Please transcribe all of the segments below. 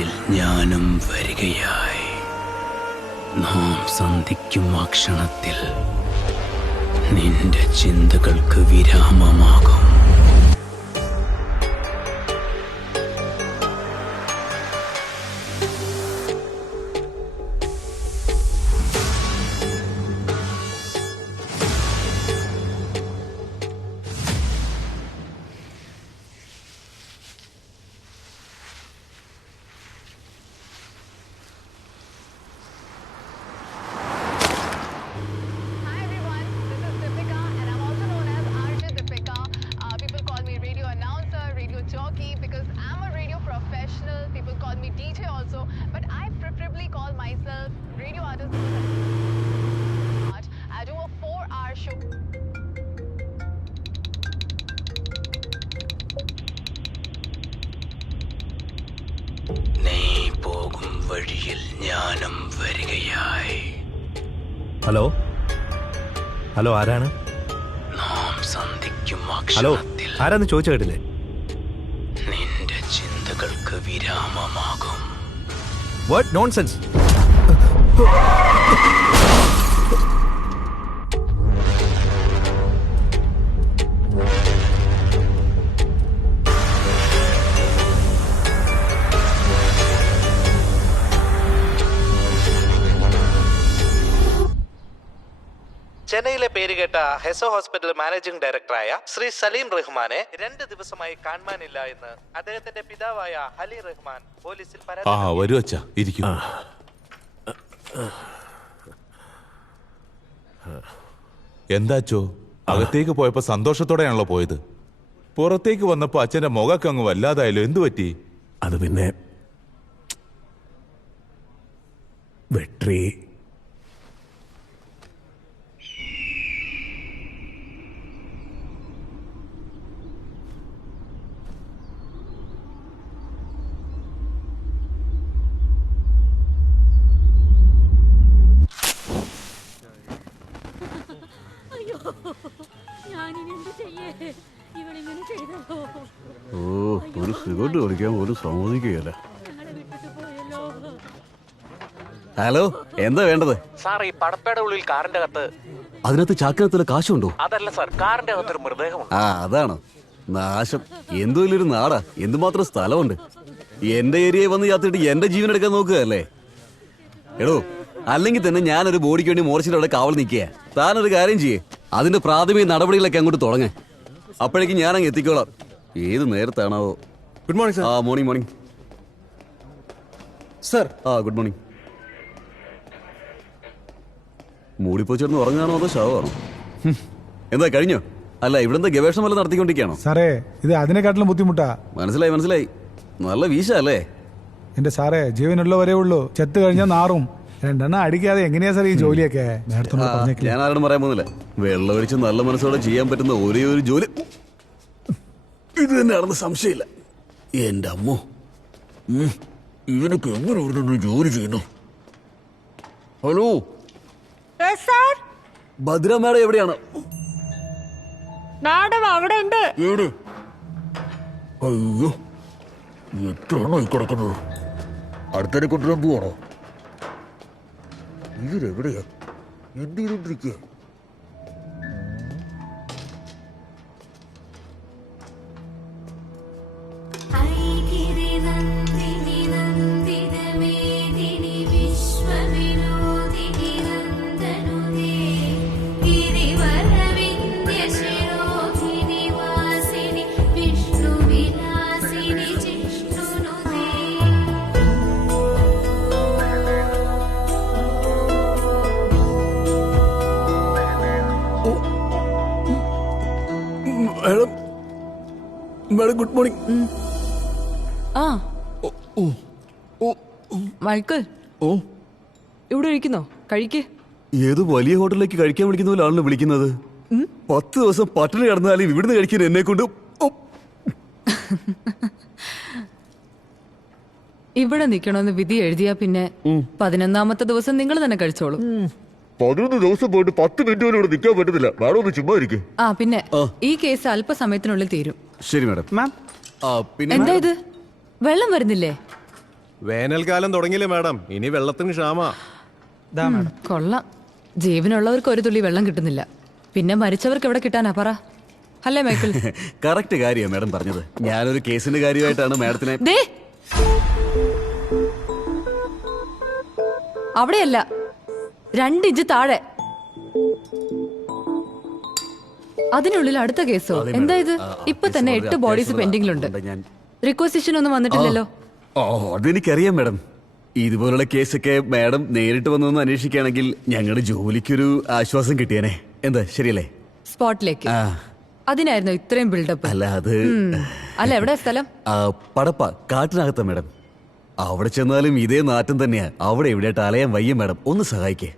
വഴിയിൽ ഞാനും വരികയായി. നാം സന്ധിക്കും ആ ക്ഷണത്തിൽ നിന്റെ ചിന്തകൾക്ക് വിരാമമാകും. Because I'm a radio professional, people call me DJ also, but I preferably call myself radio artist. I do a 4-hour show. നീ പോകും വഴിയിൽ ഞാനും വരികയായി. ഹലോ ഹലോ, ആരാണ്? നാം സന്ധിക്കും ആ ഹലോ, ക്ഷണത്തിൽ ആരാന്ന് ചോദിച്ചു കേട്ടില്ലേ? നിന്റെ ചിന്തകൾക്ക് വിരാമമാകും. What nonsense. ചെന്നൈയിലെ പേരുകേട്ട ഹെസോ ഹോസ്പിറ്റൽ മാനേജിംഗ് ഡയറക്ടറായ ശ്രീ സലീം റഹ്മാനെ 2 ദിവസമായി കാണാനില്ല എന്ന് അദ്ദേഹത്തിന്റെ പിതാവായ അലി റഹ്മാൻ പോലീസിൽ പരാതി. എന്താച്ചോ, അകത്തേക്ക് പോയപ്പോ സന്തോഷത്തോടെയാണല്ലോ പോയത്. പുറത്തേക്ക് വന്നപ്പോ അച്ഛന്റെ മുഖമൊക്കെ അങ്ങ് വല്ലാതായല്ലോ. എന്തു പറ്റി? അത് പിന്നെ വെട്രി ഒരു സിഗരറ്റ് കളിക്കാൻ പോലും സമ്മതിക്കുകയല്ല. ഹലോ, എന്താ വേണ്ടത്? സാർ, ഈ പടപ്പയുടെ ഉള്ളിൽ കാറിന്റെ അകത്ത് അതിനകത്ത് ചാക്കിനകത്തുള്ള കാശുണ്ടോ? അതല്ല സാർ, കാറിന്റെ അകത്തൊരു മൃതദേഹമുണ്ട്. ആ, അതാണ് നാശം. എന്തു വലിയൊരു നാടാ, എന്തുമാത്രം സ്ഥലമുണ്ട്. എന്റെ ഏരിയയിൽ വന്ന് ചാത്തിട്ട് എന്റെ ജീവൻ എടുക്കാൻ നോക്കുകയല്ലേ? എടോ, അല്ലെങ്കിൽ തന്നെ ഞാനൊരു ബോഡിക്ക് വേണ്ടി മോർച്ചിന്റെ അവിടെ കാവൽ നിൽക്കുക. താനൊരു കാര്യം ചെയ്യേ, അതിന്റെ പ്രാഥമിക നടപടികളൊക്കെ അങ്ങോട്ട് തുടങ്ങേ. അപ്പോഴേക്കും ഞാനങ്ങ് എത്തിക്കോളാം. ഏത് നേരത്താണാവോ? Good morning sir. ആ, മോർണിംഗ് സർ. ആ, ഗുഡ് മോർണിംഗ്. മൂടിപ്പോ ചേർന്ന് ഉറങ്ങാനോ അതോ ശവമാണോ? എന്താ കഴിഞ്ഞോ? അല്ല, ഇവിടെന്താ ഗവേഷണം വല്ല നടത്തിക്കൊണ്ടിരിക്കുകയാണോ? സാറേ, ഇത് അതിനെക്കാട്ടിലും ബുദ്ധിമുട്ടാ. മനസ്സിലായി. നല്ല വീശല്ലേ? എന്റെ സാറേ, ജീവനുള്ളവരേ ഉള്ളൂ, ചെത്ത് കഴിഞ്ഞാൽ നാറും. 2 എണ്ണം അടിക്കാതെ എങ്ങനെയാ സാർ ഈ ജോലിയൊക്കെ? ഞാൻ ആരോടും പറയാൻ പോകുന്നില്ല. വെള്ളമൊഴിച്ച് നല്ല മനസ്സോടെ ചെയ്യാൻ പറ്റുന്ന ഒരേ ഒരു ജോലി ഇത് തന്നെയാണെന്ന് സംശയമില്ല. എന്റെ അമ്മോ, ഇവനൊക്കെ എങ്ങനെ ഇവിടെ ജോലി ചെയ്യുന്നു? ഹലോ ഭദ്ര മാഡം, എവിടെയാണ്? അവിടെ ഉണ്ട്. അയ്യോ, എത്ര എണ്ണമായി കിടക്കുന്നത്? അടുത്തന്നെ കൊണ്ടുവരാൻ പോവാണോ? ഇവരെവിടെയാ? എന്ത് ചെയ്തോണ്ടിരിക്കുക? Madam, good morning. ആ മൈക്കിൾ, ഇവിടെ ഇരിക്കുന്നോ? കഴിക്ക്. ഏത് വലിയ ഹോട്ടലിലേക്ക് കഴിക്കാൻ വിളിക്കുന്ന പോലാണല്ലോ വിളിക്കുന്നത്. 10 ദിവസം പട്ടിണി കിടന്നാലും ഇവിടുന്ന് കഴിക്കാൻ എന്നെ കൊണ്ട്. ഇവിടെ നിക്കണമെന്ന് വിധി എഴുതിയാ പിന്നെ 11ാമത്തെ ദിവസം നിങ്ങൾ തന്നെ കഴിച്ചോളൂ. 11 ദിവസം പോയിട്ട് 10 മിനിറ്റ് പോലും ഇവിടെ നിൽക്കാൻ പറ്റുന്നില്ല. മാഡം ഒന്ന് ചുമ്മാ ഇരിക്കും. ആ, പിന്നെ ഈ കേസ് അല്പസമയത്തിനുള്ളിൽ തീരും. ശരി മാഡം. മാം, പിന്നെ എന്താ ഇത്? വെള്ളം വരുന്നില്ലേ? വേനൽക്കാലം തുടങ്ങിയില്ലേ മാഡം, ഇനി വെള്ളത്തിന് ക്ഷാമ. കൊള്ളാം. ജീവനുള്ളവർക്ക് ഒരു തുള്ളി വെള്ളം കിട്ടുന്നില്ല, പിന്നെ മരിച്ചവർക്ക് എവിടെ കിട്ടാനാ പറ. അല്ലേ മൈക്കിൾ? കറക്റ്റ് കാര്യമാണ് മാഡം പറഞ്ഞത്. ഞാനൊരു കേസിന്റെ കാര്യമായിട്ടാണ് മാഡത്തിനെ. ദേ, അവിടെയല്ല, 2 ഇഞ്ച് താഴെ. അതിനുള്ളിൽ അടുത്ത കേസോ? അതെ, എന്താ ഇത്? madam. ഇപ്പൊ തന്നെ കേസ് 8 ബോഡീസ് അത്യാവശ്യം പെൻഡിങ്ങിലുണ്ട്. ഞാൻ- റിക്വസിഷൻ ഒന്നും വന്നിട്ടില്ലല്ലോ. ഓ, അതെനിക്കറിയാം മാഡം. ഇതുപോലുള്ള കേസൊക്കെ മാഡം നേരിട്ട് വന്നൊന്ന് അന്വേഷിക്കുകയാണെങ്കിൽ ഞങ്ങളുടെ ജോലിക്കൊരു ആശ്വാസം കിട്ടിയേനെ. എന്താ ശരിയല്ലേ? സ്പോട്ടിലേക്ക്. ആ, അതിനായിരുന്നു ഇത്രയും ബിൽഡപ്പ്. അല്ല അത് അല്ല, എവിടെ സ്ഥലം? പടപ്പ കാട്ടിനകത്ത മാഡം. അവിടെ ചെന്നാലും ഇതേ നാറ്റം തന്നെയാ. അവിടെ എവിടെയായിട്ട് അലയാൻ വയ്യ മാഡം. ഒന്ന് സഹായിക്കേ.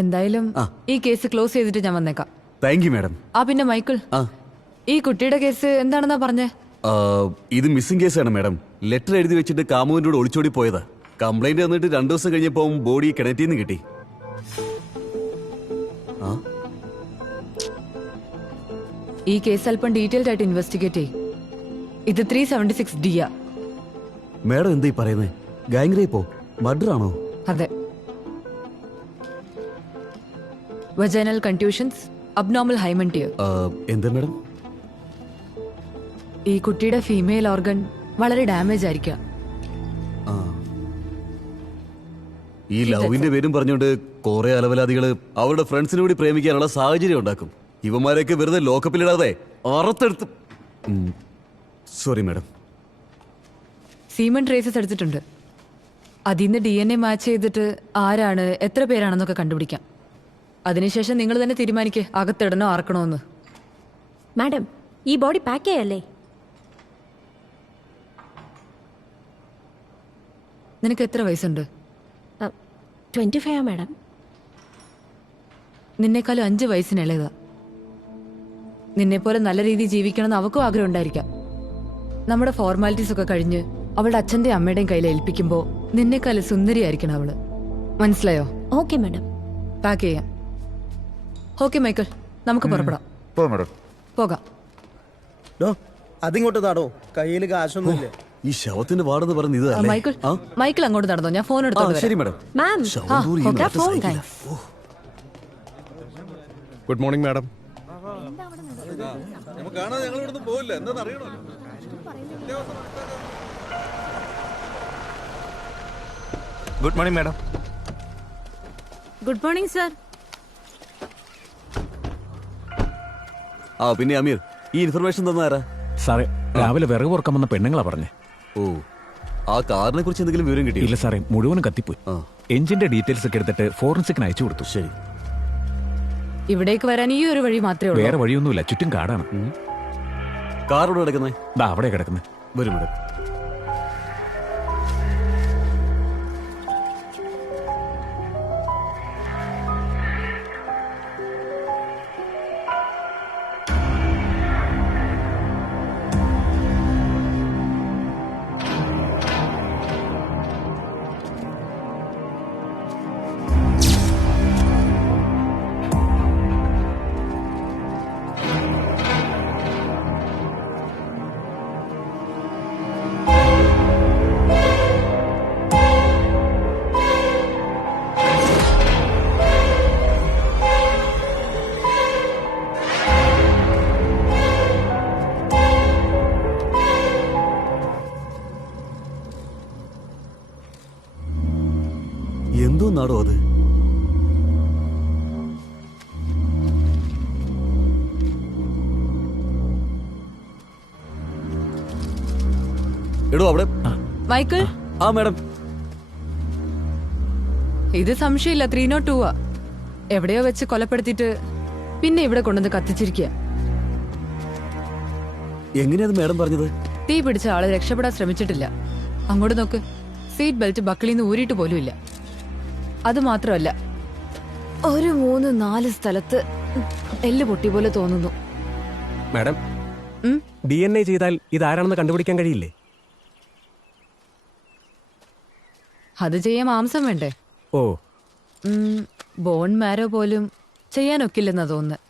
എന്തായാലും ആ. ഈ കേസ് ക്ലോസ് ചെയ്തിട്ട് ഞാൻ വന്നേക്കാം. Thank you madam. പിന്നെ മൈക്കിൾ, ആ ഈ കുട്ടിയുടെ കേസ് എന്താണെന്നാ പറഞ്ഞേ? ഇത് മിസ്സിംഗ് കേസാണ് മാഡം. ലെറ്റർ എഴുതി വെച്ചിട്ട് കാമുവിൻ്റെ കൂടെ ഒളിച്ചോടി പോയതാ. കംപ്ലൈന്റ് വന്നിട്ട് 2 ദിവസം കഴിഞ്ഞപ്പോ ബോഡി കിണറ്റിന്ന് കിട്ടി. ഈ കേസ് അല്പം ഡീറ്റെയിൽഡ് ആയിട്ട് ഇൻവെസ്റ്റിഗേറ്റ് ചെയ്യും. ഇത് 376D യാ. മാഡം എന്താ ഈ പറയുന്നത്? ഗാങ് റേപ്പോ മർഡർ ആണോ? അതെ. Vaginal contusions, abnormal hymen tear. എന്താ മാഡം? ഈ കുട്ടിയുടെ ഫീമെയിൽ ഓർഗൻ വളരെ ഡാമേജ് ആയിരിക്കാം. ഈ ലവിന്റെ പേരും പറഞ്ഞുകൊണ്ട് കുറെ അലവലാദികള് അവരുടെ ഫ്രണ്ട്സിനെ കൂടി പ്രേമിക്കാനുള്ള സാഹചര്യം ഉണ്ടാക്കും. ഇവന്മാരെയൊക്കെ വെറുതെ ലോക്കപ്പിലിടാതെ അറുത്തെടുത്ത്. Sorry madam. സീമൻ ട്രേസസ് എടുത്തിട്ടുണ്ട്. അതിന്ന് DNA മാച്ച് ചെയ്തിട്ട് ആരാണ്, എത്ര പേരാണെന്നൊക്കെ കണ്ടുപിടിക്കാം. അതിനുശേഷം നിങ്ങൾ തന്നെ തീരുമാനിക്കേ അകത്തിടണോ ആർക്കണോ എന്ന്. മാഡം, ഈ ബോഡി പാക്ക് ചെയ്യല്ലേ? നിനക്ക് എത്ര വയസ്സുണ്ട്? 25 മാഡം. നിന്നേക്കാളും 5 വയസ്സിന് ഇളയതാ. നിന്നെപ്പോലെ നല്ല രീതിയിൽ ജീവിക്കണമെന്ന് അവൾക്കും ആഗ്രഹം ഉണ്ടായിരിക്കാം. നമ്മുടെ ഫോർമാലിറ്റീസ് ഒക്കെ കഴിഞ്ഞ് അവളുടെ അച്ഛന്റെയും അമ്മയുടെയും കയ്യിൽ ഏൽപ്പിക്കുമ്പോൾ നിന്നെക്കാളും സുന്ദരിയായിരിക്കണം അവള്. മനസ്സിലായോ? Okay madam. പാക്ക് ചെയ്യാം. ഓക്കെ മൈക്കിൾ, നമുക്ക് പുറപ്പെടാം. പോകാം. അതിങ്ങോട്ട് താടോ, കയ്യിൽ കാശൊന്നുമില്ല. ഈ ശവത്തിന്റെ വാർഡെന്ന് പറഞ്ഞ ഇത് മൈക്കിൾ, മൈക്കിൾ അങ്ങോട്ട് നടന്നോ, ഞാൻ ഫോൺ എടുത്തോണ്ട് ശരി വരാം. Madam. Ma'am, good morning madam. Good morning madam. Good morning sir. പിന്നെ അമീർ, ഈ ഇൻഫർമേഷൻ തന്നാരാ? സാറേ, രാവിലെ വിറക് പുറക്കാൻ വന്ന പെണ്ണുങ്ങളാ പറഞ്ഞേ. ഓ, ആ കാറിനെ കുറിച്ച് എന്തെങ്കിലും വിവരം കിട്ടിയില്ല? ഇല്ല സാറേ, മുഴുവനും കത്തിപ്പോയി. എഞ്ചിന്റെ ഡീറ്റെയിൽസ് ഒക്കെ എടുത്തിട്ട് ഫോറൻസിക്കിന് അയച്ചു കൊടുത്തു. ശരി. ഇവിടേക്ക് വരാൻ ഈ ഒരു വഴി മാത്രമേ ഉള്ളൂ. വേറെ വഴിയൊന്നുമില്ല, ചുറ്റും കാടാണ്. കാർ ഇവിടെ കിടക്കുന്നേ? ദാ അവിടെ കിടക്കുന്നത്. വരും മാഡം. എന്തോന്നാടോ അത്? എടോ അവിടെ. Michael, madam. ഇത് സംശയമില്ല 302 എവിടെയോ വെച്ച് കൊലപ്പെടുത്തിയിട്ട് പിന്നെ ഇവിടെ കൊണ്ടുവന്ന് കത്തിച്ചിരിക്കുക. എങ്ങനെയത് മാഡം പറഞ്ഞത്? തീ പിടിച്ച ആള് രക്ഷപ്പെടാൻ ശ്രമിച്ചിട്ടില്ല. അങ്ങോട്ട് നോക്ക്, സീറ്റ് ബെൽറ്റ് ബക്കിളിന്ന് ഊരിയിട്ട് പോലുമില്ല. അത് മാത്രമല്ല, ഒരു 3-4 സ്ഥലത്ത് എല്ല് പൊട്ടി പോലെ തോന്നുന്നു. മാഡം, DNA ചെയ്താൽ ഇതാരാണെന്ന് കണ്ടുപിടിക്കാൻ കഴിയില്ലേ? അത് ചെയ്യാൻ മാംസം വേണ്ടേ? ഓ, ബോൺ മാരോ പോലും ചെയ്യാനൊക്കില്ലെന്നാ തോന്നുന്നത്.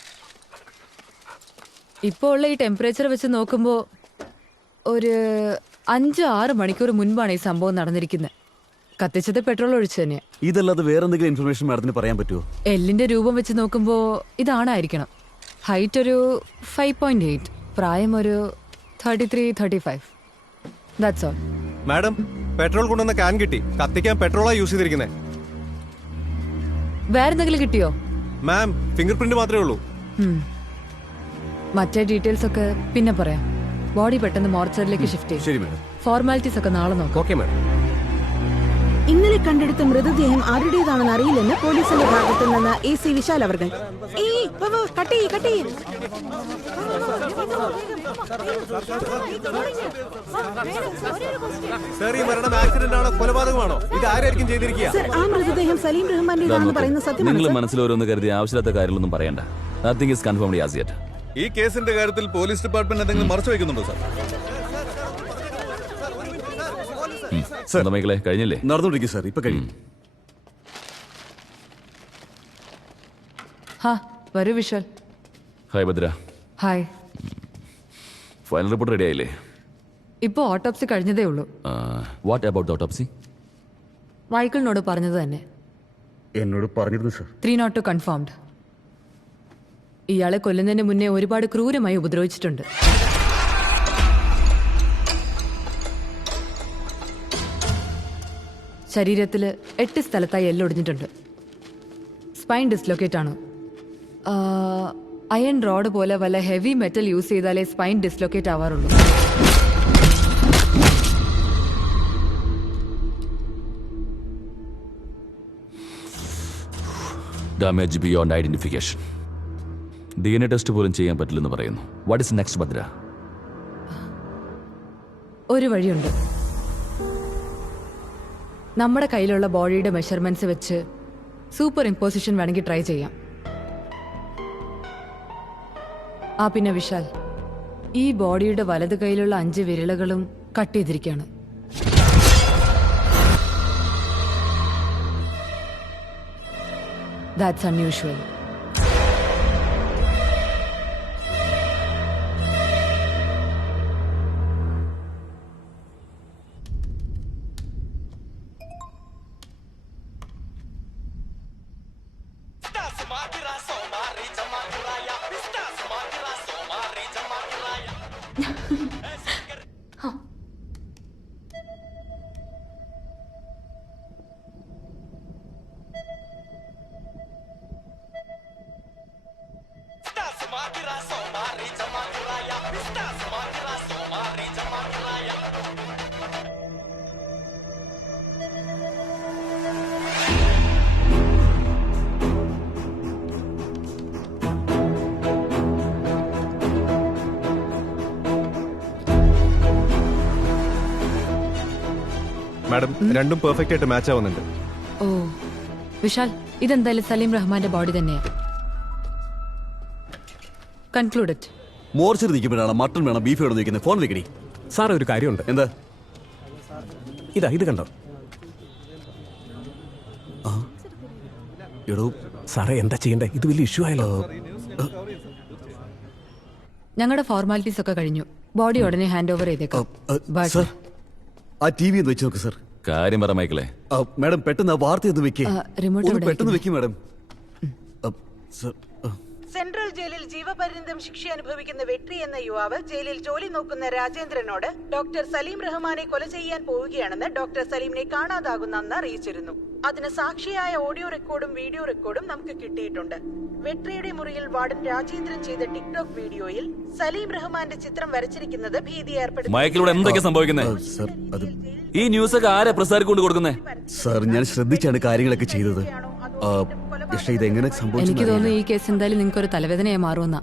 ഇപ്പോൾ ഉള്ള ഈ ടെമ്പറേച്ചർ വെച്ച് നോക്കുമ്പോൾ ഒരു 5-6 മണിക്കൂർ മുൻപാണ് ഈ സംഭവം നടന്നിരിക്കുന്നത്. കത്തിച്ചത് പെട്രോൾ ഒഴിച്ചു തന്നെയാ. ഇതല്ലാതെ വേറെ എന്തെങ്കിലും ഇൻഫർമേഷൻ മാഡത്തിന് പറയാൻ പറ്റുമോ? എല്ലിന്റെ രൂപം വെച്ച് നോക്കുമ്പോ ഇതാണായിരിക്കണം. ഹൈറ്റ് ഒരു 5.8, പ്രായം ഒരു 33-35. That's all. മാഡം, പെട്രോൾ കൊണ്ടുവന്ന ക്യാൻ കിട്ടി. കത്തിക്കാൻ പെട്രോളാ യൂസ് ചെയ്തിരിക്കുന്നത്. വേറെന്തെങ്കിലും കിട്ടിയോ? മാം, ഫിംഗർ പ്രിന്റ് മാത്രമേ ഉള്ളൂ. മറ്റേ ഡീറ്റെയിൽസ് ഒക്കെ പിന്നെ പറയാം. ബോഡി പെട്ടെന്ന് മോർച്ചറിലേക്ക് ഷിഫ്റ്റ് ചെയ്യും. ശരി മാഡം. ഫോർമാലിറ്റീസ് ഒക്കെ നാളെ നോക്കാം. Okay madam. ഇന്നലെ കണ്ടെടുത്ത മൃതദേഹം ആരുടേതാണെന്ന് അറിയില്ലെന്ന് പോലീസിന്റെ ഭാഗത്തു നിന്ന് AC വിശാൽ അവർ. സർ, ഈ മരണം ആക്സിഡന്റ് ആണോ കൊലപാതകമാണോ? ഇത് ആരായിരിക്കും ചെയ്തിരിക്കുക? സർ, ആ മൃതദേഹം സലീം റഹ്മാന്റേതാണെന്ന് പറയുന്ന സത്യമാണ് നിങ്ങൾ സർ. മനസ്സിലോരോന്ന് കരുതി ആവശ്യമില്ലാത്ത കാര്യങ്ങളൊന്നും പറയണ്ട. Nothing is confirmed as yet. ഈ കേസിന്റെ കാര്യത്തിൽ പോലീസ് ഡിപ്പാർട്ട്മെന്റ് എന്തെങ്കിലും മറച്ചു വെക്കുന്നുണ്ടോ സാർ? മൈക്കിളെ കഴിഞ്ഞില്ലേ? നടന്നുകൊണ്ടിരിക്കും സാർ, ഇപ്പൊ കഴിയും. ഹാ, വരൂ Vishal. Hi Bhadra. Hi. Final report ready ആയില്ലേ? ഇപ്പോ ഓട്ടോപ്സി കഴിഞ്ഞതേ ഉള്ളൂ. What about autopsy? മൈക്കിളിനോട് പറഞ്ഞത് തന്നെ. എന്നോട് പറഞ്ഞിരുന്നു സാർ. 302 കൺഫേംഡ്. ഇയാളെ കൊല്ലുന്നതിന് മുന്നേ ഒരുപാട് ക്രൂരമായി ഉപദ്രവിച്ചിട്ടുണ്ട്. ശരീരത്തിൽ 8 സ്ഥലത്തായി എല്ലൊടിഞ്ഞിട്ടുണ്ട്. സ്പൈൻ ഡിസ്ലൊക്കേറ്റ് ആണ്. അയൺ റോഡ് പോലെ വല്ല ഹെവി മെറ്റൽ യൂസ് ചെയ്താലേ സ്പൈൻ ഡിസ്ലൊക്കേറ്റ് ആവാറുള്ളൂ. Damage beyond identification. DNA test പോലും ചെയ്യാൻ പറ്റില്ലെന്ന് പറയുന്നു. What is next Bhadra? ഒരു വഴിയുണ്ട്. നമ്മുടെ കയ്യിലുള്ള ബോഡിയുടെ മെഷർമെന്റ്സ് വെച്ച് സൂപ്പർ ഇമ്പോസിഷൻ വേണമെങ്കിൽ ട്രൈ ചെയ്യാം. പിന്നെ വിശാൽ, ഈ ബോഡിയുടെ വലത് കൈയിലുള്ള 5 വിരലുകളും കട്ട് ചെയ്തിരിക്കുകയാണ്. That's unusual. മാഡം, രണ്ടും പെർഫെക്റ്റ് ആയിട്ട് മാച്ച് ആവുന്നുണ്ട്. ഓ വിശാൽ, ഇതെന്തായാലും സലീം റഹ്മാന്റെ ബോഡി തന്നെയാ. കൺക്ലൂഡഡ്. മോർച്ചറി നിൽക്കുമ്പോഴാണ് മട്ടൺ വേണം ബീഫ് വേണം നിൽക്കുന്നത്. ഫോൺ വെക്കടി. സാർ, ഒരു കാര്യമുണ്ട്. എന്താ? ഇത് കണ്ടോ? എടോ സാറേ, എന്താ ചെയ്യണ്ടേ? ഇത് വലിയ ഇഷ്യൂ ആയല്ലോ. ഞങ്ങളുടെ ഫോർമാലിറ്റീസ് ഒക്കെ കഴിഞ്ഞു. ബോഡി ഉടനെ ഹാൻഡ് ഓവർ ചെയ്തേക്കാം. സർ, ആ TV ഒന്ന് വെച്ച് നോക്ക് സർ. കാര്യം പറ മൈക്കിളെ. മാഡം, പെട്ടെന്ന് ആ വാർത്ത ഒന്ന് വെക്കേ. റിമോട്ട് പെട്ടെന്ന് വെക്കും മാഡം. സർ, സെൻട്രൽ ജയിലിൽ ജീവപര്യന്തം ശിക്ഷ അനുഭവിക്കുന്ന വെട്രി എന്ന യുവാവ് ജയിലിൽ ജോലി നോക്കുന്ന രാജേന്ദ്രനോട് ഡോക്ടർ സലീം റഹ്മാനെ കൊല ചെയ്യാൻ പോവുകയാണെന്ന് ഡോക്ടർ സലീമിനെ കാണാതാകുന്നെന്ന് അറിയിച്ചിരുന്നു. അതിന് സാക്ഷിയായ ഓഡിയോ റെക്കോർഡും വീഡിയോ റെക്കോർഡും നമുക്ക് കിട്ടിയിട്ടുണ്ട്. വെട്രിയുടെ മുറിയിൽ വാർഡൻ രാജേന്ദ്രൻ ചെയ്ത ടിക്ടോക്ക് വീഡിയോയിൽ സലീം റഹ്മാന്റെ ചിത്രം വരച്ചിരിക്കുന്നത് ഭീതി ഏർപ്പെടുത്തി. മൈക്കിലൂടെ എന്തൊക്കെ സംഭവിക്കുന്നത്? ഈ ന്യൂസ് ഒക്കെ ആരെ പ്രസാരിക്കൊണ്ട് കൊടുക്കുന്നേ? സർ, ഞാൻ ശ്രദ്ധിച്ചാണ് കാര്യങ്ങളൊക്കെ ചെയ്തത്. പക്ഷേ ഇതെങ്ങനെ സംഭവിച്ചു? എനിക്ക് തോന്നുന്നു ഈ കേസ് എന്തായാലും നിങ്ങൾക്ക് ഒരു തലവേദനയായി മാറുമെന്ന.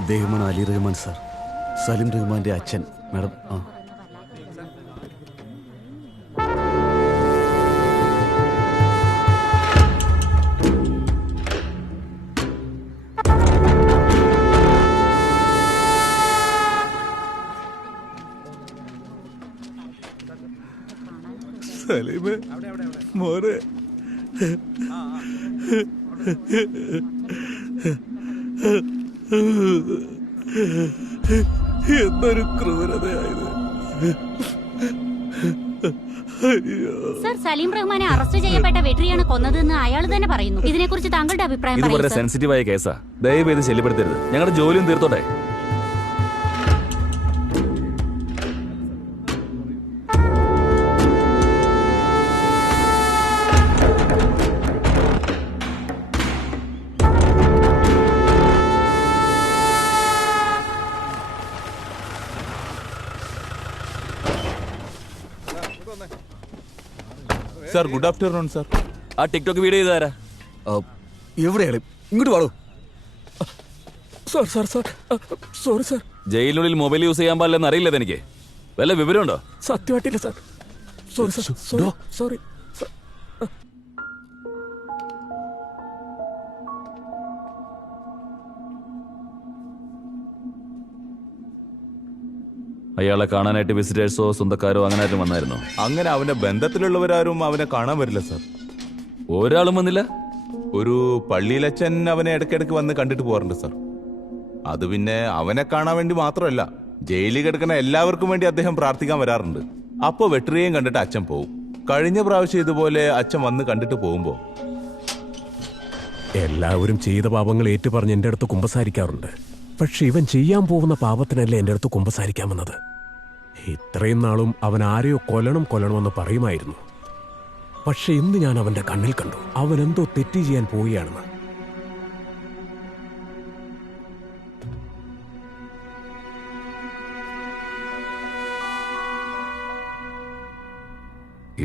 ഇദ്ദേഹമാണ് അലി റഹ്മാൻ സാർ, സലീം റഹ്മാന്റെ അച്ഛൻ. മാഡം, സലീമേ മോനെ, എന്തൊരു ക്രൂരതയായത്. സർ, സലീം റഹ്മാനെ അറസ്റ്റ് ചെയ്യപ്പെട്ട വെട്രിയാണ് കൊന്നതെന്ന് അയാൾ തന്നെ പറയുന്നു. ഇതിനെക്കുറിച്ച് താങ്കളുടെ അഭിപ്രായം ഇത് വളരെ പറയൂ, സർ. സെൻസിറ്റീവായ കേസാ. ദയവേത് ശല്യപ്പെടുത്തരുത്. ഞങ്ങളുടെ ജോലിയും തീർത്തോട്ടെ. Sir, good afternoon sir. ആ ടിക്ടോക്ക് വീഡിയോ ചെയ്താരാ? എവിടെയാണ്? ഇങ്ങോട്ട് പാടൂ. Sorry sir. ജയിലിനുള്ളിൽ മൊബൈൽ യൂസ് ചെയ്യാൻ പാടില്ലെന്ന് അറിയില്ലത് എനിക്ക്. വല്ല വിവരമുണ്ടോ? സത്യമായിട്ടില്ല സാർ. സോറി. അയാളെ കാണാനായിട്ട് വിസിറ്റേഴ്സോ സ്വന്തക്കാരോ അങ്ങനെ ആരും വന്നായിരുന്നോ? അങ്ങനെ അവന്റെ ബന്ധത്തിലുള്ളവരാരും അവനെ കാണാൻ വരില്ല സാർ. ഒരാളും വന്നില്ല? ഒരു പള്ളിയിലച്ഛൻ അവനെ ഇടയ്ക്കിടയ്ക്ക് വന്ന് കണ്ടിട്ട് പോകാറുണ്ട് സാർ. അത് പിന്നെ അവനെ കാണാൻ വേണ്ടി മാത്രമല്ല, ജയിലിൽ കിടക്കുന്ന എല്ലാവർക്കും വേണ്ടി അദ്ദേഹം പ്രാർത്ഥിക്കാൻ വരാറുണ്ട്. അപ്പൊ വെട്രിയെയും കണ്ടിട്ട് അച്ഛൻ പോവും. കഴിഞ്ഞ പ്രാവശ്യം ഇതുപോലെ അച്ഛൻ വന്ന് കണ്ടിട്ട് പോകുമ്പോ എല്ലാവരും ചെയ്ത പാപങ്ങൾ ഏറ്റുപറഞ്ഞ് എന്റെ അടുത്ത് കുമ്പസാരിക്കാറുണ്ട്. പക്ഷെ ഇവൻ ചെയ്യാൻ പോകുന്ന പാപത്തിനല്ലേ എന്റെ അടുത്ത് കുമ്പസാരിക്കാൻ വന്നത്. ഇത്രയും നാളും അവൻ ആരെയോ കൊല്ലണമെന്ന് പറയുമായിരുന്നു. പക്ഷെ ഇന്ന് ഞാൻ അവന്റെ കണ്ണിൽ കണ്ടു, അവൻ എന്തോ തെറ്റ് ചെയ്യാൻ പോവുകയാണെന്ന്.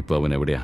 ഇപ്പൊ അവൻ എവിടെയാ?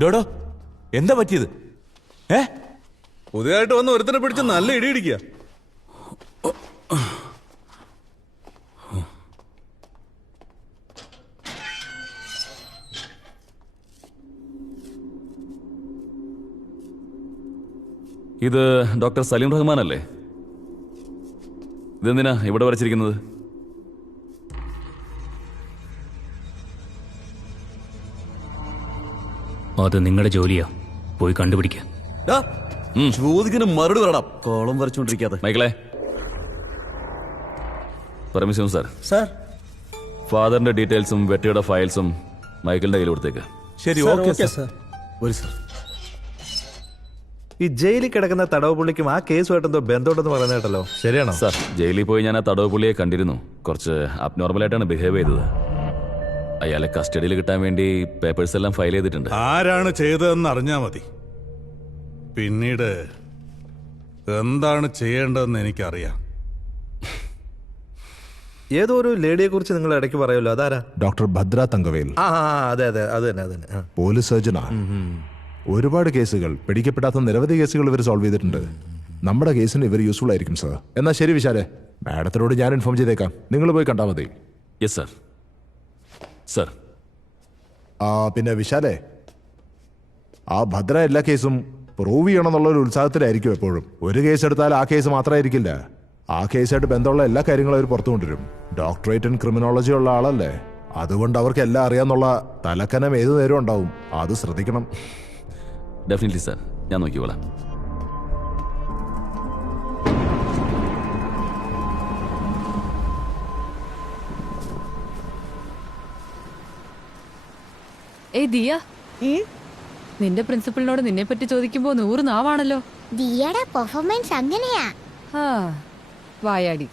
ഡോഡോ, എന്താ പറ്റിയത്? പുതിയതായിട്ട് വന്ന് ഒരുത്തനെ പിടിച്ച് നല്ല ഇടിയിടിക്കുക. ഇത് ഡോക്ടർ സലീം റഹ്മാൻ അല്ലേ? ഇതെന്തിനാ ഇവിടെ വരച്ചിരിക്കുന്നത്? അത് നിങ്ങളുടെ ജോലിയാ, പോയി കണ്ടുപിടിക്കുക. ചോദിക്കുന്ന മറുപടി പറയണം, കോളം വരച്ചോണ്ടിരിക്കാതെ. മൈക്കിളെ, പരമശിവൻ സാർ, സാർ ഫാദറിന്റെ ഡീറ്റെയിൽസും വെട്ടിയുടെ ഫയൽസും മൈക്കിളിന്റെ കയ്യിൽ കൊടുത്തേക്ക്. ശരി, ഓക്കെ സാർ. ഒരു സാർ, ഈ ജയിലിൽ കിടക്കുന്ന തടവ് പുള്ളിക്കും ആ കേസുമായിട്ട് എന്തോ ബന്ധമുണ്ടെന്ന് പറയുന്ന കേട്ടല്ലോ, ശരിയാണോ? സാർ, ജയിലിൽ പോയി ഞാൻ ആ തടവ് പുള്ളിയെ കണ്ടിരുന്നു. കുറച്ച് അബ്നോർമലായിട്ടാണ് ബിഹേവ് ചെയ്തത്. അയാളെ കസ്റ്റഡിയിൽ കിട്ടാൻ വേണ്ടി പേപ്പേഴ്സ് എല്ലാം ഫയൽ ചെയ്തിട്ടുണ്ട്. ആരാണ് ചെയ്തതെന്ന് അറിഞ്ഞാ മതി. പിന്നീട് എന്താണ് ചെയ്യേണ്ടതെന്ന് എനിക്കറിയാം. ഏതോ ഒരു ലേഡിയെ കുറിച്ച് നിങ്ങൾ ഇടയ്ക്ക് പറയുമല്ലോ, അതാരാ? ഡോക്ടർ ഭദ്ര തങ്കവേൽ. ആ അതെ അതെ അത് തന്നെ. പോലീസ് സർജനാ. ഒരുപാട് കേസുകൾ, പിടിക്കപ്പെടാത്ത നിരവധി കേസുകൾ ഇവർ സോൾവ് ചെയ്തിട്ടുണ്ട്. നമ്മുടെ കേസിന് ഇവർ യൂസ്ഫുൾ ആയിരിക്കും സർ. എന്നാ ശരി വിശാലെ, മാഡത്തിനോട് ഞാൻ ഇൻഫോം ചെയ്തേക്കാം. നിങ്ങൾ പോയി കണ്ടാൽ മതി. Yes sir. സർ. പിന്നെ വിശാലെ, ആ ഭദ്ര എല്ലാ കേസും പ്രൂവ് ചെയ്യണമെന്നുള്ള ഒരു ഉത്സാഹത്തിലായിരിക്കും എപ്പോഴും. ഒരു കേസ് എടുത്താൽ ആ കേസ് മാത്രമായിരിക്കില്ല, ആ കേസായിട്ട് ബന്ധമുള്ള എല്ലാ കാര്യങ്ങളും അവർ പുറത്തു കൊണ്ടുവരും. ഡോക്ടറേറ്റ് ഇൻ ക്രിമിനോളജി ഉള്ള ആളല്ലേ, അതുകൊണ്ട് അവർക്ക് എല്ലാം അറിയാന്നുള്ള തലക്കനം ഏതു നേരം ഉണ്ടാവും. അത് ശ്രദ്ധിക്കണം. ഡെഫിനറ്റ്ലി സർ, ഞാൻ നോക്കിക്കോളാം. ദിയ, നിന്റെ പ്രിൻസിപ്പളിനോട് നിന്നെ പറ്റി ചോദിക്കുമ്പോ 100 നാവാണല്ലോ. ദിയയുടെ പെർഫോമൻസ് അങ്ങനെയാ. വായാടി.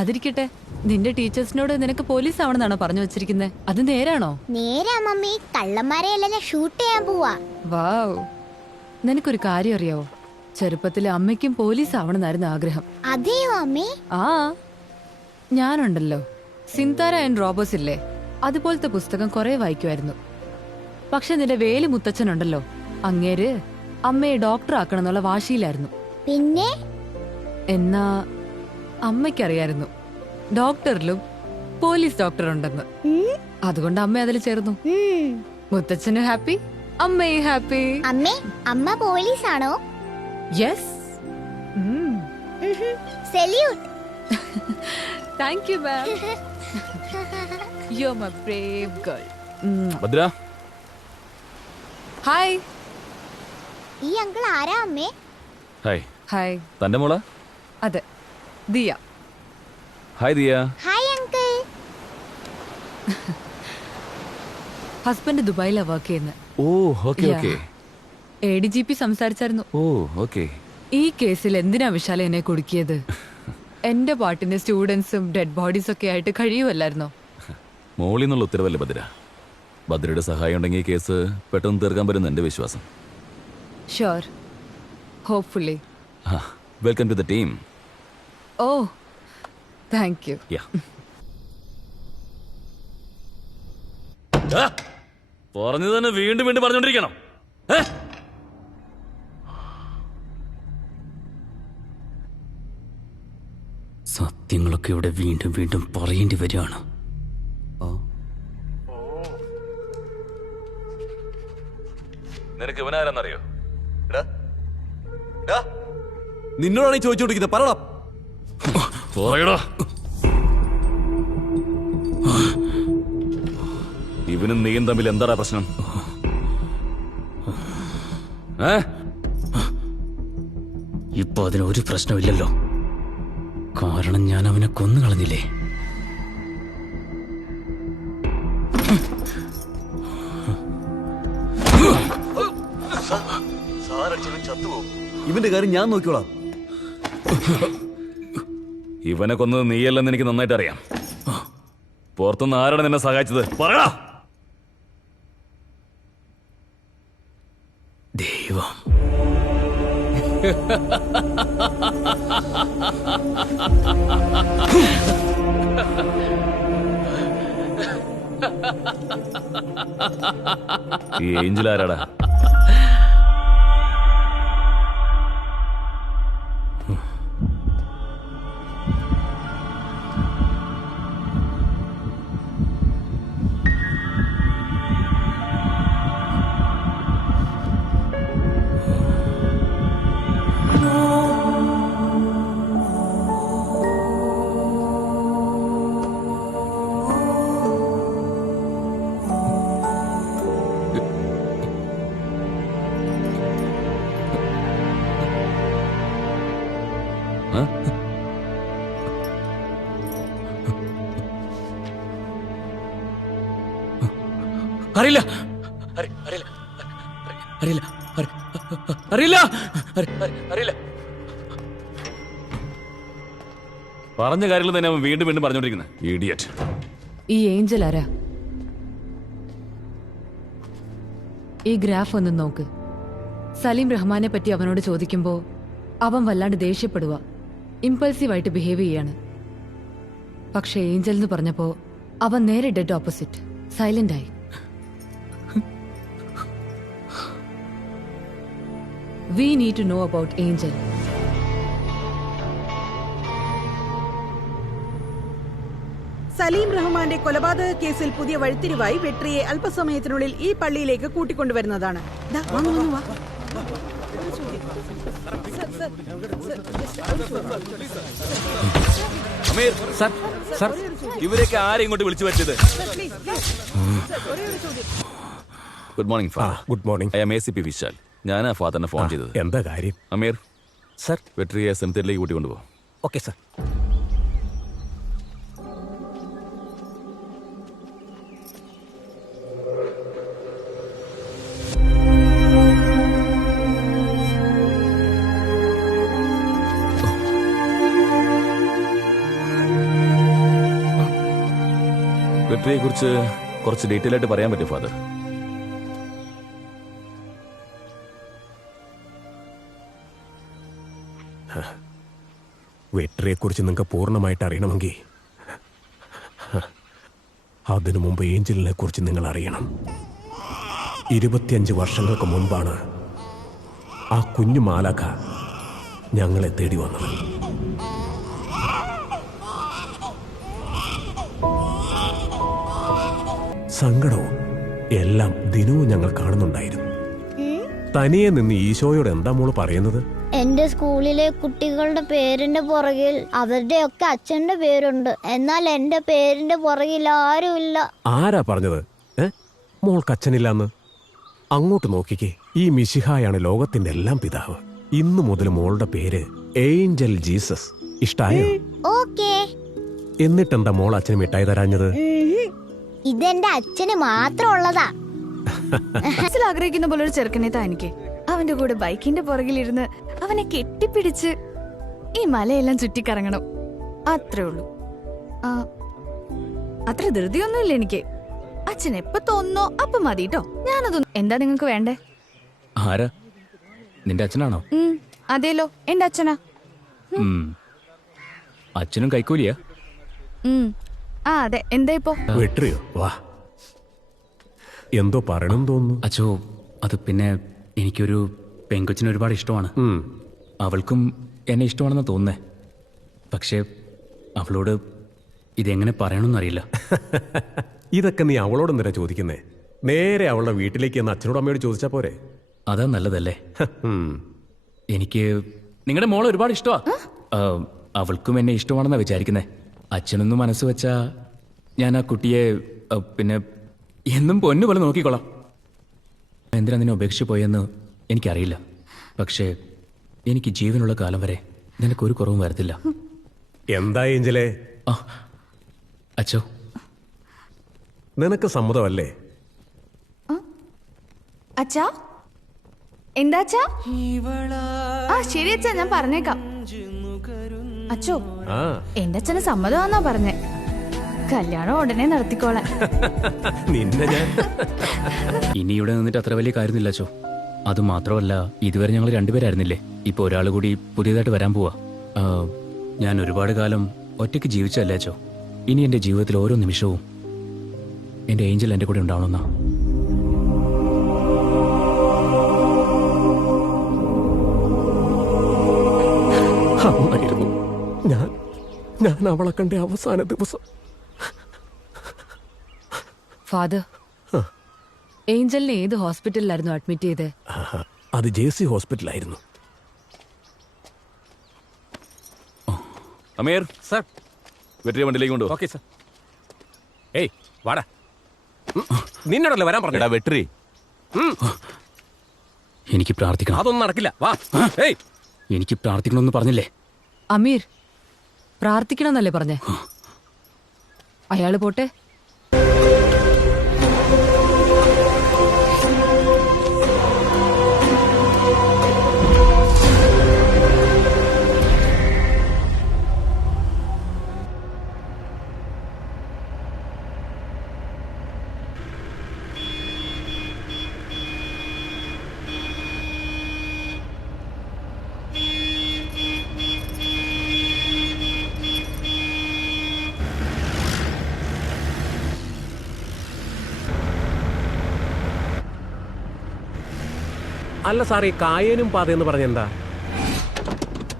അതിരിക്കട്ടെ, നിന്റെ ടീച്ചേഴ്സിനോട് നിനക്ക് പോലീസ് ആവണമെന്നാണോ പറഞ്ഞു വെച്ചിരിക്കുന്നത്? അത് നേരാണോ? നേരാ മമ്മി, കള്ളന്മാരെ എല്ലാം ഷൂട്ട് ചെയ്യാൻ പോവാ. വാവ്, നിനക്കൊരു കാര്യം അറിയാവോ? ചെറുപ്പത്തിലെ അമ്മയ്ക്കും പോലീസ് ആവണമെന്നായിരുന്നു ആഗ്രഹം. അതെയോ അമ്മേ? ഞാനുണ്ടല്ലോ, സിന്താര ആൻഡ് റോബേഴ്സ് ഇല്ലേ, അതുപോലത്തെ പുസ്തകം കുറെ വായിക്കുമായിരുന്നു. പക്ഷെ നിന്റെ വേലു മുത്തച്ഛനുണ്ടല്ലോ, അങ്ങേര് അമ്മയെ ഡോക്ടർ ആക്കണമെന്നുള്ള വാശിയിലായിരുന്നു. പിന്നെ എന്നാ അമ്മയ്ക്കറിയായിരുന്നു ഡോക്ടറിലും പോലീസ് ഡോക്ടർ ഉണ്ടെന്ന്. അതുകൊണ്ട് അമ്മ അതിൽ ചേർന്നു. മുത്തച്ഛന് ഹാപ്പി, അമ്മയും ഹാപ്പി. അമ്മേ, അമ്മ പോലീസാണോ? Yes. Salute. Thank you ma'am. You are my brave girl. Bhadra. Hi. ഈ അങ്കിൾ ആരാ അമ്മേ? ഹായ്. ഹായ്. തന്റെ മോള? അതെ, Diya. Hi Diya. Hi uncle. Husband ദുബായിലാ വർക്ക് ചെയ്യുന്നത്. Oh okay okay. ADGP സംസാരിച്ചായിരുന്നു. Oh okay. ഈ കേസിൽ എന്തിനാ വിശാല എന്നെ കുടുക്കിയത്? എന്റെ പാട്ടിന്റെ സ്റ്റുഡൻസും ഡെഡ് ബോഡീസ് ഒക്കെ ആയിട്ട് കഴിയുമല്ലായിരുന്നോ? മോളിന്നുള്ള ഉത്തരവല്ലേ ഭദ്ര. ഭദ്രയുടെ സഹായം ഉണ്ടെങ്കിൽ ഈ കേസ് പെട്ടെന്ന് തീർക്കാൻ പറ്റുന്ന എന്റെ വിശ്വാസം. Sure, hopefully. Welcome to the team. Oh, thank you. പറഞ്ഞു തന്നെ വീണ്ടും വീണ്ടും പറഞ്ഞോണ്ടിരിക്കണം. സത്യങ്ങളൊക്കെ ഇവിടെ വീണ്ടും വീണ്ടും പറയേണ്ടി വരികയാണ്. നിനക്ക് ഇവനാരെന്നറിയോ? നിന്നോടാണ് ഈ ചോദിച്ചുകൊണ്ടിരിക്കുന്നത്, പറയടാ. ഇവനും നീയും തമ്മിൽ എന്താടാ പ്രശ്നം? ഇപ്പൊ അതിന് ഒരു പ്രശ്നമില്ലല്ലോ, കാരണം ഞാൻ അവനെ കൊന്നു കളഞ്ഞില്ലേ. ഇവന്റെ കാര്യം ഞാൻ നോക്കിയോളാം. ഇവനെ കൊന്നത് നീയല്ലെന്ന് എനിക്ക് നന്നായിട്ട് അറിയാം. പുറത്തുനിന്ന് ആരാണ് നിന്നെ സഹായിച്ചത്? പറയടാ. ദൈവം. ഈ ഏഞ്ചൽ ആരാടാ? അറിയില്ല, അറിയില്ല, അറിയില്ല, അറിയില്ല. പറഞ്ഞ കാര്യങ്ങൾ തന്നെ അവൻ വീണ്ടും വീണ്ടും പറഞ്ഞോണ്ടിരിക്കുന്നത്. ഇഡിയറ്റ്. ഈ ഏഞ്ചൽ ആരാ? ഈ ഗ്രാഫ് ഒന്ന് നോക്ക്. സലീം റഹ്മാനെ പറ്റി അവനോട് ചോദിക്കുമ്പോൾ അവൻ വല്ലാണ്ട് ദേഷ്യപ്പെടുക, ഇമ്പൾസീവായിട്ട് ബിഹേവ് ചെയ്യാണ്. പക്ഷെ ഏഞ്ചൽ എന്ന് പറഞ്ഞപ്പോ അവൻ നേരെ ഡെഡ് ഓപ്പോസിറ്റ്, സൈലന്റ് ആയി. We need to know about Angel. Saleem റഹ്മാന്റെ കൊലപാതക കേസിൽ പുതിയ വഴിത്തിരിവായി വെട്രിയെ അല്പസമയത്തിനുള്ളിൽ ഈ പള്ളിയിലേക്ക് കൂട്ടിക്കൊണ്ടുവരുന്നതാണ്. ദാ, വന്നു, വന്നു, വാ. അമീർ, സർ, ഇവരെയൊക്കെ ആരെയും ഇങ്ങോട്ട് വിളിച്ചു പറ്റിയത്? Good morning father. Good morning. I am ACP Vishal. ഞാനാ ഫാദറിനെ ഫോൺ ചെയ്തത്. എന്താ കാര്യം? അമീർ, സർ, വെട്രിയെ സെമിത്തേരിലേക്ക് കൂട്ടിക്കൊണ്ടുപോ. Okay sir. വെട്രിയെ കുറിച്ച് കുറച്ച് ഡീറ്റെയിൽ ആയിട്ട് പറയാൻ പറ്റും ഫാദർ? വെട്രിയെ കുറിച്ച് നിങ്ങൾക്ക് പൂർണ്ണമായിട്ട് അറിയണമെങ്കിൽ അതിനു മുമ്പ് ഏഞ്ചലിനെ കുറിച്ച് നിങ്ങൾ അറിയണം. 25 വർഷങ്ങൾക്ക് മുൻപാണ് ആ കുഞ്ഞു മാലാഖ ഞങ്ങളെ തേടി വന്നത്. സങ്കടവും എല്ലാം ദിനവും ഞങ്ങൾ കാണുന്നുണ്ടായിരുന്നു. തനിയെ നിന്ന് ഈശോയോട് എന്താ മോള് പറയുന്നത്? എന്റെ സ്കൂളിലെ കുട്ടികളുടെ പേരിന്റെ പുറകിൽ അവരുടെയൊക്കെ അച്ഛന്റെ പേരുണ്ട്, എന്നാൽ എന്റെ പേരിന്റെ പുറകിൽ ആരുമില്ല. ആരാ പറഞ്ഞത് മോൾക്ക് അച്ഛനില്ലാന്ന്? അങ്ങോട്ട് നോക്കിക്കേ, ഈ മിശിഹായാണ് ലോകത്തിന്റെ എല്ലാം പിതാവ്. ഇന്നു മുതൽ മോളുടെ പേര് ഏഞ്ചൽ ജീസസ്. ഇഷ്ടായോ? ഓക്കേ. എന്നിട്ടെന്താ മോൾ അച്ഛന് മിഠായി തരാഞ്ഞത്? ഇതെന്റെ അച്ഛന് മാത്രം ഉള്ളതാ. ആഗ്രഹിക്കുന്ന പോലെ ഒരു ചെറുക്കനെ താ എനിക്ക്. അവന്റെ കൂടെ ബൈക്കിന്റെ പുറകിലിരുന്ന് അവനെ കെട്ടിപ്പിടിച്ച് ഈ മലയെല്ലാം ചുറ്റിക്കറങ്ങണം. അത്രേ ഉള്ളൂ. അത്ര ധൃതിയൊന്നുമില്ല എനിക്ക്. അച്ഛൻ എപ്പോ തോന്നോ അപ്പൊ മതി കേട്ടോ. ഞാനതൊന്നും. എന്താ നിങ്ങൾക്ക് വേണ്ടേ? ആരാ? നിന്റെ അച്ഛനാണോ? അതേലോ, എന്റെ അച്ഛനാ. അച്ഛനും കൈക്കൂലിയാ? അതെ. എന്താ ഇപ്പോ? വെട്രിയോ? വാ, എന്തോ പറയണം തോന്നുന്നു. അച്ഛോ, അത് പിന്നെ എനിക്കൊരു പെങ്കൊച്ചിനെ ഒരുപാട് ഇഷ്ടമാണ്. അവൾക്കും എന്നെ ഇഷ്ടമാണെന്ന് തോന്നുന്നേ. പക്ഷേ അവളോട് ഇതെങ്ങനെ പറയണമെന്നറിയില്ല. ഇതൊക്കെ നീ അവളോട് എന്തിനാ ചോദിക്കുന്നേ? നേരെ അവളുടെ വീട്ടിലേക്ക് എന്ന് അച്ഛനോട് അമ്മയോട് ചോദിച്ചാ പോരെ? അതാ നല്ലതല്ലേ? എനിക്ക് നിങ്ങളുടെ മോളെ ഒരുപാട് ഇഷ്ടമാ. അവൾക്കും എന്നെ ഇഷ്ടമാണെന്നാ വിചാരിക്കുന്നേ. അച്ഛനൊന്നും മനസ്സ് വെച്ചാ ഞാൻ ആ കുട്ടിയെ പിന്നെ എന്നും പൊന്നു പോലെ നോക്കിക്കോളാം. എന്തിനാ നിന്നെ ഉപേക്ഷിച്ച് പോയെന്ന് എനിക്കറിയില്ല. പക്ഷേ എനിക്ക് ജീവനുള്ള കാലം വരെ നിനക്കൊരു കുറവും വരത്തില്ല. എന്താ ഏഞ്ചലേ? അച്ഛോ, നിനക്ക് സമ്മതമല്ലേ? അച്ഛാ, എന്താ അച്ഛാ? ശരി അച്ഛാ, ഞാൻ പറഞ്ഞേക്കാം. അച്ഛോ, എന്റെ അച്ഛന് സമ്മതമാന്നാ പറഞ്ഞേ. കല്യാണം ഉടനെ നടത്തിക്കോളാം. നിന്നെ ഞാൻ ഇനി ഇവിടെ നിന്നിട്ട് അത്ര വലിയ കാര്യമില്ല അച്ഛോ. അത് മാത്രമല്ല, ഇതുവരെ ഞങ്ങൾ രണ്ടുപേരായിരുന്നില്ലേ. ഇപ്പൊ ഒരാൾ കൂടി പുതിയതായിട്ട് വരാൻ പോവാ. ഞാൻ ഒരുപാട് കാലം ഒറ്റയ്ക്ക് ജീവിച്ചല്ലേ അച്ഛോ. ഇനി എന്റെ ജീവിതത്തിൽ ഓരോ നിമിഷവും എന്റെ ഏഞ്ചൽ എന്റെ കൂടെ ഉണ്ടാവണമെന്നാ. അന്നായിരുന്നു ഞാൻ അവളെ കണ്ട അവസാന ദിവസം. ഫാദർ, ഏഞ്ചലിനെ ഏത് ഹോസ്പിറ്റലിലായിരുന്നു അഡ്മിറ്റ് ചെയ്തേ? അത് JC ഹോസ്പിറ്റലായിരുന്നു. അമീർ സർ, വെട്രിയെ വണ്ടിയിലേക്ക് കൊണ്ടു. Okay sir. ഏയ് വാടാ, നിന്നോടല്ലേ വരാൻ പറഞ്ഞ? വെട്രി, എനിക്ക് പ്രാർത്ഥിക്കണം. അതൊന്നും നടക്കില്ല. വാ. ഏയ്, എനിക്ക് പ്രാർത്ഥിക്കണമെന്ന് പറഞ്ഞില്ലേ? അമീർ, പ്രാർത്ഥിക്കണമെന്നല്ലേ പറഞ്ഞേ? അയാള് പോട്ടെ. അല്ല സാർ, ഈ കായേനും പാതയെന്ന് പറഞ്ഞ എന്താ?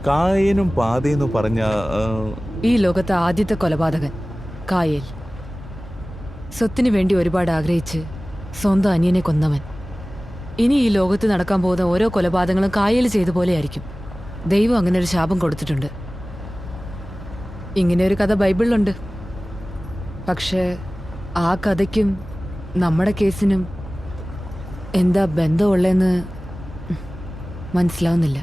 കായനും പാതയെന്ന് പറഞ്ഞ ഈ ലോകത്തെ ആദ്യത്തെ കൊലപാതകൻ കായേൽ. സ്വത്തിനു വേണ്ടി ഒരുപാട് ആഗ്രഹിച്ച് സ്വന്തം അനിയനെ കൊന്നവൻ. ഇനി ഈ ലോകത്ത് നടക്കാൻ പോകുന്ന ഓരോ കൊലപാതകങ്ങളും കായേൽ ചെയ്ത പോലെയായിരിക്കും. ദൈവം അങ്ങനെ ഒരു ശാപം കൊടുത്തിട്ടുണ്ട്. ഇങ്ങനെ ഒരു കഥ ബൈബിളിലുണ്ട്. പക്ഷേ ആ കഥയ്ക്കും നമ്മുടെ കേസിനും എന്താ ബന്ധമുള്ളതെന്ന് മനസ്സിലാവുന്നില്ല.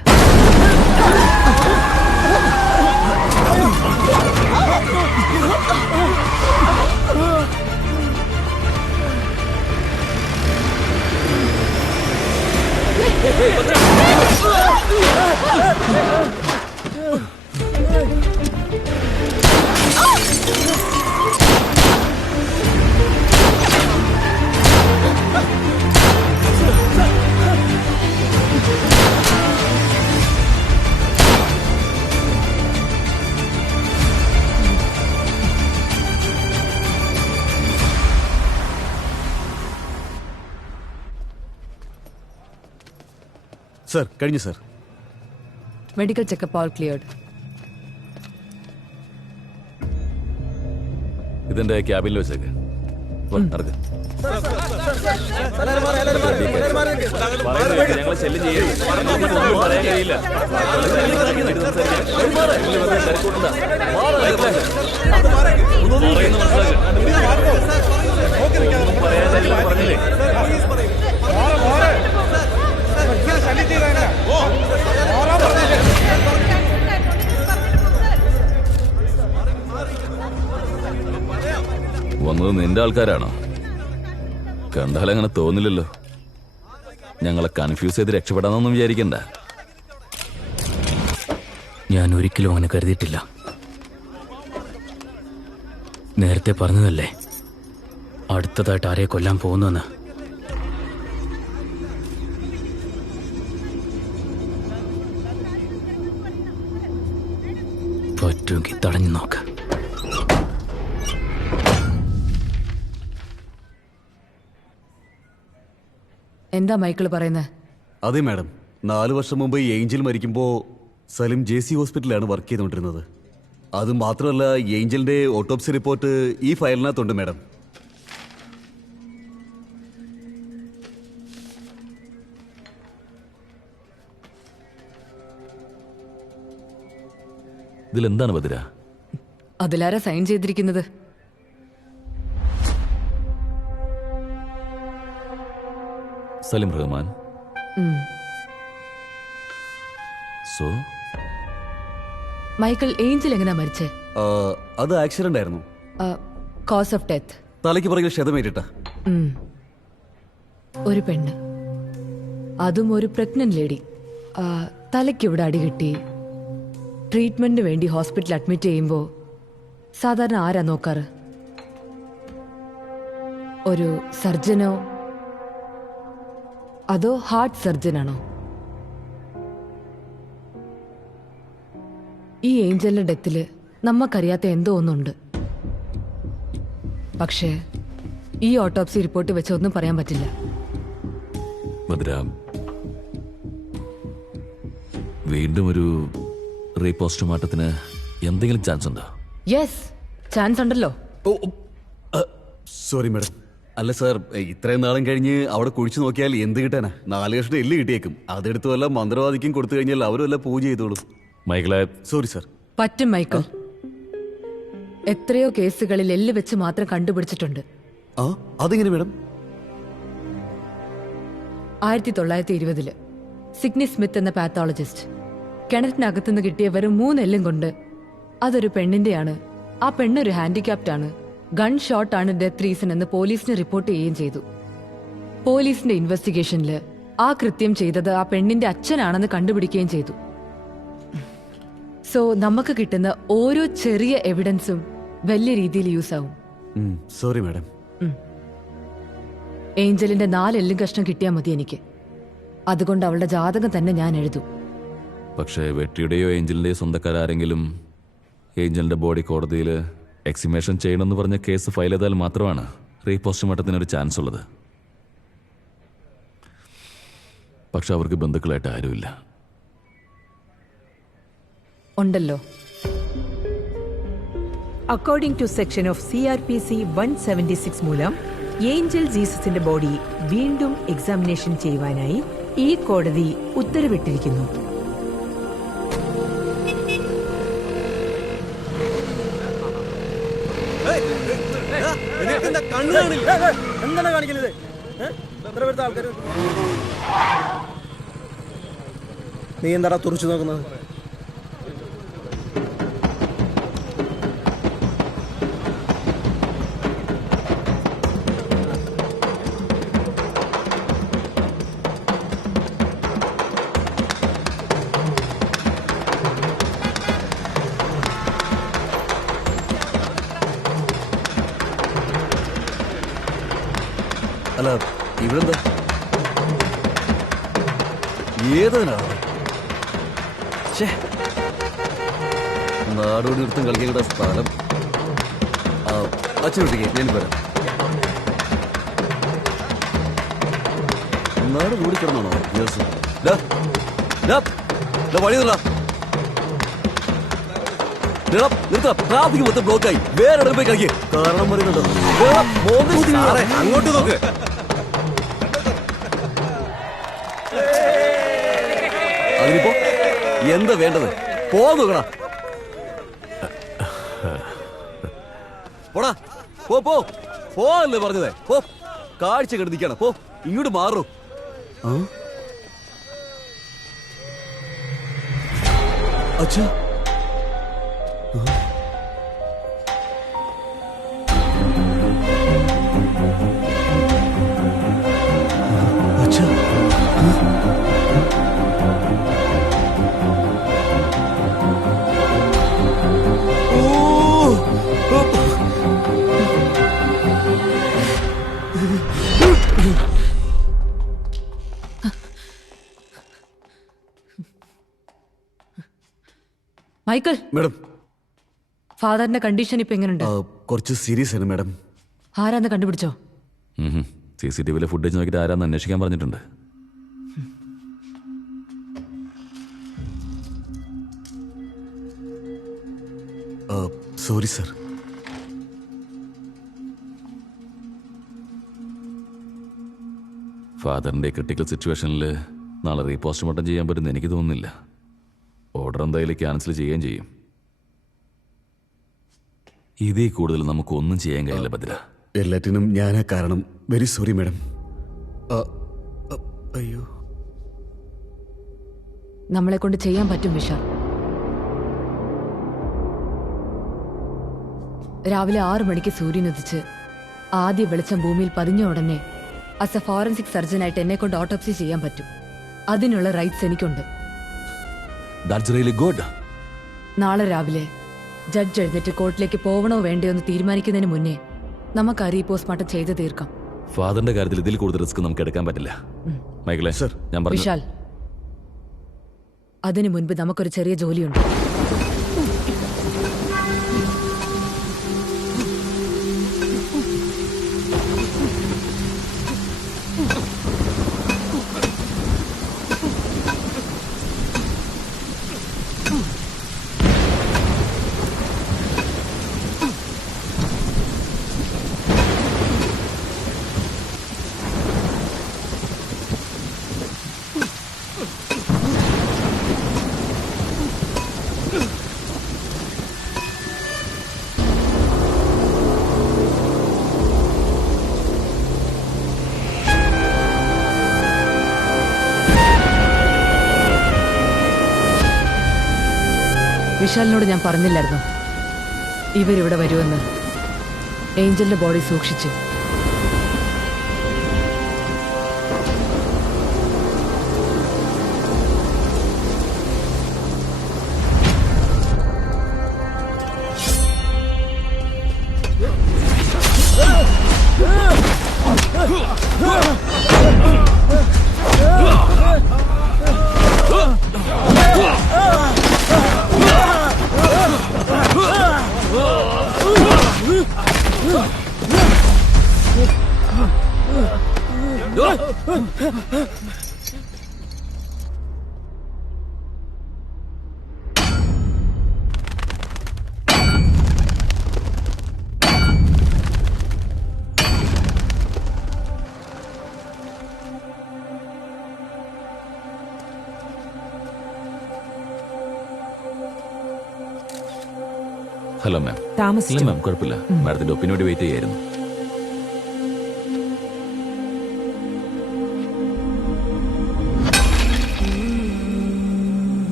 സർ, കഴിഞ്ഞു sir. Medical checkup all cleared. ഇതിന്റെ ക്യാബിനിൽ വെച്ചേക്ക്. നടക്ക്. ഞങ്ങളെ ശല്യം ചെയ്യരുത്. പറയാൻ കഴിയില്ല. പറഞ്ഞില്ലേ? വന്നത് നിന്റെ ആൾക്കാരാണോ? കണ്ടാലങ്ങനെ തോന്നില്ലല്ലോ. ഞങ്ങളെ കൺഫ്യൂസ് ചെയ്ത് രക്ഷപ്പെടാന്നൊന്നും വിചാരിക്കണ്ട. ഞാൻ ഒരിക്കലും അങ്ങനെ കരുതിയിട്ടില്ല. നേരത്തെ പറഞ്ഞതല്ലേ അടുത്തതായിട്ട് ആരെ കൊല്ലാൻ പോകുന്നെന്ന്. പറ്റുമെങ്കിൽ തടഞ്ഞു നോക്ക്. എന്താ മൈക്കിൾ പറയുന്നത്? അതെ മാഡം, 4 വർഷം മുമ്പ് ഈ ഏഞ്ചൽ മരിക്കുമ്പോൾ സലിം JC ഹോസ്പിറ്റലിലാണ് വർക്ക് ചെയ്തുകൊണ്ടിരുന്നത്. അത് മാത്രമല്ല, ഏഞ്ചലിന്റെ ഓട്ടോപ്സി റിപ്പോർട്ട് ഈ ഫയലിനകത്തുണ്ട് മാഡം. ഇതിലെന്താണ് ബദിര? അതിലാരാ സൈൻ ചെയ്തിരിക്കുന്നത്? Salim Rahman. So Michael, Angel എങ്ങനെയാ മരിച്ചേ? അത് ആക്സിഡന്റ് ആയിരുന്നു. Cause of death? തലയ്ക്ക് പുറകിൽ ക്ഷതമേറ്റിട്ട. ഒരു പെണ്ണ്, അതും ഒരു പ്രഗ്നന്റ് ലേഡി. തലയ്ക്ക് ഇവിടെ അടി കിട്ടി. ട്രീറ്റ്മെന്റിന് വേണ്ടി ഹോസ്പിറ്റലിൽ അഡ്മിറ്റ് ചെയ്യുമ്പോൾ സാധാരണ ആരാ നോക്കാറ്? ഒരു സർജനോ അതോ ഹാർട്ട് സർജനാണോ? ഈ ഏഞ്ചലിന്റെ ഡെത്തില് നമുക്കറിയാത്ത എന്തോ ഒന്നുണ്ട്. പക്ഷേ ഈ ഓട്ടോപ്സി റിപ്പോർട്ട് വെച്ച് ഒന്നും പറയാൻ പറ്റില്ല. ബദിര, വീണ്ടും ഒരു റീപോസ്റ്റ്മോർട്ടത്തിന് എന്തെങ്കിലും ചാൻസ് ഉണ്ടോ? യെസ്, ചാൻസ് ഉണ്ടല്ലോ. Sorry madam. അല്ല സാർ, ഇത്രയും നാളും കഴിഞ്ഞ് അവിടെ കുഴിച്ചു നോക്കിയാൽ എന്ത് കിട്ടാനാ? 4 ലക്ഷം എല്ല് കിട്ടിയേക്കും. അതെടുത്ത് വല്ല മന്ത്രവാദിക്കും കൊടുത്തു കഴിഞ്ഞാൽ അവരും വല്ല പൂജ ചെയ്തോളും. മൈക്കിളെ, സോറി സാർ. പറ്റും മൈക്കിൾ. എത്രയോ കേസുകളിൽ എല്ല് വെച്ച് മാത്രം കണ്ടുപിടിച്ചിട്ടുണ്ട്. അതെങ്ങനെ മാഡം? 1920 സിഗ്നി സ്മിത്ത് എന്ന പാത്തോളജിസ്റ്റ് കിണറ്റിനകത്തുനിന്ന് കിട്ടിയ വെറും 3 എല്ലും കൊണ്ട് അതൊരു പെണ്ണിന്റെയാണ്, ആ പെണ്ണൊരു ഹാൻഡിക്യാപ്റ്റ് ആണ്, ഗൺ ഷോട്ട് ആണ് ഡെത്ത് റീസൺ എന്ന് പോലീസിന് റിപ്പോർട്ട് ചെയ്യുകയും ചെയ്തു. പോലീസിന്റെ ഇൻവെസ്റ്റിഗേഷനിൽ ആ കൃത്യം ചെയ്തത് ആ പെണ്ണിന്റെ അച്ഛനാണെന്ന് കണ്ടുപിടിക്കുകയും ചെയ്തു. സോ നമുക്ക് കിട്ടുന്ന ഓരോ ചെറിയ എവിഡൻസും വലിയ രീതിയിൽ യൂസ് ആവും. Sorry madam. ഏഞ്ചലിന്റെ 4 എല്ലും കഷ്ണം കിട്ടിയാൽ മതി എനിക്ക്. അതുകൊണ്ട് അവളുടെ ജാതകം തന്നെ ഞാൻ എഴുതും. പക്ഷേ വെട്രിയുടെയോ ഏഞ്ചലിന്റെയോ സ്വന്തക്കാരെങ്കിലും ഏഞ്ചലിന്റെ ബോഡി കോടതിയിൽ എക്സിമേഷൻ ചെയ്യണമെന്ന് പറഞ്ഞ കേസ് ഫയൽ ചെയ്താൽ മാത്രമാണ് റീപോസ്റ്റ്മോർട്ടത്തിന് ഒരു ചാൻസ് ഉള്ളത്. പക്ഷെ അവർക്ക് ബന്ധുക്കളായിട്ട് ആരുമില്ല. ഉണ്ടല്ലോ. According to section of CRPC 176 മൂലം ഏഞ്ചൽ ജീസസിന്റെ ബോഡി വീണ്ടും എക്സാമിനേഷൻ ചെയ്യുവാനായി ഈ കോടതി ഉത്തരവിട്ടിരിക്കുന്നു. എന്താണ് കാണിക്കുന്നത്? നീ എന്താടാ തുറച്ചു നോക്കുന്നത്? അല്ല, ഇവിടെന്താ ഏതാണ് നാടോടി നൃത്തം കളിക്കേണ്ട സ്ഥലം? അച്ഛനൊട്ടിക്ക് ഞാൻ വരാം. നാട് ഓടിക്കിടന്നാണോ? വഴി നിർത്താം. ട്രാഫിക് മൊത്തം ബ്ലോക്കായി. വേറെ പോയി കളിക്കേ. കാരണം പറയുന്നുണ്ടോ? അങ്ങോട്ട് നോക്ക്. അതിനിപ്പോ എന്താ വേണ്ടത്? പോകടാ, പോടാ, പോ പോല്ലേ പറഞ്ഞതേ. പോ, കാഴ്ച കെടുത്തിക്കാണ്. പോ, ഇങ്ങോട്ട് മാറൂ. അച്ഛാ, അച്ഛാ, മൈക്കിൾ, മാഡം, ഫാദറിന്റെ കണ്ടീഷൻ ഇപ്പൊ എങ്ങനെയുണ്ട്? കുറച്ച് സീരിയസ് ആണ് മാഡം. ആരാന്ന് കണ്ടുപിടിച്ചോ? CCTVയിലെ ഫുട്ടേജ് നോക്കിയിട്ട് ആരാന്ന് അന്വേഷിക്കാൻ പറഞ്ഞിട്ടുണ്ട്. Sorry sir. ഫാദറിന്റെ ക്രിട്ടിക്കൽ സിറ്റുവേഷനിൽ നാളെ റീപോസ്റ്റ്മോർട്ടം ചെയ്യാൻ പറ്റുമെന്ന് എനിക്ക് തോന്നുന്നില്ല. ഓർഡർ എന്തായാലും ക്യാൻസൽ ചെയ്യുകയും ചെയ്യും. ഇതിൽ കൂടുതൽ നമുക്കൊന്നും ചെയ്യാൻ കഴിയില്ല ഭദ്ര. എല്ലാറ്റിനും ഞാനാ കാരണം. Very sorry madam. അയ്യോ, നമ്മളെ കൊണ്ട് ചെയ്യാൻ പറ്റും വിശാൽ. രാവിലെ 6 മണിക്ക് സൂര്യൻ ഉദിച്ച് ആദ്യ വെളിച്ചം ഭൂമിയിൽ പതിഞ്ഞ ഉടനെ ആസ് എ ഫോറൻസിക് സർജനായിട്ട് എന്നെ കൊണ്ട് ഓട്ടോപ്സി ചെയ്യാൻ പറ്റും. അതിനുള്ള റൈറ്റ്സ് എനിക്കുണ്ട്. നാളെ രാവിലെ ജഡ്ജ് എഴുന്നേറ്റ് കോർട്ടിലേക്ക് പോകണോ വേണ്ടയോ എന്ന് തീരുമാനിക്കുന്നതിന് മുന്നേ നമുക്ക് ആ റീപോസ്റ്റ്മോർട്ടം ചെയ്ത് തീർക്കാം. ഫാദറിന്റെ കാര്യത്തിൽ ഇതിൽ കൂടുതൽ റിസ്ക് നമുക്ക് എടുക്കാൻ പറ്റില്ല. മൈക്കിളെ, ഞാൻ പറഞ്ഞു. വിശാൽ, അതിനു മുൻപ് നമുക്കൊരു ചെറിയ ജോലിയുണ്ട്. വിശാലിനോട് ഞാൻ പറഞ്ഞില്ലായിരുന്നു ഇവരിവിടെ വരുമെന്ന്. ഏഞ്ചലിന്റെ ബോഡി സൂക്ഷിച്ചു. Hello ma'am. താമസിച്ചോ? ഇല്ല മാം, കുഴപ്പമില്ല. മാഡത്തിന്റെ ഒപ്പിന് വേണ്ടി വെയിറ്റ് ചെയ്യായിരുന്നു.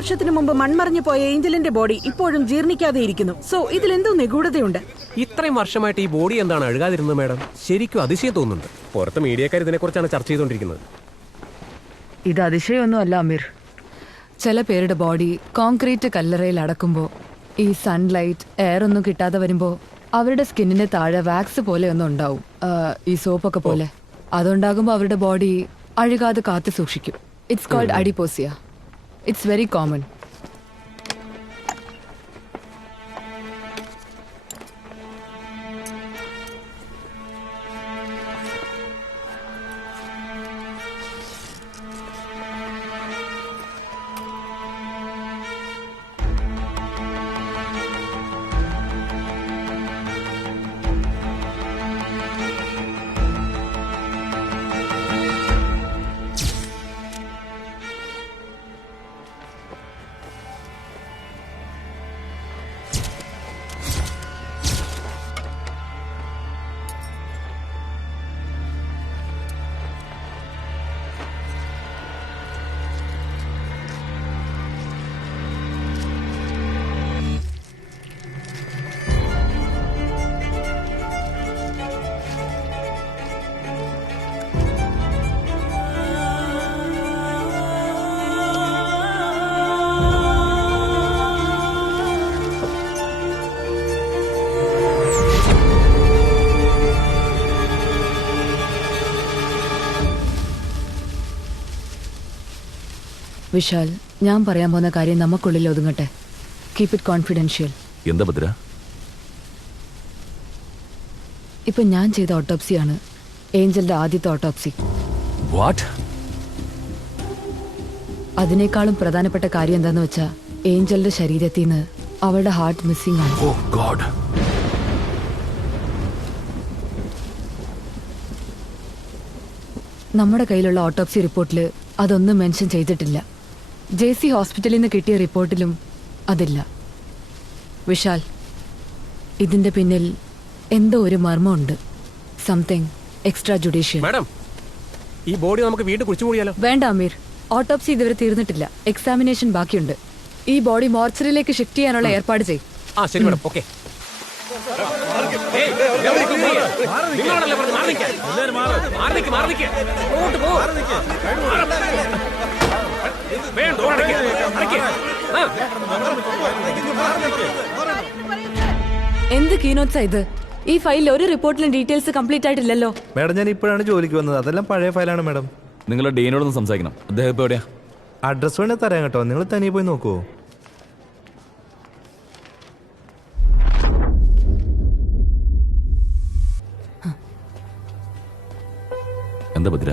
വർഷത്തിനു മുമ്പ് മൺമറഞ്ഞു പോയ ഏഞ്ചലിന്റെ ബോഡി ഇപ്പോഴും ജീർണിക്കാതെ ഇരിക്കുന്നു. സോ ഇതിലെന്തോ നിഗൂഢതയുണ്ട്. ഇത്രയും വർഷമായിട്ട് ഈ ബോഡി എന്താണ് അഴുകാതിരുന്നത് മാഡം? ശരിക്കും അതിശയം തോന്നുന്നുണ്ട്. പുറത്ത് മീഡിയക്കാർ ഇതിനെക്കുറിച്ചാണ് ചർച്ച ചെയ്തുകൊണ്ടിരിക്കുന്നത്. ഇത് അതിശയമൊന്നും അല്ല അമീർ. ചില പേരുടെ ബോഡി കോൺക്രീറ്റ് കല്ലറയിൽ അടക്കുമ്പോൾ ഈ സൺലൈറ്റ് എയർ ഒന്നും കിട്ടാതെ വരുമ്പോൾ അവരുടെ സ്കിന്നിന് താഴെ വാക്സ് പോലെ ഒന്നും ഉണ്ടാവും, ഈ സോപ്പൊക്കെ പോലെ. അതുണ്ടാകുമ്പോൾ അവരുടെ ബോഡി അഴുകാതെ കാത്തു സൂക്ഷിക്കും. It's called adipocere. It's very common. Vishal, ഞാൻ പറയാൻ പോകുന്ന കാര്യം നമുക്കുള്ളിൽ ഒതുങ്ങട്ടെ. Keep it confidential. എന്താ ഭദ്ര? ഇപ്പൊ ഞാൻ ചെയ്ത ഓട്ടോപ്സിയാണ് ഏഞ്ചലിന്റെ ആദ്യത്തെ ഓട്ടോപ്സി. വാട്ട്? അതിനേക്കാളും പ്രധാനപ്പെട്ട കാര്യം എന്താന്ന് വെച്ചാ ഏഞ്ചലിന്റെ ശരീരത്തിൽ നിന്ന് അവളുടെ ഹാർട്ട് മിസ്സിംഗ് ആണ്. ഓ ഗോഡ്. നമ്മുടെ കയ്യിലുള്ള ഓട്ടോപ്സി റിപ്പോർട്ടിൽ അതൊന്നും മെൻഷൻ ചെയ്തിട്ടില്ല. JC ഹോസ്പിറ്റലിൽ നിന്ന് കിട്ടിയ റിപ്പോർട്ടിലും അതില്ല. വിശാൽ, ഇതിന്റെ പിന്നിൽ എന്തോ ഒരു മർമ്മമുണ്ട്. Something extrajudicial. മാഡം, ഈ ബോഡി നമുക്ക് വീണ്ടും കുഴിച്ചു മൂടിയാലോ? വേണ്ട അമീർ, ഓട്ടോപ്സി ഇതുവരെ തീർന്നിട്ടില്ല. എക്സാമിനേഷൻ ബാക്കിയുണ്ട്. ഈ ബോഡി മോർച്ചറിയിലേക്ക് ഷിഫ്റ്റ് ചെയ്യാനുള്ള ഏർപ്പാട് ചെയ്യും. ആ ശരി മാഡം, ഓക്കെ. എന്ത് കീനോട്ട്സാ ഇത്? ഈ ഫയലിൽ ഒരു റിപ്പോർട്ടിലും ഡീറ്റെയിൽസ് കംപ്ലീറ്റ് ആയിട്ടില്ലല്ലോ. മാഡം, ഞാൻ ഇപ്പോഴാണ് ജോലിക്ക് വന്നത്. അതെല്ലാം പഴയ ഫയലാണ് മാഡം. നിങ്ങളുടെ ഡീനോടൊന്ന് സംസാരിക്കണം. അദ്ദേഹം ഇപ്പൊ എവിടെയാ? അഡ്രസ് വേണേ തരാം കേട്ടോ. നിങ്ങൾ തനിയെ പോയി നോക്കുവോ? എന്താ ഭദ്ര?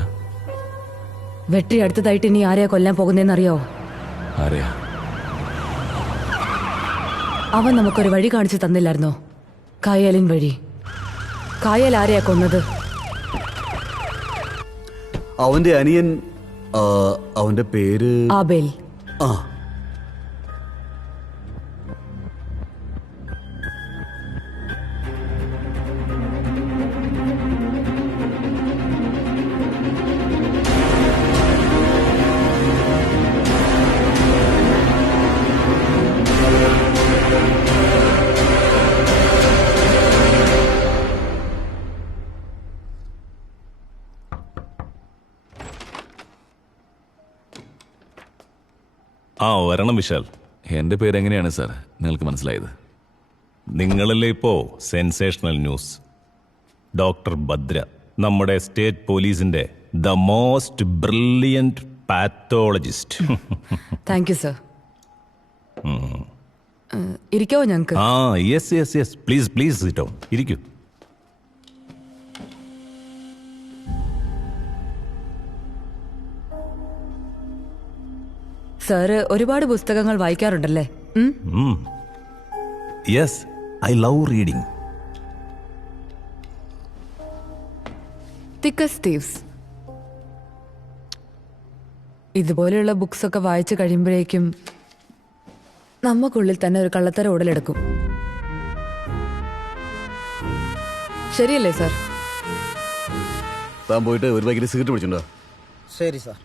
വെട്രി അടുത്തതായിട്ട് ഇനി ആരെയാ കൊല്ലാൻ പോകുന്നതെന്നറിയോ? ആരെയാ? അവൻ നമുക്കൊരു വഴി കാണിച്ചു തന്നില്ലായിരുന്നോ? കായലിൻ വഴി. കായൽ ആരെയാ കൊന്നത്? അവന്റെ അനിയൻ. അവന്റെ പേര് ആബേൽ. ആ, വരണം വിശാൽ. എൻ്റെ പേര് എങ്ങനെയാണ് സാർ നിങ്ങൾക്ക് മനസ്സിലായത്? നിങ്ങളല്ലേ ഇപ്പോ സെൻസേഷണൽ ന്യൂസ്. ഡോക്ടർ ഭദ്ര, നമ്മുടെ സ്റ്റേറ്റ് പോലീസിന്റെ the most brilliant pathologist. Thank you sir. ഇരിക്കാവോ ഞങ്ങൾക്ക്? Yes please please sit down. ഇരിക്കൂ. സാറ് ഒരുപാട് പുസ്തകങ്ങൾ വായിക്കാറുണ്ടല്ലേ? Yes, I love reading. Thick as thieves ഇതുപോലെയുള്ള ബുക്സ് ഒക്കെ വായിച്ചു കഴിയുമ്പോഴേക്കും നമുക്കുള്ളിൽ തന്നെ ഒരു കള്ളത്തരം ഉടലെടുക്കും. ശരിയല്ലേ സാർ? താൻ പോയിട്ട് ഒരു പാക്കറ്റ് സിഗരറ്റ് പിടിച്ചിട്ടുണ്ടോ? ശരി sir.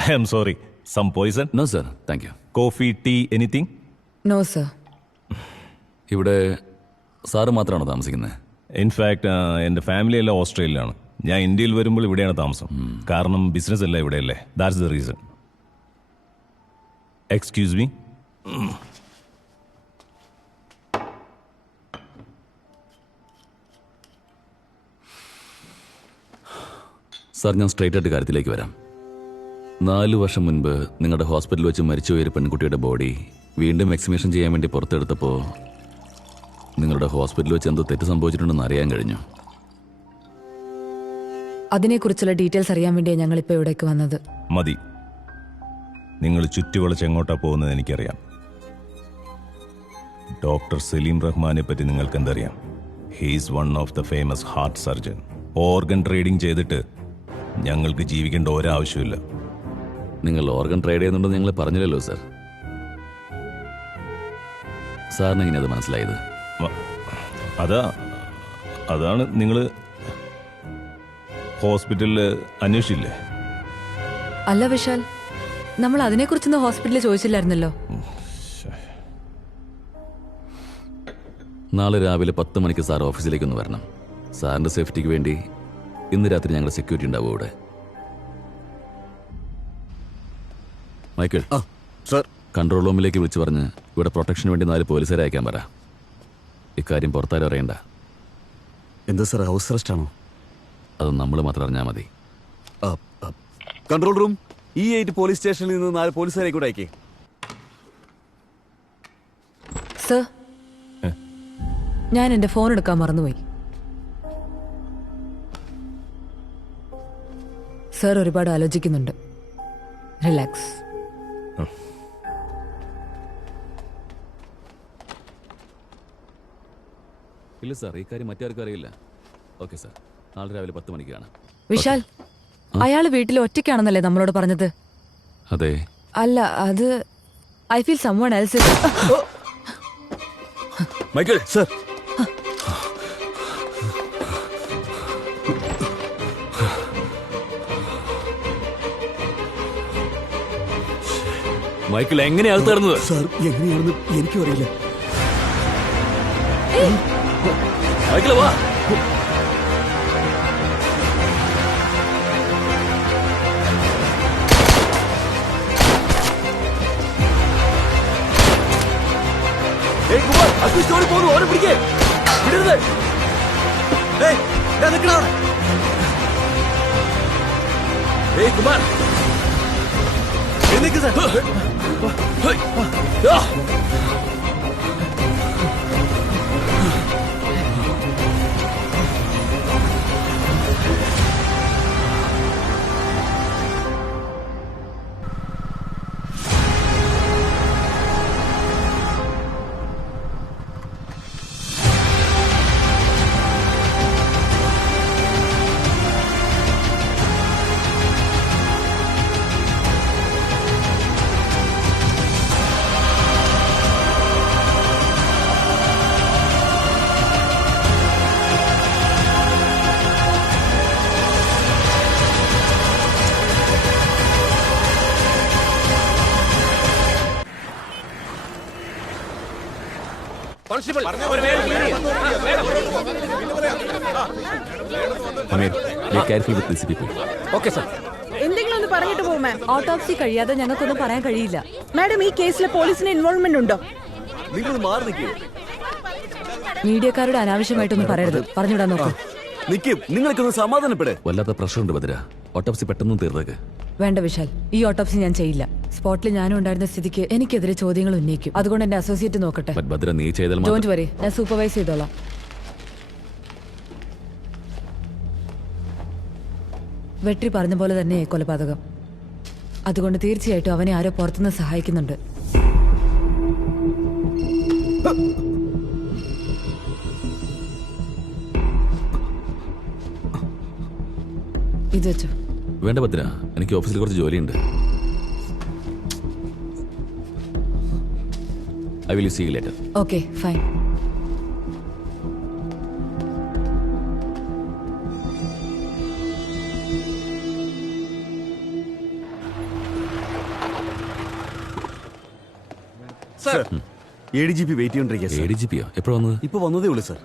I am sorry. Some poison? No sir, thank you. Coffee, tea, anything? No sir. ഇവിടെ സാറ് മാത്രമാണോ താമസിക്കുന്നത്? ഇൻഫാക്ട് എൻ്റെ ഫാമിലി എല്ലാം ഓസ്ട്രേലിയയിലാണ്. ഞാൻ ഇന്ത്യയിൽ വരുമ്പോൾ ഇവിടെയാണ് താമസം. കാരണം ബിസിനസ് എല്ലാം ഇവിടെയല്ലേ. That's the reason. Excuse me. Sir, ഞാൻ സ്ട്രൈറ്റ് ആയിട്ട് കാര്യത്തിലേക്ക് വരാം. 4 വർഷം മുൻപ് നിങ്ങളുടെ ഹോസ്പിറ്റലിൽ വെച്ച് മരിച്ചുപോയ ഒരു പെൺകുട്ടിയുടെ ബോഡി വീണ്ടും എക്സിമേഷൻ ചെയ്യാൻ വേണ്ടി പുറത്തെടുത്തപ്പോൾ നിങ്ങളുടെ ഹോസ്പിറ്റലിൽ വെച്ച് എന്തോ തെറ്റ് സംഭവിച്ചിട്ടുണ്ടെന്ന് അറിയാൻ കഴിഞ്ഞു. അതിനെക്കുറിച്ചുള്ള ഡീറ്റെയിൽസ് അറിയാൻ വേണ്ടിയാണ് ഞങ്ങളിപ്പോൾ ഇവിടേക്ക് വന്നത്. മതി. നിങ്ങൾ ചുറ്റുവളച്ച് എങ്ങോട്ടാ പോകുന്നത് എനിക്കറിയാം. ഡോക്ടർ സലീം റഹ്മാനെ പറ്റി നിങ്ങൾക്ക് എന്തറിയാം? He's one of the famous heart surgeon. Organ trading ചെയ്തിട്ട് ഞങ്ങൾക്ക് ജീവിക്കേണ്ട ഒരാവശ്യമില്ല. നിങ്ങൾ ഓർഗൻ ട്രേഡ് ചെയ്യുന്നുണ്ടെന്ന് ഞങ്ങൾ പറഞ്ഞില്ലല്ലോ സർ. സാറിന് എങ്ങനെയത് മനസ്സിലായത്? അതാണ് നിങ്ങൾ ഹോസ്പിറ്റലിൽ അന്വേഷിച്ചില്ലേ? അല്ല വിശാൽ, നമ്മൾ അതിനെക്കുറിച്ചൊന്നും ഹോസ്പിറ്റലിൽ ചോദിച്ചില്ലായിരുന്നല്ലോ. നാളെ രാവിലെ 10 മണിക്ക് സാർ ഓഫീസിലേക്കൊന്ന് വരണം. സാറിന്റെ സേഫ്റ്റിക്ക് വേണ്ടി ഇന്ന് രാത്രി ഞങ്ങളുടെ സെക്യൂരിറ്റി ഉണ്ടാവും ഇവിടെ. മൈക്കിൾ, സർ, കൺട്രോൾ റൂമിലേക്ക് വിളിച്ചു പറഞ്ഞ് ഇവിടെ പ്രൊട്ടക്ഷന് വേണ്ടി 4 പോലീസുകാരെ അയക്കാൻ പറ. ഇക്കാര്യം പുറത്താരും അറിയണ്ട. എന്താ സാർ, ഹൗസ് അറസ്റ്റ് ആണോ? അത് നമ്മൾ മാത്രം അറിഞ്ഞാൽ മതി. കൺട്രോൾ റൂം, ഈ 8 പോലീസ് സ്റ്റേഷനിൽ നിന്ന് 4 പോലീസുകാരെ കൂടെ അയക്കേ. സർ, ഞാൻ എൻ്റെ ഫോൺ എടുക്കാൻ മറന്നുപോയി. സർ ഒരുപാട് ആലോചിക്കുന്നുണ്ട്. റിലാക്സ്. ഇല്ല സാർ, ഈ കാര്യം മറ്റാർക്കും അറിയില്ല. ഓക്കെ സാർ, നാളെ രാവിലെ 10 മണിക്ക് കാണാം. വിശാൽ, അയാൾ വീട്ടിൽ ഒറ്റയ്ക്കാണെന്നല്ലേ നമ്മളോട് പറഞ്ഞത്? അതെ. അല്ല, അത് I feel someone else. Michael sir, Michael എങ്ങനെയാണ് തീർന്നത്? സാർ, എങ്ങനെയാണെന്ന് എനിക്കും അറിയില്ല. മൈക്കിൾ വാ. ഓനെ പിടിക്കേ. വിടരുത്. നിൽക്കണ അവിടെ. കുമാർ, എഴുന്നേക്ക് sir. Constable Ameer, be careful with these people. Okay sir. എന്തെങ്കിലും ഒന്ന് പറഞ്ഞിട്ട് പോകും മാം. ഓട്ടോപ്സി കഴിയാതെ ഞങ്ങൾക്കൊന്നും പറയാൻ കഴിയില്ല. മാഡം, ഈ കേസിലെ പോലീസിന് ഇൻവോൾവ്മെന്റ് ഉണ്ടോ? നിങ്ങൾ മാറി നിൽക്കൂ. മീഡിയക്കാരോട് അനാവശ്യമായിട്ടൊന്നും പറയരുത്. പറഞ്ഞുവിടാൻ നോക്കൂ. നിൽക്കും, നിങ്ങൾക്കൊന്ന് സമാധാനപ്പെടേ. വല്ലാത്ത പ്രശ്നമുണ്ട് ഭദ്ര. ഓട്ടോപ്സി പെട്ടെന്ന് തീർത്തേക്ക്. വേണ്ട വിശാൽ, ഈ ഓട്ടോപ്സി ഞാൻ ചെയ്യില്ല. സ്പോട്ടിൽ ഞാനും ഉണ്ടായിരുന്ന സ്ഥിതിക്ക് എനിക്കെതിരെ ചോദ്യങ്ങൾ ഉന്നയിക്കും. അതുകൊണ്ട് എന്റെ അസോസിയേറ്റ് നോക്കട്ടെ. But ഭദ്ര, നീ ചെയ്താൽ ഡോണ്ട് വറി, ഞാൻ സൂപ്പർവൈസ് ചെയ്തോളാം. വെട്രി പറഞ്ഞ പോലെ തന്നെ കൊലപാതകം. അതുകൊണ്ട് തീർച്ചയായിട്ടും അവനെ ആരോ പുറത്തുനിന്ന് സഹായിക്കുന്നുണ്ട്. ഇത് വെച്ചോ. വേണ്ട ഭദ്ര, എനിക്ക് ഓഫീസിൽ കുറച്ച് ജോലിയുണ്ട്. I will see you later. Okay, fine. ADGP wait ചെയ്തോണ്ടിരിക്കുക. ADGP-യോ? എപ്പോഴാ വന്നത്? ഇപ്പൊ വന്നതേ ഉള്ളൂ സാർ.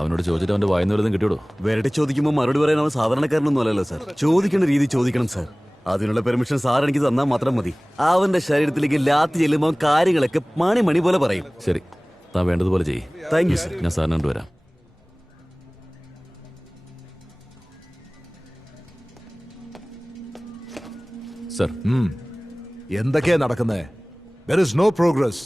അവനോട് ചോദിച്ചിട്ട് അവന്റെ വായന വല്ലതും കിട്ടിയോടോ? വെറുതെ ചോദിക്കുമ്പോൾ മറുപടി പറയാൻ അവൻ സാധാരണക്കാരനൊന്നും അല്ലല്ലോ സാർ. ചോദിക്കേണ്ട രീതി ചോദിക്കണം സാർ. അതിനുള്ള പെർമിഷൻ സാർ എനിക്ക് തന്നാൽ മാത്രം മതി. അവന്റെ ശരീരത്തിലേക്ക് ലാത്തി ചെല്ലുമ്പോൾ കാര്യങ്ങളൊക്കെ മണി പോലെ പറയും. ശരി, താൻ വേണ്ടതുപോലെ ചെയ്യ്. Thank you sir. ഞാൻ സാറിനെ കൊണ്ടുവരാം. സർ, എന്തൊക്കെയാ നടക്കുന്നേ? There is no progress.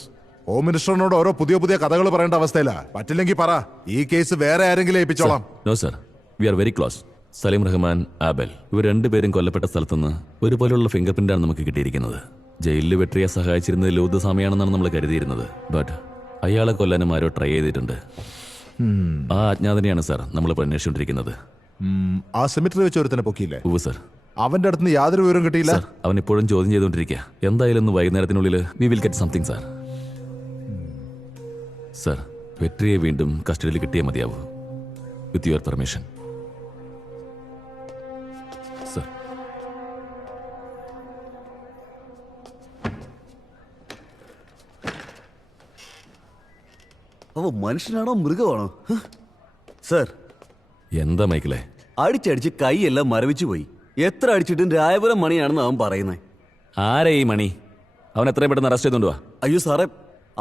Home മിനിസ്റ്ററിനോട് ഓരോ പുതിയ കഥകൾ പറയേണ്ട അവസ്ഥയില്ല. പറ്റില്ലെങ്കിൽ പറ, ഈ കേസ് വേറെ ആരെങ്കിലും ഏൽപ്പിച്ചോളാം. No sir, we are very close. Saleem Rahman, Abel, ഇവർ രണ്ടുപേരും കൊല്ലപ്പെട്ട സ്ഥലത്തുനിന്ന് ഒരുപോലെയുള്ള ഫിംഗർ പ്രിന്റാണ് നമുക്ക് കിട്ടിയിരിക്കുന്നത്. ജയിലിൽ വെട്രിയെ സഹായിച്ചിരുന്നത് ലൂതസ്വാമിയാണെന്നാണ് നമ്മൾ കരുതിയിരുന്നത്. ബട്ട് അയാളെ കൊല്ലാനും ആരോ ട്രൈ ചെയ്തിട്ടുണ്ട്. ആ അജ്ഞാതനെയാണ് സാർ നമ്മളിപ്പോൾ അന്വേഷിച്ചുകൊണ്ടിരിക്കുന്നത്. ആ സെമിറ്ററി വെച്ച് ഒരുത്തനെ പൊക്കിയില്ലേ? ഉവ്വ് സർ. അവന്റെ അടുത്ത് യാതൊരു വിവരം കിട്ടിയില്ല. അവൻ ഇപ്പോഴും ചോദ്യം ചെയ്തുകൊണ്ടിരിക്കുക. എന്തായാലും ഇന്ന് വൈകുന്നേരത്തിനുള്ളിൽ we will get something sir. Sir, വെട്രിയെ വീണ്ടും കസ്റ്റഡിയിൽ കിട്ടിയേ മതിയാവൂ. With your permission sir. അവ മനുഷ്യനാണോ മൃഗമാണോ? സർ, എന്താ മൈക്കിളെ? അടിച്ചടിച്ച് കൈയെല്ലാം മരവിച്ചു പോയി. എത്ര അടിച്ചിട്ടും രായപുരം മണിയാണെന്ന് അവൻ പറയുന്നേ. ആരെ ഈ മണി? അവൻ എത്രയും പെട്ടെന്ന് അറസ്റ്റ് ചെയ്തോണ്ടുവാ. അയ്യോ സാറേ,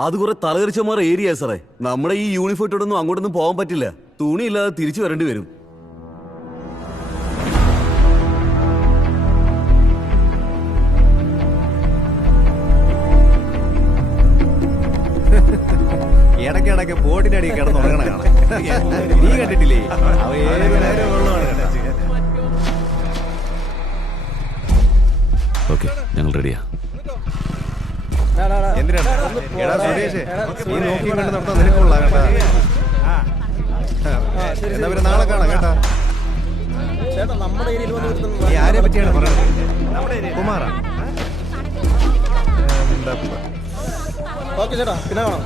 അത് കുറെ തലകറിച്ചമാർ ഏരിയ സാറേ. നമ്മുടെ ഈ യൂണിഫോം ഇട്ടൊന്നും അങ്ങോട്ടൊന്നും പോകാൻ പറ്റില്ല. തുണിയില്ലാതെ തിരിച്ചു വരേണ്ടി വരും. ഇടയ്ക്കിടയ്ക്ക് ബോർഡിനടി കിടന്നുറങ്ങണ കാണാം. നീ കണ്ടിട്ടില്ലേ? അവ ഏത് നേരം വെള്ളമാണ് കേട്ടോ. ഓക്കെ, ഞങ്ങൾ റെഡിയാ. എന്തിനാണ്? എടാ സുരേഷ്, നീ നോക്കി കണ്ട് നടത്താൻ നിനക്കുള്ള കേട്ടാ. എന്നാ പിന്നെ നാളെ കാണാം കേട്ടാ. ചേട്ടാ, നമ്മുടെ ഏരിയയിൽ വന്ന് നീ ആരെ പറ്റിയാണ് പറയുന്നത്? കുമാറാ? ഓക്കെ ചേട്ടാ, പിന്നെ കാണാം.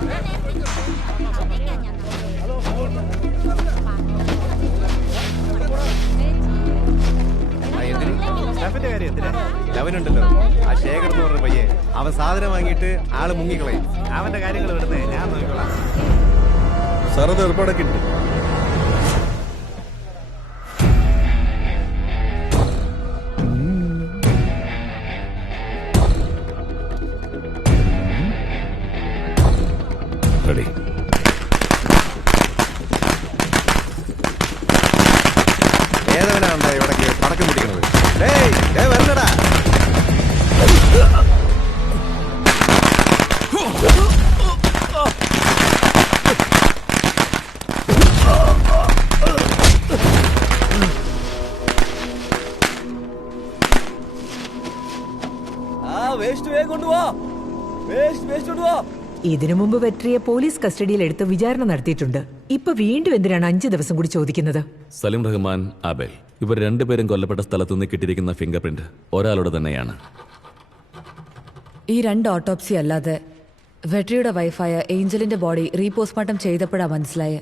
സ്റ്റഫിന്റെ കാര്യം എന്തിനാ? അവനുണ്ടല്ലോ, ആ ശേഖർ എന്ന് പറഞ്ഞ പയ്യെ, അവൻ സാധനം വാങ്ങിയിട്ട് ആള് മുങ്ങിക്കളയും. അവന്റെ കാര്യങ്ങൾ വിടുന്നേ, ഞാൻ നോക്കിക്കോളാം. സാറത് ഏർപ്പാടൊക്കെ ഉണ്ട്. റെഡി. ഏതവനാണ് ഇവിടെ പടക്കം പിടിക്കുന്നത്? വരണടാ. ഇതിനു മുമ്പ് വെട്രിയെ പോലീസ് കസ്റ്റഡിയിൽ എടുത്ത് വിചാരണ നടത്തിയിട്ടുണ്ട്. ഇപ്പൊ വീണ്ടും എന്തിനാണ് 5 ദിവസം കൂടി ചോദിക്കുന്നത്? സലീം റഹ്മാൻ, ആബൽ, ഇവർ രണ്ടുപേരും കൊല്ലപ്പെട്ട സ്ഥലത്തുനിന്ന് കിട്ടിയിരിക്കുന്ന ഫിംഗർ പ്രിന്റ് ഒരാളുടെ തന്നെയാണ്. ഈ 2 ഓട്ടോപ്സി അല്ലാതെ വെട്രിയുടെ വൈഫായ ഏഞ്ചലിന്റെ ബോഡി റീപോസ്റ്റ്മോർട്ടം ചെയ്തപ്പോഴാണ് മനസ്സിലായ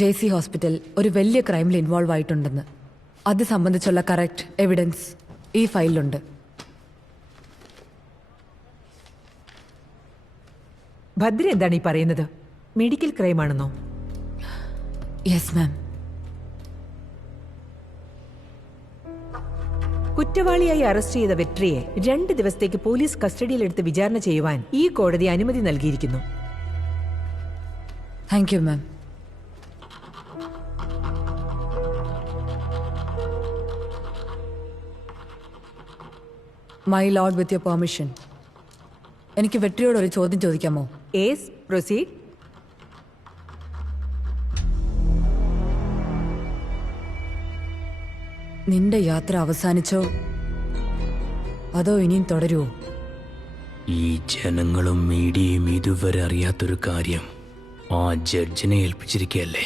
JC ഹോസ്പിറ്റൽ ഒരു വലിയ ക്രൈമിൽ ഇൻവോൾവ് ആയിട്ടുണ്ടെന്ന്. അത് സംബന്ധിച്ചുള്ള കറക്റ്റ് എവിഡൻസ് ഈ ഫയലിലുണ്ട്. ഭദ്ര എന്താണ് ഈ പറയുന്നത്? മെഡിക്കൽ ക്രൈം ആണെന്നോ? Yes ma'am. കുറ്റവാളിയായി അറസ്റ്റ് ചെയ്ത വെട്രിയെ 2 ദിവസത്തേക്ക് പോലീസ് കസ്റ്റഡിയിലെടുത്ത് വിചാരണ ചെയ്യുവാൻ ഈ കോടതി അനുമതി നൽകിയിരിക്കുന്നു. Thank you ma'am. My Lord, with your permission, എനിക്ക് വെട്രിയോട് ഒരു ചോദ്യം ചോദിക്കാമോ? Yes, proceed. നിന്റെ യാത്ര അവസാനിച്ചോ അതോ ഇനിയും തുടരുമോ? ഈ ജനങ്ങളും മീഡിയയും ഇതുവരെ അറിയാത്തൊരു കാര്യം ആ ജഡ്ജിനെ ഏൽപ്പിച്ചിരിക്കുകയല്ലേ.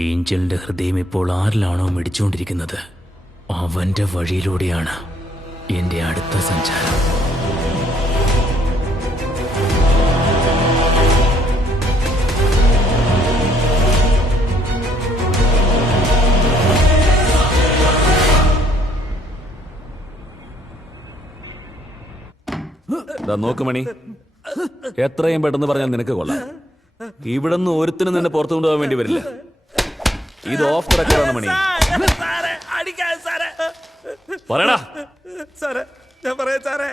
ഏഞ്ചലിന്റെ ഹൃദയം ഇപ്പോൾ ആരിലാണോ മിടിച്ചുകൊണ്ടിരിക്കുന്നത് അവന്റെ വഴിയിലൂടെയാണ് എന്റെ അടുത്ത സഞ്ചാരം. നോക്ക് മണി, എത്രയും പെട്ടെന്ന് പറഞ്ഞാൽ നിനക്ക് കൊള്ളാം. ഇവിടുന്ന് ഒരുത്തിനും നിന്നെ പുറത്തു കൊണ്ടുപോകാൻ വേണ്ടി വരില്ല. ഇത് ഓഫ് ദ റെക്കോർഡാണ് മണി. പറയടാ. സാറേ, ഞാൻ പറയാം സാറേ.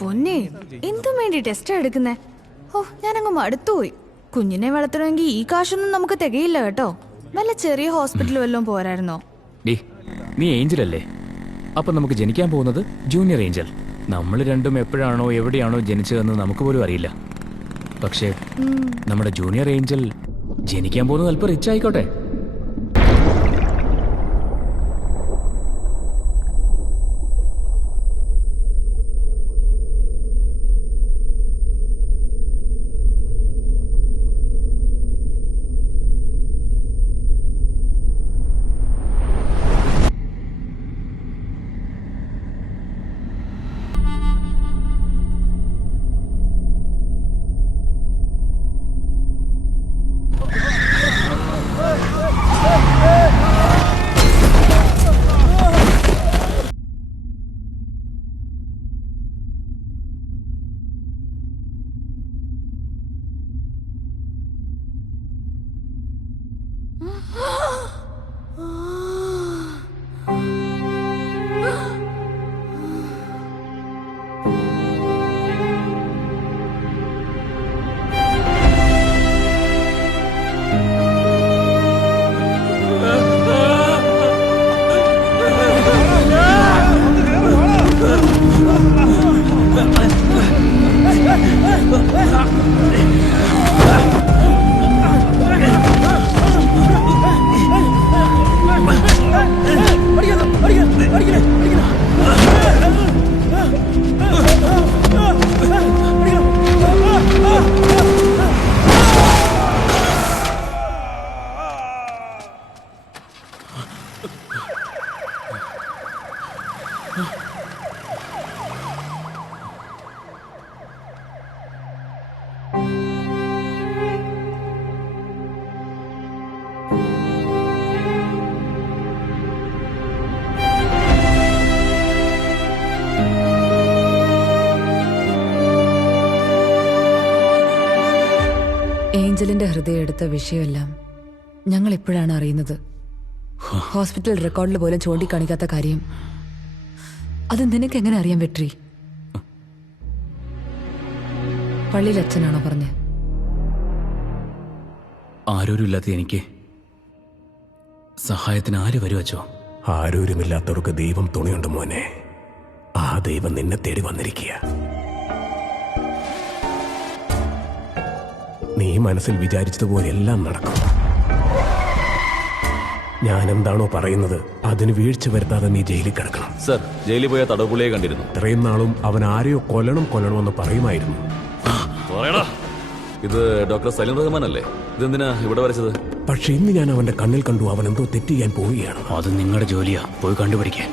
പൊന്നെ, എന്തും വേണ്ടി ടെസ്റ്റ് എടുക്കുന്നേ? ഓ, ഞാനങ്ങ് മടുത്തുപോയി. കുഞ്ഞിനെ വളർത്തണമെങ്കിൽ ഈ കാശൊന്നും നമുക്ക് തികയില്ല കേട്ടോ. വല്ല ചെറിയ ഹോസ്പിറ്റൽ വല്ലതും പോരായിരുന്നോ? നീ ഏഞ്ചൽ അല്ലേ? അപ്പൊ നമുക്ക് ജനിക്കാൻ പോകുന്നത് ജൂനിയർ ഏഞ്ചൽ. നമ്മൾ രണ്ടും എപ്പോഴാണോ എവിടെയാണോ ജനിച്ചതെന്ന് നമുക്ക് പോലും അറിയില്ല. പക്ഷേ നമ്മുടെ ജൂനിയർ ഏഞ്ചൽ ജനിക്കാൻ പോകുന്നത് അല്പം റിച്ച് ആയിക്കോട്ടെ. ഏഞ്ചലിന്റെ ഹൃദയം എടുത്ത വിഷയമെല്ലാം ഞങ്ങൾ ഇപ്പോഴാണ് അറിയുന്നത്. ഹോസ്പിറ്റൽ റെക്കോർഡിൽ പോലും ചൂണ്ടിക്കാണിക്കാത്ത കാര്യം അത് നിനക്ക് എങ്ങനെ അറിയാൻ വെട്രി? പള്ളിയിൽ അച്ഛനാണോ പറഞ്ഞത്? ആരോരുമില്ലാത്ത എനിക്ക് സഹായത്തിന് ആര് വരുവച്ചോ? ആരോരുമില്ലാത്തവർക്ക് ദൈവം തുണയുണ്ട് മോനെ. ആ ദൈവം നിന്നെ തേടി വന്നിരിക്കുക. നീ മനസ്സിൽ വിചാരിച്ചതുപോലെ എല്ലാം നടക്കും. ഞാൻ എന്താണോ പറയുന്നത് അതിന് വീഴ്ച വരുത്താതെ നീ ജയിലിൽ കിടക്കണം. സർ, ജയിലിൽ പോയ തടവുപുള്ളിയെ കണ്ടിരുന്നു. ഇത്രയും നാളും അവൻ ആരെയോ കൊല്ലണമെന്ന് പറയുമായിരുന്നു. ഇത് ഡോക്ടർ സലീം റഹ്മാൻ അല്ലേ? ഇതെന്തിനാ ഇവിടെ വരച്ചത്? പക്ഷെ ഇന്ന് ഞാൻ അവന്റെ കണ്ണിൽ കണ്ടു അവൻ എന്തോ തെറ്റ് ചെയ്യാൻ പോവുകയാണ്. അത് നിങ്ങളുടെ ജോലിയാ, പോയി കണ്ടുപിടിക്കാൻ.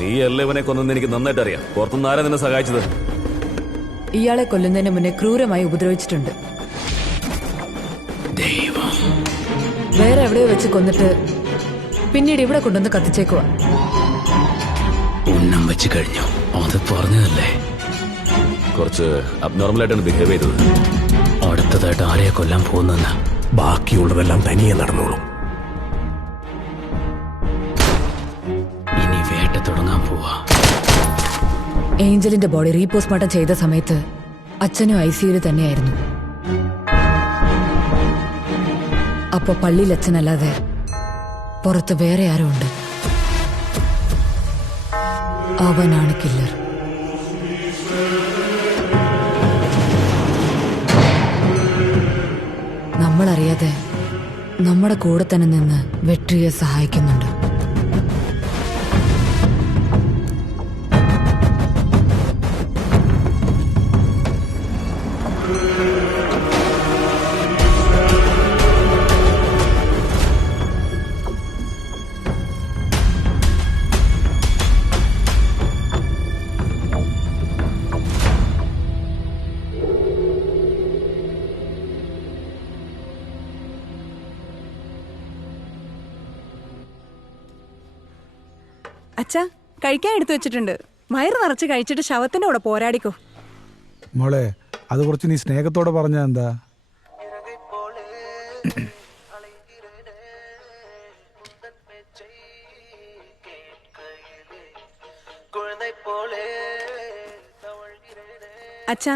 നീ അല്ലേ ഇവനെ കൊന്നെന്ന് എനിക്ക് നന്നായിട്ട് അറിയാം. പുറത്തുനിന്ന് ആരാ നിന്നെ സഹായിച്ചത്? ഇയാളെ കൊല്ലുന്നതിന് മുന്നേ ക്രൂരമായി ഉപദ്രവിച്ചിട്ടുണ്ട്. വേറെ എവിടെയോ വെച്ച് കൊന്നിട്ട് പിന്നീട് ഇവിടെ കൊണ്ടുവന്ന് കത്തിച്ചേക്കുവാ. ഉന്നം വെച്ച് കഴിഞ്ഞു. അത് പറഞ്ഞതല്ലേ. കുറച്ച് അബ്നോർമലായിട്ടാണ് ബിഹേവ് ചെയ്തത്. അടുത്തതായിട്ട് ആരെയെ കൊല്ലാൻ പോകുന്നെന്ന് ബാക്കിയുള്ളതെല്ലാം തനിയെ നടന്നോളൂ. ഇനി വേട്ട തുടങ്ങാൻ പോവാ. ഏഞ്ചലിന്റെ ബോഡി റീപോസ്റ്റ്മോർട്ടം ചെയ്ത സമയത്ത് അച്ഛനും ICUയിൽ തന്നെയായിരുന്നു. അപ്പോ പള്ളിയിൽ അച്ഛനല്ലാതെ പുറത്ത് വേറെ ആരോ ഉണ്ട്. അവനാണ് കില്ലർ. നമ്മളറിയാതെ നമ്മുടെ കൂടെ തന്നെ നിന്ന് വെട്രിയെ സഹായിക്കുന്നുണ്ട്. അച്ഛാ, കഴിക്കാൻ എടുത്തു വെച്ചിട്ടുണ്ട്. വയറ് നിറച്ച് കഴിച്ചിട്ട് ശവത്തിന്റെ കൂടെ പോരാടിക്കോ. മോളെ, അത് കുറച്ച് നീ സ്നേഹത്തോടെ പറഞ്ഞ എന്താ? അച്ഛാ,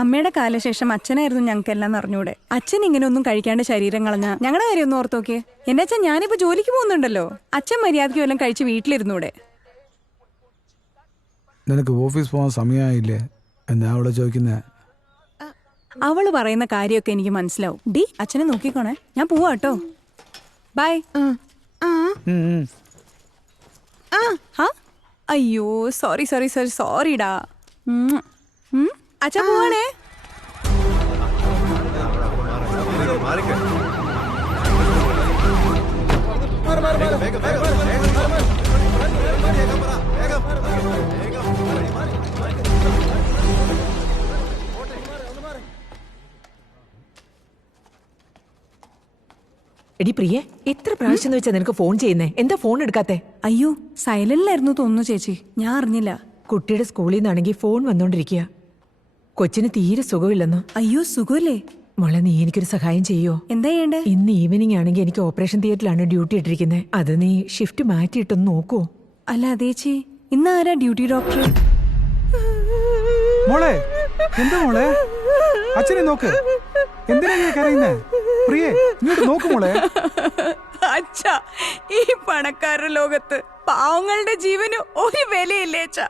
അമ്മയുടെ കാലശേഷം അച്ഛനായിരുന്നു ഞങ്ങൾക്കെല്ലാം അറിഞ്ഞൂടെ. അച്ഛൻ ഇങ്ങനെ ഒന്നും കഴിക്കാണ്ട് ശരീരം കളഞ്ഞ ഞങ്ങളുടെ കാര്യം ഒന്ന് ഓർത്തോക്കെ. എന്റെ അച്ഛൻ, ഞാനിപ്പോ ജോലിക്ക് പോകുന്നുണ്ടല്ലോ. അച്ഛൻ മര്യാദയ്ക്ക് വല്ലതും കഴിച്ച് വീട്ടിലിരുന്നൂടെ? നിനക്ക് ഓഫീസ് പോകാൻ സമയമായില്ലേ എന്നാ അവളെ ചോദിക്കുന്നേ? അവള് പറയുന്ന കാര്യമൊക്കെ എനിക്ക് മനസ്സിലാവും. ഡി, അച്ഛനെ നോക്കിക്കോണേ. ഞാൻ പോവാ കേട്ടോ. ബൈ. അയ്യോ, സോറി സോറി സോറി സോറിടാ. അച്ഛാ, പോവാണേ. എടി പ്രിയെ, എത്ര പ്രാവശ്യം വെച്ചാ നിനക്ക് ഫോൺ ചെയ്യുന്നേ? എന്താ ഫോൺ എടുക്കാത്തെ? അയ്യോ, സൈലന്റിലായിരുന്നു തോന്നുന്നു ചേച്ചി. ഞാൻ അറിഞ്ഞില്ല. കുട്ടിയുടെ സ്കൂളിൽ നിന്നാണെങ്കിൽ ഫോൺ വന്നോണ്ടിരിക്കുക. കൊച്ചിന് തീരെ സുഖമില്ലെന്നോ? അയ്യോ, സുഖമില്ലേ? മോളെ, നീ എനിക്കൊരു സഹായം ചെയ്യോ? എന്താ ചെയ്യണ്ടേ? ഇന്ന് ഈവനിങ് ആണെങ്കിൽ എനിക്ക് ഓപ്പറേഷൻ തിയേറ്ററിലാണ് ഡ്യൂട്ടി ഇട്ടിരിക്കുന്നത്. അത് നീ ഷിഫ്റ്റ് മാറ്റിയിട്ടൊന്ന് നോക്കൂ. അല്ല അതേച്ചി, ഇന്ന് ആരാ ഡ്യൂട്ടി ഡോക്ടർ? മോളെ, എന്താ മോളെ? അച്ഛനെ നോക്ക്. എന്തിനാ നീ കരയുന്നേ? പ്രിയേ, ഇങ്ങോട്ട് നോക്ക് മോളെ. അച്ഛാ, ഈ പണക്കാരുടെ ലോകത്ത് പാവങ്ങളുടെ ജീവന് ഒരു വിലയില്ലേ അച്ഛാ?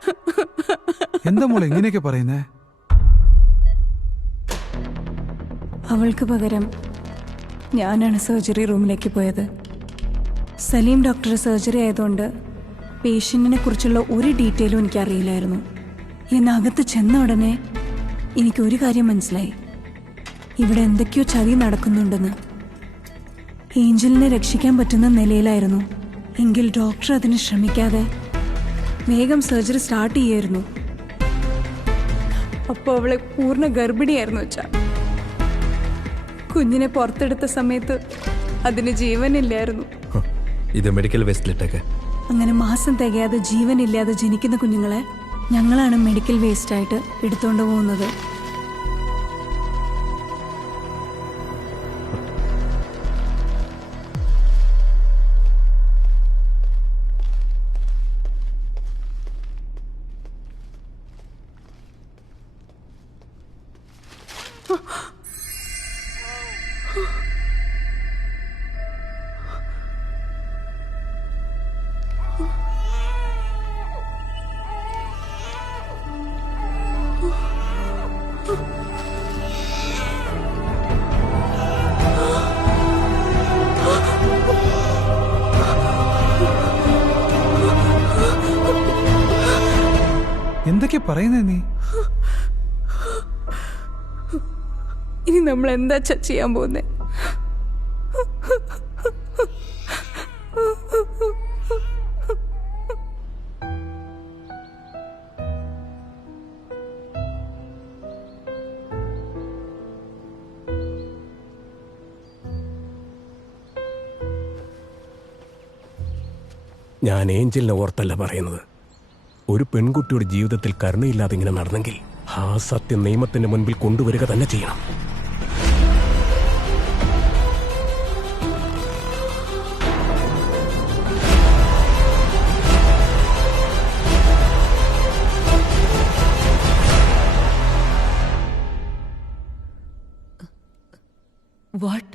എന്താ മോളെ ഇങ്ങനെയൊക്കെ പറയുന്നേ? അവൾക്ക് പകരം ഞാനാണ് സർജറി റൂമിലേക്ക് പോയത്. സലീം ഡോക്ടർ സർജറി ആയതുകൊണ്ട് പേഷ്യന്റിനെ കുറിച്ചുള്ള ഒരു ഡീറ്റെയിലും എനിക്കറിയില്ലായിരുന്നു. എന്നകത്ത് ചെന്ന ഉടനെ എനിക്കൊരു കാര്യം മനസ്സിലായി. ഇവിടെ എന്തൊക്കെയോ ചതി നടക്കുന്നുണ്ടെന്ന്. ഏഞ്ചലിനെ രക്ഷിക്കാൻ പറ്റുന്ന നിലയിലായിരുന്നു. എങ്കിൽ ഡോക്ടർ അതിന് ശ്രമിക്കാതെ വേഗം സർജറി സ്റ്റാർട്ട് ചെയ്യായിരുന്നു. അപ്പോൾ അവളെ പൂർണ്ണ ഗർഭിണിയായിരുന്നു വെച്ചാ. കുഞ്ഞിനെ പുറത്തെടുത്ത സമയത്ത് അതിന് ജീവനില്ലായിരുന്നു. ഇത് മെഡിക്കൽ വേസ്റ്റിലിട്ടേക്ക്. അങ്ങനെ മാസം തികയാതെ ജീവനില്ലാതെ ജനിക്കുന്ന കുഞ്ഞുങ്ങളെ ഞങ്ങളാണ് മെഡിക്കൽ വേസ്റ്റായിട്ട് എടുത്തുകൊണ്ട് പോകുന്നത്. എന്തൊക്കെ പറയുന്നേ നീ? ഇനി നമ്മൾ എന്താ ചെയ്യാൻ പോകുന്നേ? ഞാൻ ഏഞ്ചലിനെ ഓർത്തല്ല പറയുന്നത്. ഒരു പെൺകുട്ടിയുടെ ജീവിതത്തിൽ കരുണയില്ലാതെ ഇങ്ങനെ നടന്നെങ്കിൽ ആ സത്യം നിയമത്തിന്റെ മുൻപിൽ കൊണ്ടുവരിക തന്നെ ചെയ്യണം. What?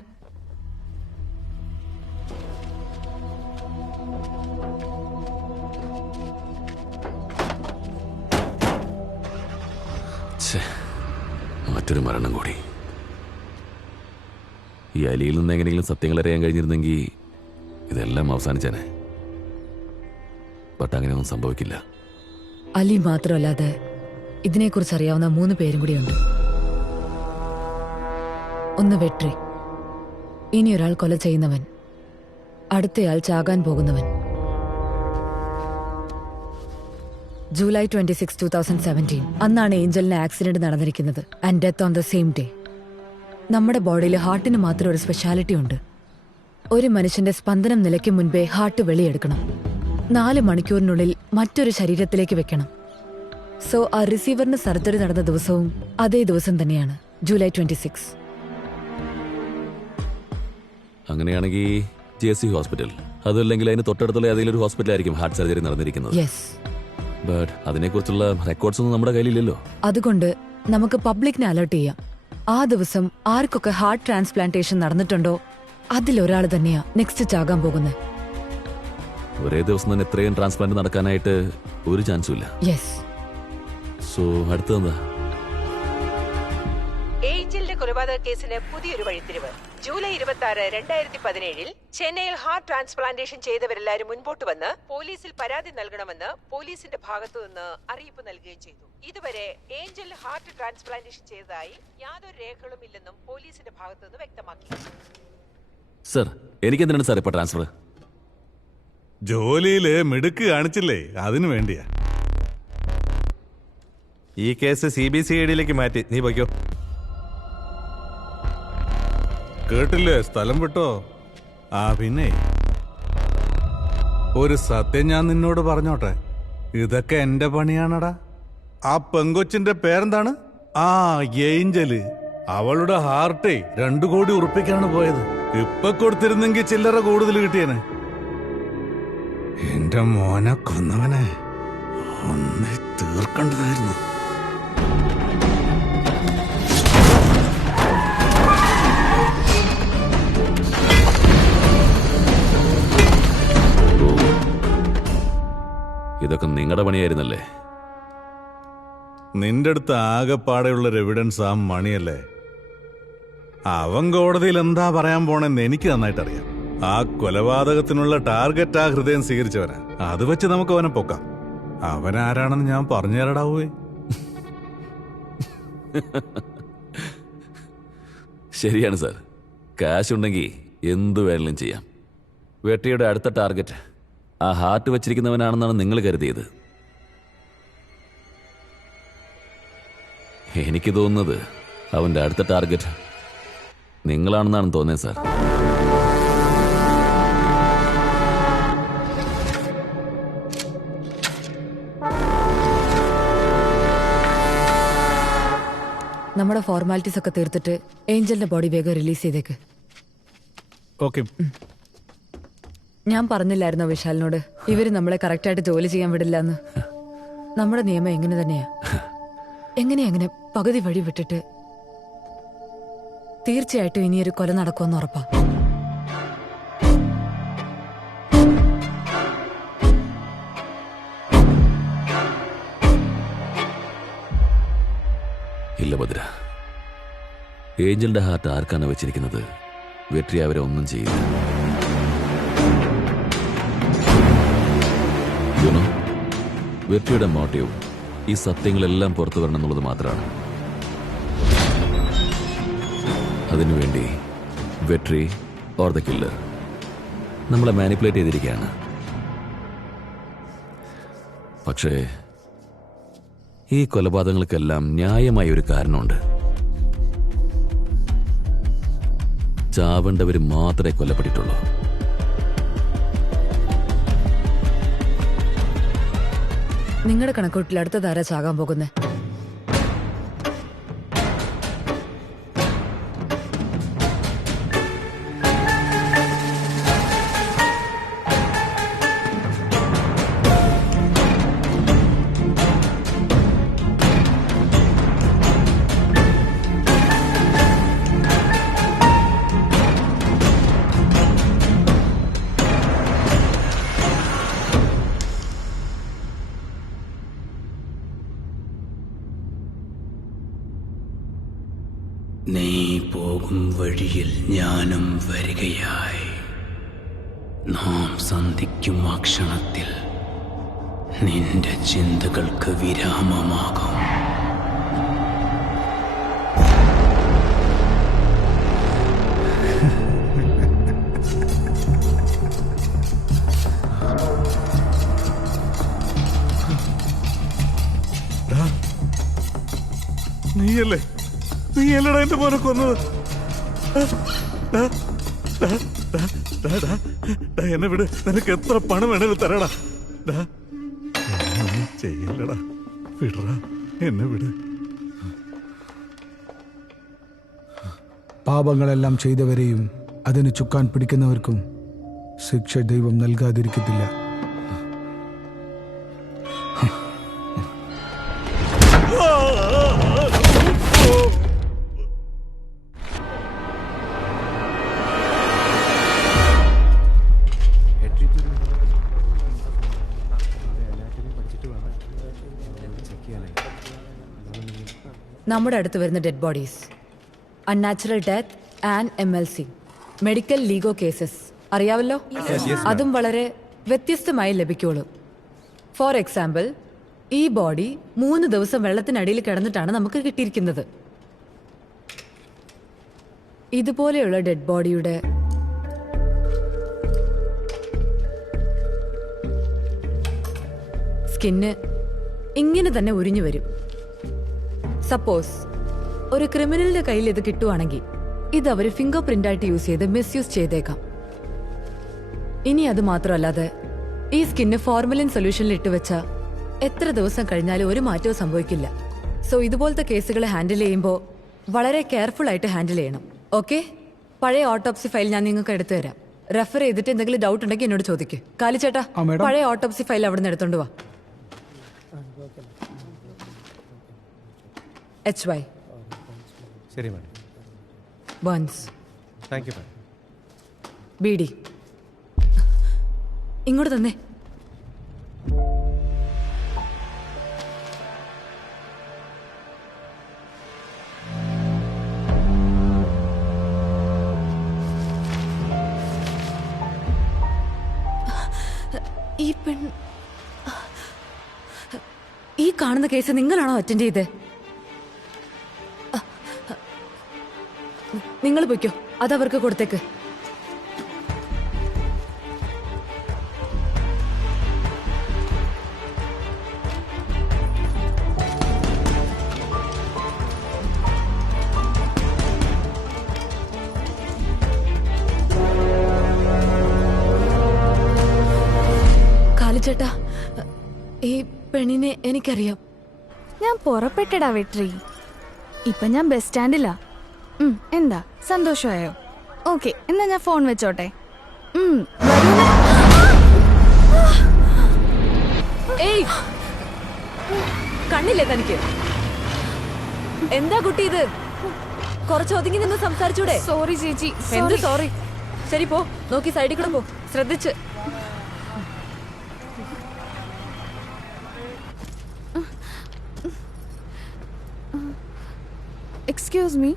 മറ്റൊരു മരണം കൂടി. ഈ അലിയിൽ നിന്ന് എങ്ങനെയെങ്കിലും സത്യങ്ങൾ അറിയാൻ കഴിഞ്ഞിരുന്നെങ്കിൽ ഇതെല്ലാം അവസാനിച്ചേനെ. ബട്ട് അങ്ങനെയൊന്നും സംഭവിക്കില്ല. അലി മാത്രമല്ലാതെ ഇതിനെക്കുറിച്ച് അറിയാവുന്ന 3 പേരും കൂടിയുണ്ട്. ഒന്ന് വെട്രി, ഇനി ഒരാൾ കൊല ചെയ്യുന്നവൻ, അടുത്തയാൾ ചാകാൻ പോകുന്നവൻ. ജൂലൈ 26, 2017 അന്നാണ് ഏഞ്ചലിന് ആക്സിഡന്റ് നടന്നിരിക്കുന്നത്. And death on the same day. നമ്മുടെ ബോഡിയിൽ ഹാർട്ടിന് മാത്രം ഒരു സ്പെഷ്യാലിറ്റി ഉണ്ട്. ഒരു മനുഷ്യന്റെ സ്പന്ദനം നിലയ്ക്കും മുൻപേ ഹാർട്ട് വെളിയെടുക്കണം. 4 മണിക്കൂറിനുള്ളിൽ മറ്റൊരു ശരീരത്തിലേക്ക് വെക്കണം. സോ ആ റിസീവറിന് സർജറി നടന്ന ദിവസവും അതേ ദിവസം തന്നെയാണ്, ജൂലൈ 26. അങ്ങനെയാണെങ്കിൽ JC ഹോസ്പിറ്റൽ, അതല്ലെങ്കിൽ അതിന് തൊട്ടടുത്തുള്ള ഏതെങ്കിലും ഒരു ഹോസ്പിറ്റലായിരിക്കും ഹാർട്ട് സർജറി നടന്നിരിക്കുന്നത്. ബട്ട് അതിനെക്കുറിച്ചുള്ള റെക്കോർഡ്സ് ഒന്നും നമ്മുടെ കയ്യിലില്ലല്ലോ. അതുകൊണ്ട് നമുക്ക് പബ്ലിക്കിനെ അലർട്ട് ചെയ്യാം. ആ ദിവസം ആർക്കൊക്കെ ഹാർട്ട് ട്രാൻസ്പ്ലാന്റേഷൻ നടന്നിട്ടുണ്ടോ അതിലൊരാൾ തന്നെയാ നെക്സ്റ്റ് ചാകാൻ പോകുന്നത്. ഒരേ ദിവസം തന്നെ ഇത്രയും ട്രാൻസ്പ്ലാന്റ് നടക്കാനായിട്ട് ഒരു ചാൻസും ഇല്ല. സോ അടുത്തതെന്താ? ഏഞ്ചലിന്റെ കൊലപാതക കേസിന് പുതിയൊരു വഴിത്തിരിവ്. ജൂലൈ 26, 2017 ചെന്നൈയിൽ ഹാർട്ട് ട്രാൻസ്പ്ലാന്റേഷൻ ചെയ്തവരെല്ലാവരും മുൻപോട്ട് വന്ന് പോലീസിൽ പരാതി നൽകണമെന്ന് പോലീസിന്റെ ഭാഗത്തു നിന്ന് അറിയിപ്പ് നൽകുകയും ചെയ്തു. ഇതുവരെ ഏഞ്ചൽ ഹാർട്ട് ട്രാൻസ്പ്ലാന്റേഷൻ ചെയ്തതായി യാതൊരു രേഖകളും ഇല്ലെന്നും പോലീസിന്റെ ഭാഗത്തു നിന്ന് വ്യക്തമാക്കി. സർ, എനിക്കെന്തിനാണ് സാർ ഇപ്പൊ ട്രാൻസ്ഫർ? ജോലിയില് മിടുക്ക് കാണിച്ചില്ലേ, അതിനു വേണ്ടിയാ. ഈ കേസ് CBCIDയിലേക്ക് മാറ്റി, നീ പൊയ്ക്കോ. കേട്ടില്ലേ, സ്ഥലം വിട്ടോ. പിന്നെ ഒരു സത്യം ഞാൻ നിന്നോട് പറഞ്ഞോട്ടെ, ഇതൊക്കെ എന്റെ പണിയാണടാ. ആ പെങ്കൊച്ചിന്റെ പേരെന്താണ്? ഏഞ്ചല്. അവളുടെ ഹാർട്ടേ 2 കോടി ഉറപ്പിക്കാണ് പോയത്. ഇപ്പൊ കൊടുത്തിരുന്നെങ്കിൽ ചില്ലറ കൂടുതൽ കിട്ടിയേനെ. എന്റെ മോനെ കൊന്നവനെ ഒന്നേ തീർക്കേണ്ടതായിരുന്നു. ഇതൊക്കെ നിങ്ങളുടെ പണിയായിരുന്നല്ലേ? നിന്റെ അടുത്ത് ആകെപ്പാടെയുള്ള എവിഡൻസ് ആ മണിയല്ലേ. അവൻ കോടതിയിൽ എന്താ പറയാൻ പോണെന്ന് എനിക്ക് നന്നായിട്ട് അറിയാം. ആ കൊലപാതകത്തിനുള്ള ടാർഗറ്റ് ആ ഹൃദയം സ്വീകരിച്ചവനാ. അത് വെച്ച് നമുക്ക് അവനെ പൊക്കാം. അവനാരാണെന്ന് ഞാൻ പറഞ്ഞു തരടാവേ. ശരിയാണ് സാർ, കാശ് ഉണ്ടെങ്കിൽ എന്തു വേണമെങ്കിലും ചെയ്യാം. വെട്ടിയുടെ അടുത്ത ടാർഗറ്റ് ആ ഹാർട്ട് വച്ചിരിക്കുന്നവനാണെന്നാണ് നിങ്ങൾ കരുതിയത്. എനിക്ക് തോന്നുന്നത് അവന്റെ അടുത്ത ടാർഗറ്റ് നിങ്ങളാണെന്നാണ് തോന്നുന്നത് സാർ. നമ്മുടെ ഫോർമാലിറ്റീസ് ഒക്കെ തീർത്തിട്ട് ഏഞ്ചലിന്റെ ബോഡി വേഗം റിലീസ് ചെയ്തേക്ക്. ഓക്കെ. ഞാൻ പറഞ്ഞില്ലായിരുന്നോ വിശാലിനോട്, ഇവര് നമ്മളെ കറക്റ്റായിട്ട് ജോലി ചെയ്യാൻ വിടില്ല എന്ന്? നമ്മുടെ നിയമം എങ്ങനെ തന്നെയാ. എങ്ങനെ പകുതി വഴി വിട്ടിട്ട് തീർച്ചയായിട്ടും ഇനിയൊരു കൊല നടക്കുമെന്ന് ഉറപ്പാ. ഇല്ല ഭദ്ര, ഏഞ്ചലിന്റെ ഹാർട്ട് ആർക്കാണ് വെച്ചിരിക്കുന്നത്? വെട്രി അവരെ ഒന്നും ചെയ്യില്ല. വെട്രിയുടെ മോട്ടീവ് ഈ സത്യങ്ങളെല്ലാം പുറത്തു വരണം എന്നുള്ളത് മാത്രമാണ്. അതിനുവേണ്ടി വെട്രി ഓർ ദ കില്ലർ നമ്മളെ മാനിപ്പുലേറ്റ് ചെയ്തിരിക്കുകയാണ്. പക്ഷേ ഈ കൊലപാതകങ്ങൾക്കെല്ലാം ന്യായമായ ഒരു കാരണമുണ്ട്. ചാവേണ്ടവർ മാത്രമേ കൊല്ലപ്പെട്ടിട്ടുള്ളൂ. നിങ്ങളുടെ കണക്കൂട്ടിൽ അടുത്തതാരാ ചാകാൻ പോകുന്നേ? നീ പോകും വഴിയിൽ ഞാനും വരികയായി. നാം സന്ധിക്കും ആ ക്ഷണത്തിൽ നിന്റെ ചിന്തകൾക്ക് വിരാമമാകും. നീയല്ലടാ എന്റെ മോനെ കൊന്നത്. എന്നെ വിട്, നിനക്ക് എത്ര പണം വേണേലും തരടാ. ചെയ്യല്ലടാ, വിടറാ, എന്നെ വിട്. പാപങ്ങളെല്ലാം ചെയ്തവരെയും അതിന് ചുക്കാൻ പിടിക്കുന്നവർക്കും ശിക്ഷ ദൈവം നൽകാതിരിക്കത്തില്ല. നമ്മുടെ അടുത്ത് വരുന്ന dead bodies, unnatural death and MLC, medical legal cases അറിയാവല്ലോ. അതും വളരെ വ്യത്യസ്തമായി ലഭിക്കുള്ളൂ. ഫോർ എക്സാമ്പിൾ, ഈ ബോഡി 3 ദിവസം വെള്ളത്തിനടിയിൽ കിടന്നിട്ടാണ് നമുക്ക് കിട്ടിയിരിക്കുന്നത്. ഇതുപോലെയുള്ള ഡെഡ് ബോഡിയുടെ സ്കിന്ന് ഇങ്ങനെ തന്നെ ഉരിഞ്ഞു വരും. സപ്പോസ് ഒരു ക്രിമിനലിന്റെ കയ്യിൽ ഇത് കിട്ടുവാണെങ്കിൽ ഇത് അവർ ഫിംഗർ പ്രിന്റ് ആയിട്ട് യൂസ് ചെയ്ത് മിസ്യൂസ് ചെയ്തേക്കാം. ഇനി അത് മാത്രമല്ലാതെ ഈ സ്കിന്ന് ഫോർമലിൻ സൊല്യൂഷനിൽ ഇട്ടുവെച്ച എത്ര ദിവസം കഴിഞ്ഞാലും ഒരു മാറ്റവും സംഭവിക്കില്ല. സോ ഇതുപോലത്തെ കേസുകളെ ഹാൻഡിൽ ചെയ്യുമ്പോൾ വളരെ കെയർഫുൾ ആയിട്ട് ഹാൻഡിൽ ചെയ്യണം. ഓക്കെ? പഴയ ഓട്ടോപ്സി ഫയൽ ഞാൻ നിങ്ങൾക്ക് എടുത്തു തരാം. റെഫർ ചെയ്തിട്ട് എന്തെങ്കിലും ഡൗട്ട് ഉണ്ടെങ്കിൽ എന്നോട് ചോദിക്കും. കാലിച്ചേട്ടാ, പഴയ ഓട്ടോപ്സി ഫയൽ അവിടെ നിന്ന് എടുത്തോണ്ട് വാ. HY ശരി madam. Buns. Thank you madam. BD ഇങ്ങോട്ട് തന്നെ. ഈ കാണുന്ന കേസ് നിങ്ങളാണോ അറ്റൻഡ് ചെയ്തേ? നിങ്ങൾ പൊയ്ക്കോ, അതവർക്ക് കൊടുത്തേക്ക്. കാലിച്ചേട്ടാ, ഈ പെണ്ണിനെ എനിക്കറിയാം. ഞാൻ പുറപ്പെട്ടടാ വെട്രി. ഇപ്പൊ ഞാൻ ബസ് സ്റ്റാൻഡിലാ. എന്താ സന്തോഷമായോ? ഓക്കെ, എന്നാ ഞാൻ ഫോൺ വെച്ചോട്ടെ. ഏയ്, കണ്ണില്ലേ തനിക്ക്? എന്താ കുട്ടി ഇത്? കുറച്ച് ഒതുങ്ങി നിന്ന് സംസാരിച്ചൂടെ? സോറി ചേച്ചി. എന്ത് സോറി? ശരി പോ, നോക്കി സൈഡിൽ കൂടെ പോ, ശ്രദ്ധിച്ച്. എക്സ്ക്യൂസ് മീ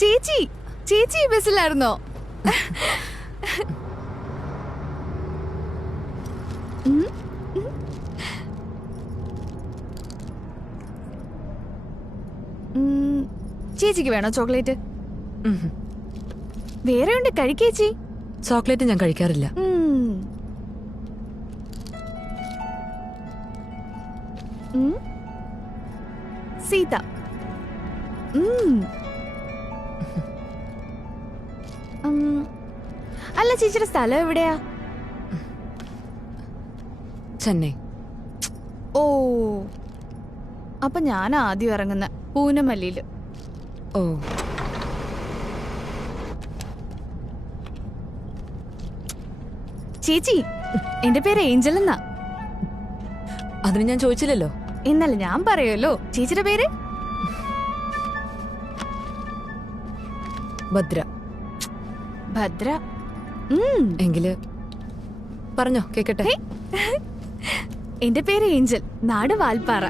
ചേച്ചി. ചേച്ചി ഈ ബസ്സിലായിരുന്നോ? ചേച്ചിക്ക് വേണോ ചോക്ലേറ്റ്? വേറെ ഉണ്ട്, കഴിക്കേച്ചി. ചോക്ലേറ്റ് ഞാൻ കഴിക്കാറില്ല. സീത. അല്ല, ചേച്ചിയുടെ സ്ഥലം എവിടെയാ? ചെന്നൈ. ഓ, അപ്പൊ ഞാൻ ആദ്യം ഇറങ്ങുന്ന പൂനമല്ലിയില്. ഓ, ചേച്ചി, എന്റെ പേര് ഏഞ്ചൽ എന്നാ. അതിന് ഞാൻ ചോദിച്ചില്ലല്ലോ. എന്നല്ല ഞാൻ പറയുമല്ലോ. ചേച്ചിയുടെ പേര്? ഭദ്ര. ഭദ്ര. എങ്കില് പറഞ്ഞോ, കേക്കട്ടെ. എന്റെ പേര് ഏഞ്ചൽ, നാട് വാൽപ്പാറ.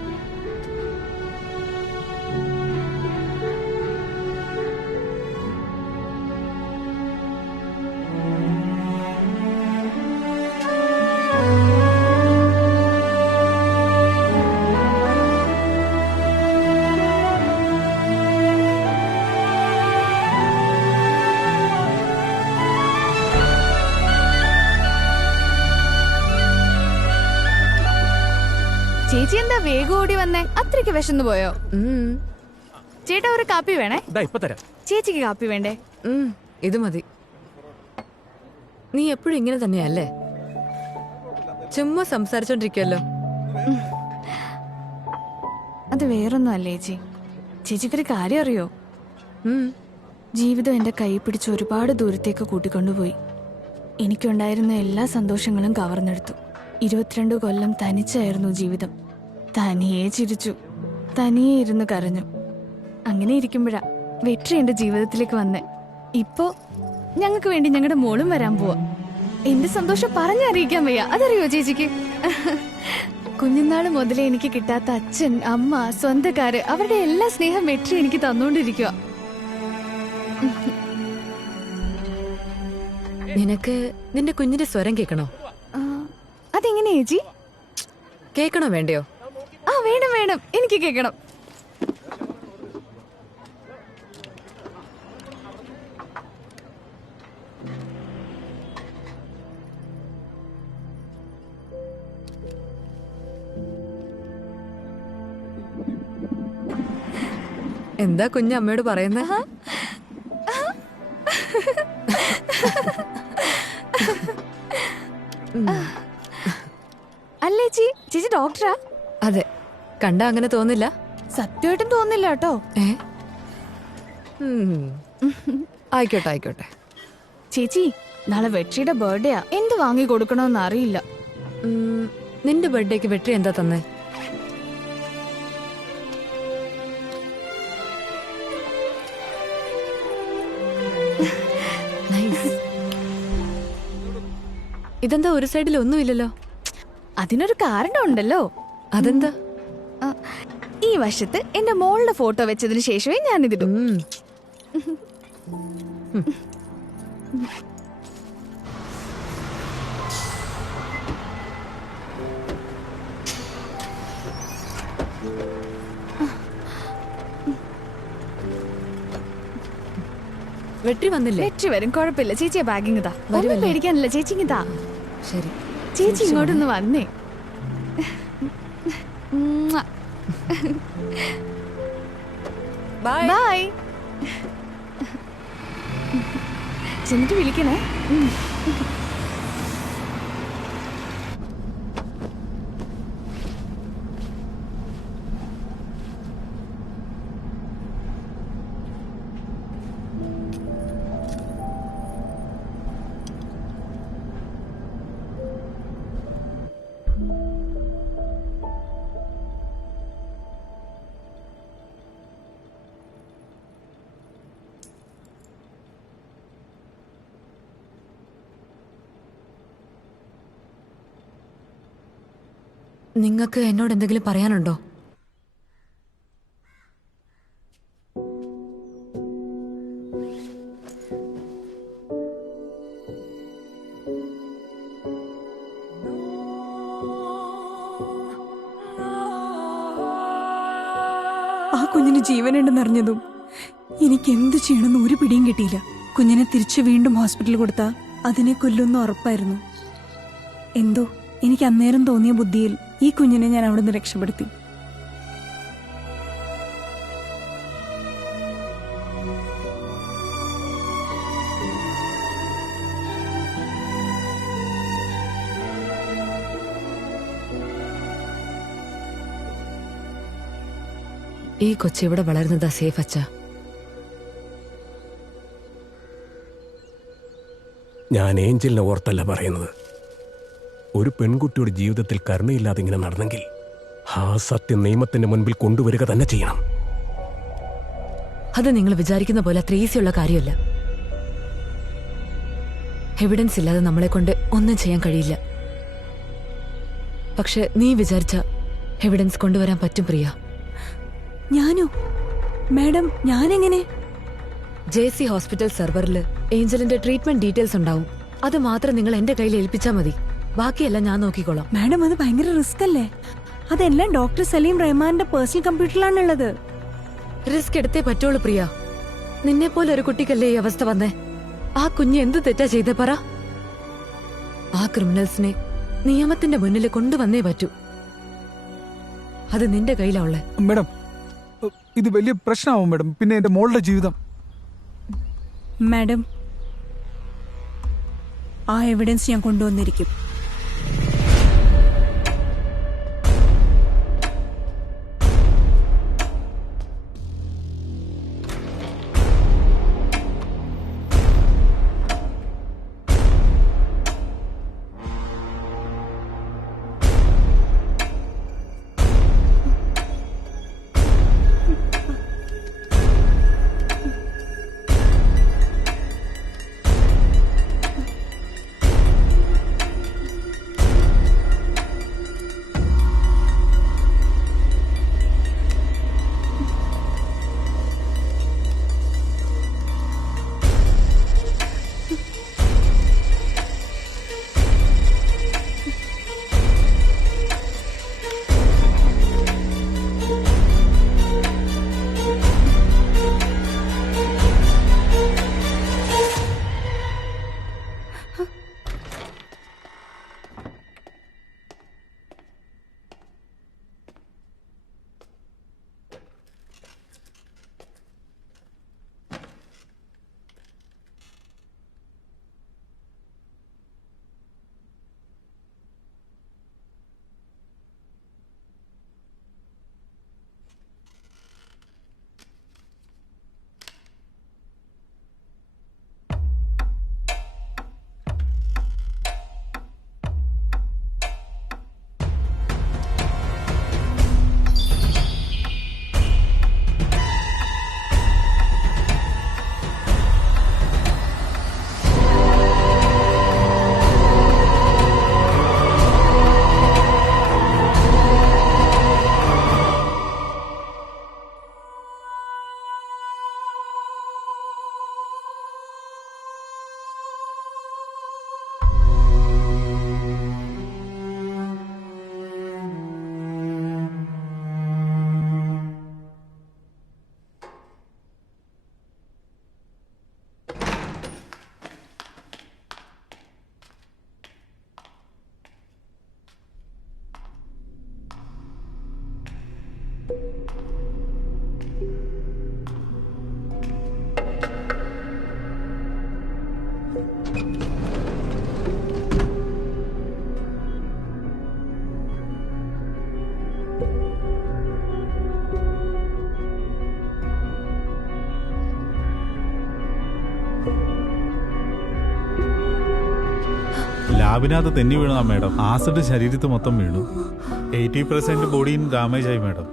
ചേച്ചി എന്താ വേഗം ഓടി വന്നേ? അത്രയ്ക്ക് വിശന്നു പോയോ? ചേട്ടാ, ഒരു കാപ്പി വേണേ? ചേച്ചിക്ക് കാപ്പി വേണ്ടേ? ഇത് മതി. നീ എപ്പോഴും ഇങ്ങനെ തന്നെയല്ലേ? ചുമ്മാ സംസാരിച്ചോണ്ടിരിക്കുവല്ലോ. അത് വേറൊന്നും അല്ലേ ചേച്ചി. ചേച്ചിക്കൊരു കാര്യം അറിയോ? ജീവിതം എന്റെ കൈ പിടിച്ച് ഒരുപാട് ദൂരത്തേക്ക് കൂട്ടിക്കൊണ്ടുപോയി. എനിക്കുണ്ടായിരുന്ന എല്ലാ സന്തോഷങ്ങളും കവർന്നെടുത്തു. 22 കൊല്ലം തനിച്ചായിരുന്നു ജീവിതം. തനിയെ ചിരിച്ചു, തനിയെ ഇരുന്ന് കരഞ്ഞു. അങ്ങനെ ഇരിക്കുമ്പോഴാ വെട്രി എന്റെ ജീവിതത്തിലേക്ക് വന്നേ. ഇപ്പോ ഞങ്ങൾക്ക് വേണ്ടി ഞങ്ങളുടെ മോളും വരാൻ പോവാ. എന്റെ സന്തോഷം പറഞ്ഞറിയിക്കാൻ വയ്യ. അതറിയോ ചേച്ചിക്ക്? കുഞ്ഞുനാള് മുതലേ എനിക്ക് കിട്ടാത്ത അച്ഛൻ, അമ്മ, സ്വന്തക്കാര്, അവരുടെ എല്ലാ സ്നേഹം വെട്രി എനിക്ക് തന്നോണ്ടിരിക്കുക. നിനക്ക് നിന്റെ കുഞ്ഞിന്റെ സ്വരം കേൾക്കണോ? അതെങ്ങനെ ചേച്ചി? കേൾക്കണോ വേണ്ടയോ? ആ, വേണം വേണം, എനിക്ക് കേൾക്കണം. എന്താ കുഞ്ഞ് അമ്മയോട് പറയുന്നത്? അല്ലേ ചേച്ചി ഡോക്ടറാ? അതെ. കണ്ട അങ്ങനെ തോന്നില്ല? സത്യമായിട്ടും തോന്നില്ല കേട്ടോ. ആയിക്കോട്ടെ ആയിക്കോട്ടെ. ചേച്ചി, നാളെ വെട്രിയുടെ ബർത്ത്ഡേയാ. എന്ത് വാങ്ങി കൊടുക്കണമെന്ന് അറിയില്ല. നിന്റെ ബർത്ത്ഡേക്ക് വെട്രി എന്താ തന്നെ? ഇതെന്താ ഒരു സൈഡിൽ ഒന്നുമില്ലല്ലോ? അതിനൊരു കാരണം ഉണ്ടല്ലോ. അതെന്താ? ഈ വശത്ത് എന്റെ മോളുടെ ഫോട്ടോ വെച്ചതിന് ശേഷമേ ഞാനിതിടും. വെട്രി വന്നില്ലേ? വെട്രി വരും, കുഴപ്പമില്ല. ചേച്ചിയെ ബാഗിങ് ഇതാ. ഒന്നും പേടിക്കാനില്ല, ചേച്ചി ഇതാ. ശരി, ചേച്ചി ഇങ്ങോട്ടൊന്ന് വന്നേ. ബൈ. ചെന്നിട്ട് വിളിക്കണേ. നിങ്ങൾക്ക് എന്നോട് എന്തെങ്കിലും പറയാനുണ്ടോ? ആ കുഞ്ഞിന് ജീവനുണ്ടെന്നറിഞ്ഞതും എനിക്ക് എന്ത് ചെയ്യണമെന്ന് ഒരു പിടിയും കിട്ടിയില്ല. കുഞ്ഞിനെ തിരിച്ചു വീണ്ടും ഹോസ്പിറ്റലിൽ കൊടുത്താൽ അതിനെ കൊല്ലുമെന്ന് ഉറപ്പായിരുന്നു. എന്തോ എനിക്ക് അന്നേരം തോന്നിയ ബുദ്ധിയിൽ ഈ കുഞ്ഞിനെ ഞാൻ അവിടുന്ന് രക്ഷപ്പെടുത്തി. ഈ കൊച്ചി ഇവിടെ വളരുന്നതാ സേഫ് അച്ഛ. ഞാൻ ഏഞ്ചലിനെ ഓർത്തല്ല പറയുന്നത്. ഒരു പെൺകുട്ടിയുടെ ജീവിതത്തിൽ കരുണയില്ലാതെ ഇങ്ങനെ നടന്നെങ്കിൽ ആ സത്യം നിയമത്തിന്റെ മുൻപിൽ കൊണ്ടുവരിക തന്നെ ചെയ്യണം. അത് നിങ്ങൾ വിചാരിക്കുന്ന പോലെ അത്ര ഈസിയുള്ള കാര്യമല്ല. എവിഡൻസ് ഇല്ലാതെ നമ്മളെ കൊണ്ട് ഒന്നും ചെയ്യാൻ കഴിയില്ല. പക്ഷെ നീ വിചാരിച്ച എവിഡൻസ് കൊണ്ടുവരാൻ പറ്റും പ്രിയ. ഞാനോ? മാഡം, ഞാനെങ്ങനെ? JC ഹോസ്പിറ്റൽ സെർവറിൽ ഏഞ്ചലിന്റെ ട്രീറ്റ്മെന്റ് ഡീറ്റെയിൽസ് ഉണ്ടാവും. അത് മാത്രം നിങ്ങൾ എന്റെ കയ്യിൽ ഏൽപ്പിച്ചാൽ മതി. ബാക്കിയെല്ലാം ഞാൻ നോക്കിക്കോളാം. മാഡം, അത് ഭയങ്കര റിസ്ക് അല്ലേ? അതെല്ലാം ഡോക്ടർ സലീം റഹ്മാന്റെ പേഴ്സണൽ കമ്പ്യൂട്ടറിലാണുള്ളത്. റിസ്ക് എടുത്തേ പറ്റുള്ളൂ പ്രിയ. നിന്നെ പോലെ ഒരു കുട്ടിക്കല്ലേ ഈ അവസ്ഥ വന്നേ? ആ കുഞ്ഞ് എന്ത് തെറ്റാ ചെയ്തേ പറ? ആ ക്രിമിനൽസിനെ നിയമത്തിന്റെ മുന്നിൽ കൊണ്ടുവന്നേ പറ്റൂ. അത് നിന്റെ കയ്യിലാ ഉള്ളേ. മാഡം, ഇത് വലിയ പ്രശ്നമാവും മാഡം. പിന്നെ എന്റെ മോളുടെ ജീവിതം. മാഡം, ആ എവിഡൻസ് ഞാൻ കൊണ്ടുവന്നിരിക്കും. ലാബിനകത്ത് തെന്നി വീണതാ മാഡം. ആസിഡ് ശരീരത്ത് മൊത്തം വീണു. 80% ബോഡിയും ഡാമേജ് ആയി മാഡം.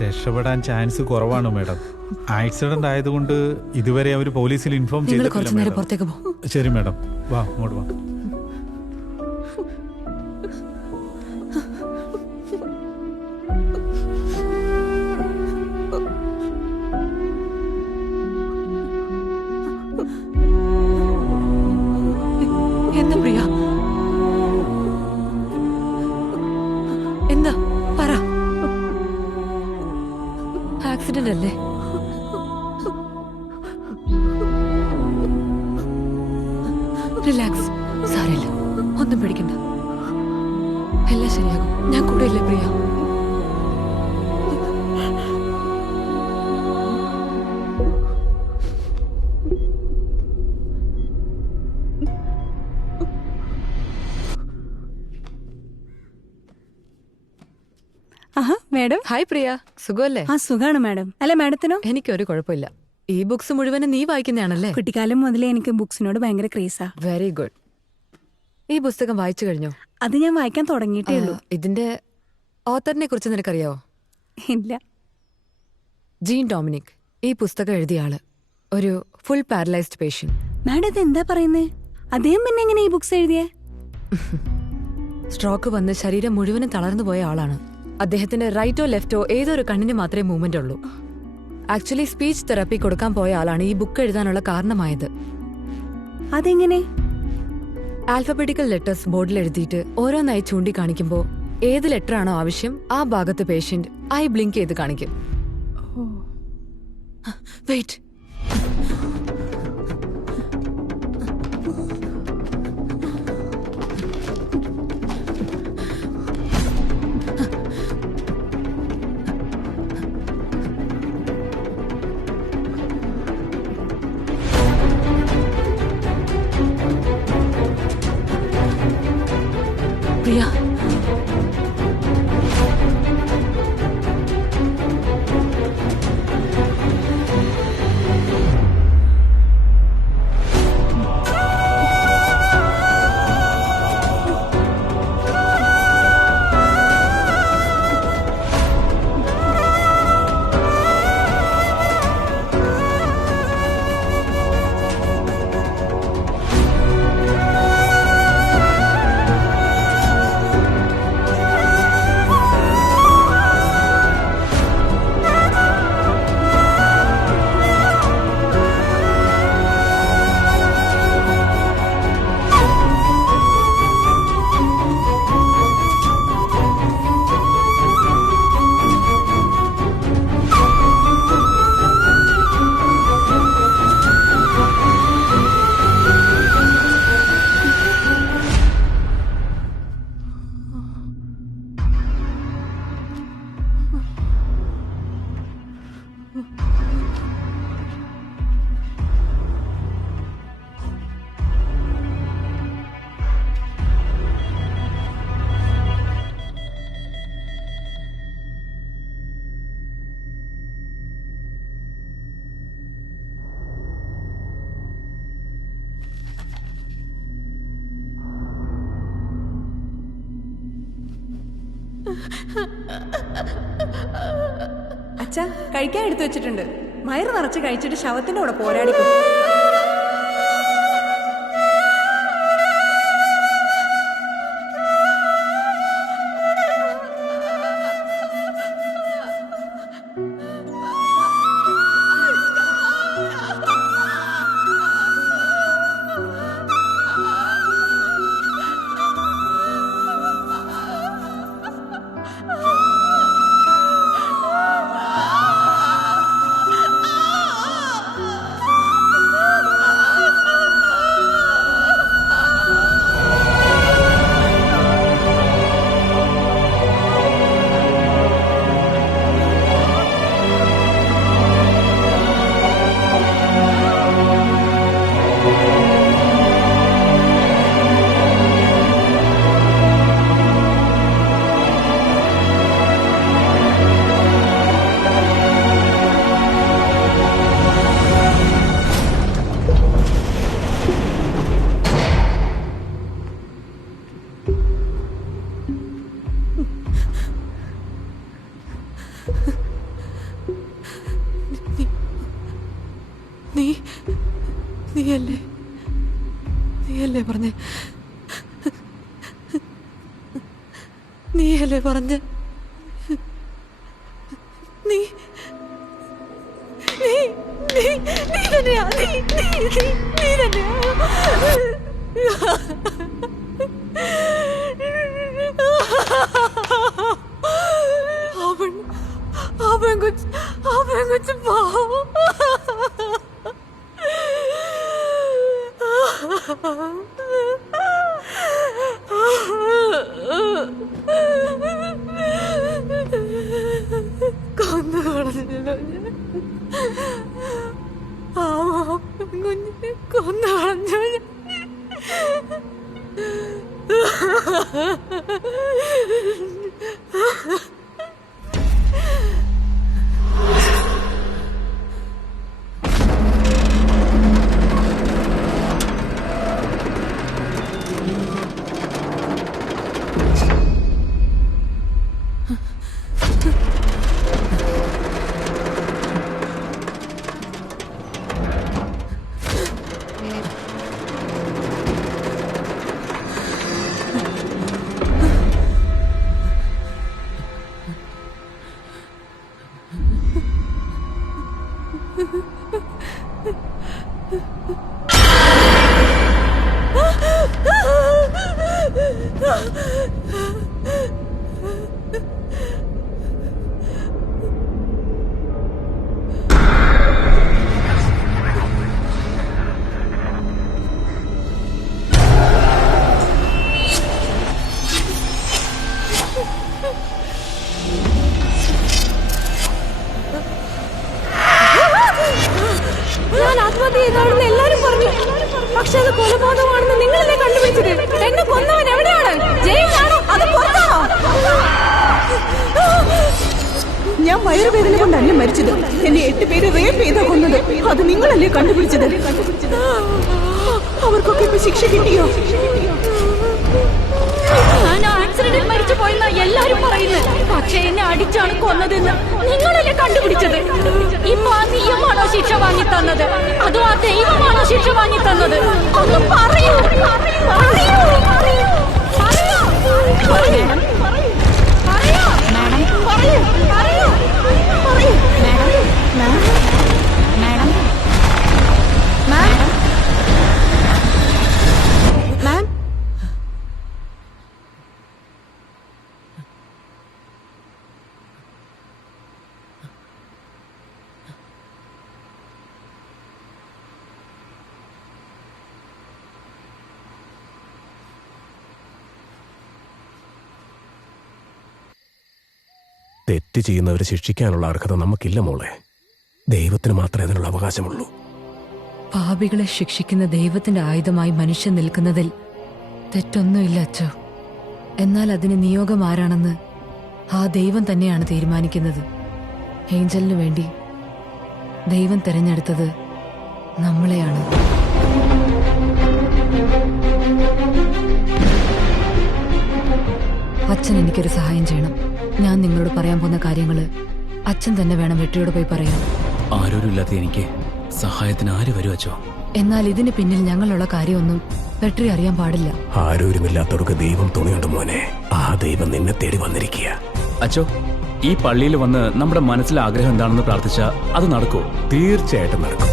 രക്ഷപ്പെടാൻ ചാൻസ് കുറവാണ് മാഡം. ആക്സിഡന്റ് ആയതുകൊണ്ട് ഇതുവരെ അവർ പോലീസിൽ ഇൻഫോം ചെയ്തിട്ടില്ല മാഡം. ശരി മാഡം, വാ അങ്ങോട്ട് വാ. എന്താ പ്രിയ? എന്താ പറ? ആക്സിഡന്റ് അല്ലേ? റിലാക്സ്, സാരമില്ല, ഒന്നും പേടിക്കണ്ട, എല്ലാം ശരിയാകും. ഞാൻ കൂടെ ഇല്ലേ പ്രിയ? മാഡം. ഹായ് പ്രിയ, സുഖമല്ലേ? ആ സുഖാണ് മാഡം. അല്ല മാഡത്തിനോ? എനിക്കൊരു കുഴപ്പമില്ല. ഈ ബുക്സ് മുഴുവനും നീ വായിക്കുന്നതാണല്ലേ? കുട്ടിക്കാലം മുതലേ എനിക്ക് ബുക്സിനോട് ഭയങ്കര ക്രേസാ. Very good. ഈ പുസ്തകം വായിച്ചു കഴിഞ്ഞോ? അത് ഞാൻ വായിക്കാൻ തുടങ്ങിയിട്ടേ ഉള്ളൂ. ഇതിന്റെ ഓത്തറിനെ കുറിച്ച് നിനക്കറിയാവോ? ഇല്ല. Jean Dominic. ഈ പുസ്തകം എഴുതിയ ആള് ഒരു ഫുൾ പാരലൈസ്ഡ് പേഷ്യന്റ്. മാഡം ഇത് എന്താ പറയുന്നേ? അദ്ദേഹം പിന്നെ എങ്ങനെ ഈ ബുക്സ് എഴുതിയേ? സ്ട്രോക്ക് വന്ന് ശരീരം മുഴുവനും തളർന്നു പോയ ആളാണ്. അദ്ദേഹത്തിന്റെ റൈറ്റോ ലെഫ്റ്റോ ഏതോ ഒരു കണ്ണിന് മാത്രമേ മൂവ്മെന്റ് ഉള്ളൂ. ആക്ച്വലി സ്പീച്ച് തെറാപ്പി കൊടുക്കാൻ പോയ ആളാണ് ഈ ബുക്ക് എഴുതാനുള്ള കാരണമായത്. അതെങ്ങനെ? ആൽഫബറ്റിക്കൽ ലെറ്റേഴ്സ് ബോർഡിൽ എഴുതിയിട്ട് ഓരോന്നായി ചൂണ്ടിക്കാണിക്കുമ്പോൾ ഏത് ലെറ്റർ ആണോ ആവശ്യം ആ ഭാഗത്ത് പേഷ്യന്റ് ഐ ബ്ലിങ്ക് ചെയ്ത് കാണിക്കും. വെയിറ്റ്. പ്രിയ, അച്ഛാ, കഴിക്കാൻ എടുത്തു വെച്ചിട്ടുണ്ട്. വയറ് നിറച്ച് കഴിച്ചിട്ട് ശവത്തിന്റെ കൂടെ പോരാടിക്കും. നീയല്ലേ പറഞ്ഞേ? നീയല്ലേ പറഞ്ഞ? നീ നീ നീ നീ തന്നെയാ? നീ തന്നെയാ? അവൻ കൊച്ചു പാവം. കൊന്നു കളഞ്ഞല്ലോ ഞാൻ. കുഞ്ഞിനെ കൊന്നു കളഞ്ഞോ ഞാൻ. ഞാൻ ആത്മഹത്യ ചെയ്താണെന്ന് എല്ലാരും പറഞ്ഞു. പക്ഷെ അത് കൊലപാതകമാണെന്ന് നിങ്ങളല്ലേ കണ്ടുപിടിച്ചത്? എന്നെ കൊന്നവൻ എവിടെയാണ്? ജയിലിലാണോ? അത് പുറത്താണോ? ഞാൻ വയറുവേദന കൊണ്ടല്ല മരിച്ചത്. എന്നെ 8 പേര് റേപ്പ് ചെയ്താ കൊന്നത്. അത് നിങ്ങളല്ലേ കണ്ടുപിടിച്ചത്? അവർക്കൊക്കെ ഇപ്പൊ ശിക്ഷ കിട്ടിയോ? ഞാൻ ആക്സിഡന്റിൽ മരിച്ചു പോയെന്നാ എല്ലാരും പറയുന്നത്. പക്ഷെ എന്നെ അടിച്ചാണ് കൊന്നതെന്ന് നിങ്ങളല്ലേ കണ്ടുപിടിച്ചത്? ഇപ്പൊ ആ നിയമമാണോ ശിക്ഷ വാങ്ങി തന്നത്? അതോ ആ ദൈവമാണോ ശിക്ഷ വാങ്ങി തന്നത്? ഒന്ന് പറയൂ. തെറ്റ് ചെയ്യുന്നവരെ ശിക്ഷിക്കാനുള്ള അർഹത നമുക്കില്ല മോളെ. ദൈവത്തിന് മാത്രമേ അതിനുള്ള അവകാശമുള്ളൂ. പാപികളെ ശിക്ഷിക്കുന്ന ദൈവത്തിന്റെ ആയുധമായി മനുഷ്യൻ നിൽക്കുന്നതിൽ തെറ്റൊന്നുമില്ല അച്ചോ. എന്നാൽ അതിന് നിയോഗം ആരാണെന്ന് ആ ദൈവം തന്നെയാണ് തീരുമാനിക്കുന്നത്. ഏഞ്ചലിനു വേണ്ടി ദൈവം തിരഞ്ഞെടുത്തത് നമ്മളെയാണ്. അച്ഛൻ എനിക്കൊരു സഹായം ചെയ്യണം. ഞാൻ നിങ്ങളോട് പറയാൻ പോകുന്ന കാര്യങ്ങള് അച്ഛൻ തന്നെ വേണം വെട്രിയോട് പോയി പറയാൻ. ആരോരുമില്ലാത്ത എനിക്ക് സഹായത്തിന് ആര് വരും അച്ചോ? എന്നാൽ ഇതിന് പിന്നിൽ ഞങ്ങളുള്ള കാര്യമൊന്നും വെട്രി അറിയാൻ പാടില്ല. ആരോരുമില്ലാത്തവർക്ക് ദൈവം തുണയുണ്ട് മോനെ. ആ ദൈവം നിന്നെ തേടി വന്നിരിക്കുക. അച്ചോ, ഈ പള്ളിയിൽ വന്ന് നമ്മുടെ മനസ്സിലെ ആഗ്രഹം എന്താണെന്ന് പ്രാർത്ഥിച്ചാ അത് നടക്കുമോ? തീർച്ചയായിട്ടും നടക്കും.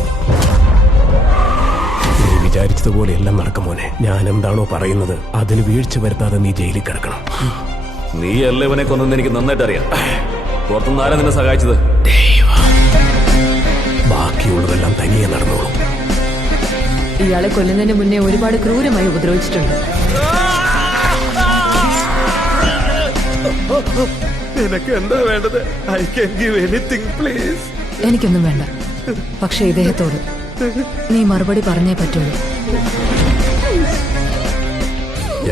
നീ വിചാരിച്ചതുപോലെ എല്ലാം നടക്കും മോനെ. ഞാൻ എന്താണോ പറയുന്നത് അതിന് വീഴ്ച വരുത്താതെ നീ ജയിലിൽ കിടക്കണം. നീ അല്ലേ ഇവനെ കൊന്നെന്ന് എനിക്ക് നന്നായിട്ട് അറിയാം. പുറത്തുനിന്ന് ആരാ നിന്നെ സഹായിച്ചത്? ബാക്കിയുള്ളതെല്ലാം തനിയെ നടന്നോളൂ. ഇയാളെ കൊല്ലുന്നതിന് മുന്നേ ഒരുപാട് ക്രൂരമായി ഉപദ്രവിച്ചിട്ടുണ്ട്. നിനക്ക് എന്താ വേണ്ടത്? I can give anything please. എനിക്കൊന്നും വേണ്ട. പക്ഷെ ഇദ്ദേഹത്തോട് നീ മറുപടി പറഞ്ഞേ പറ്റുള്ളൂ.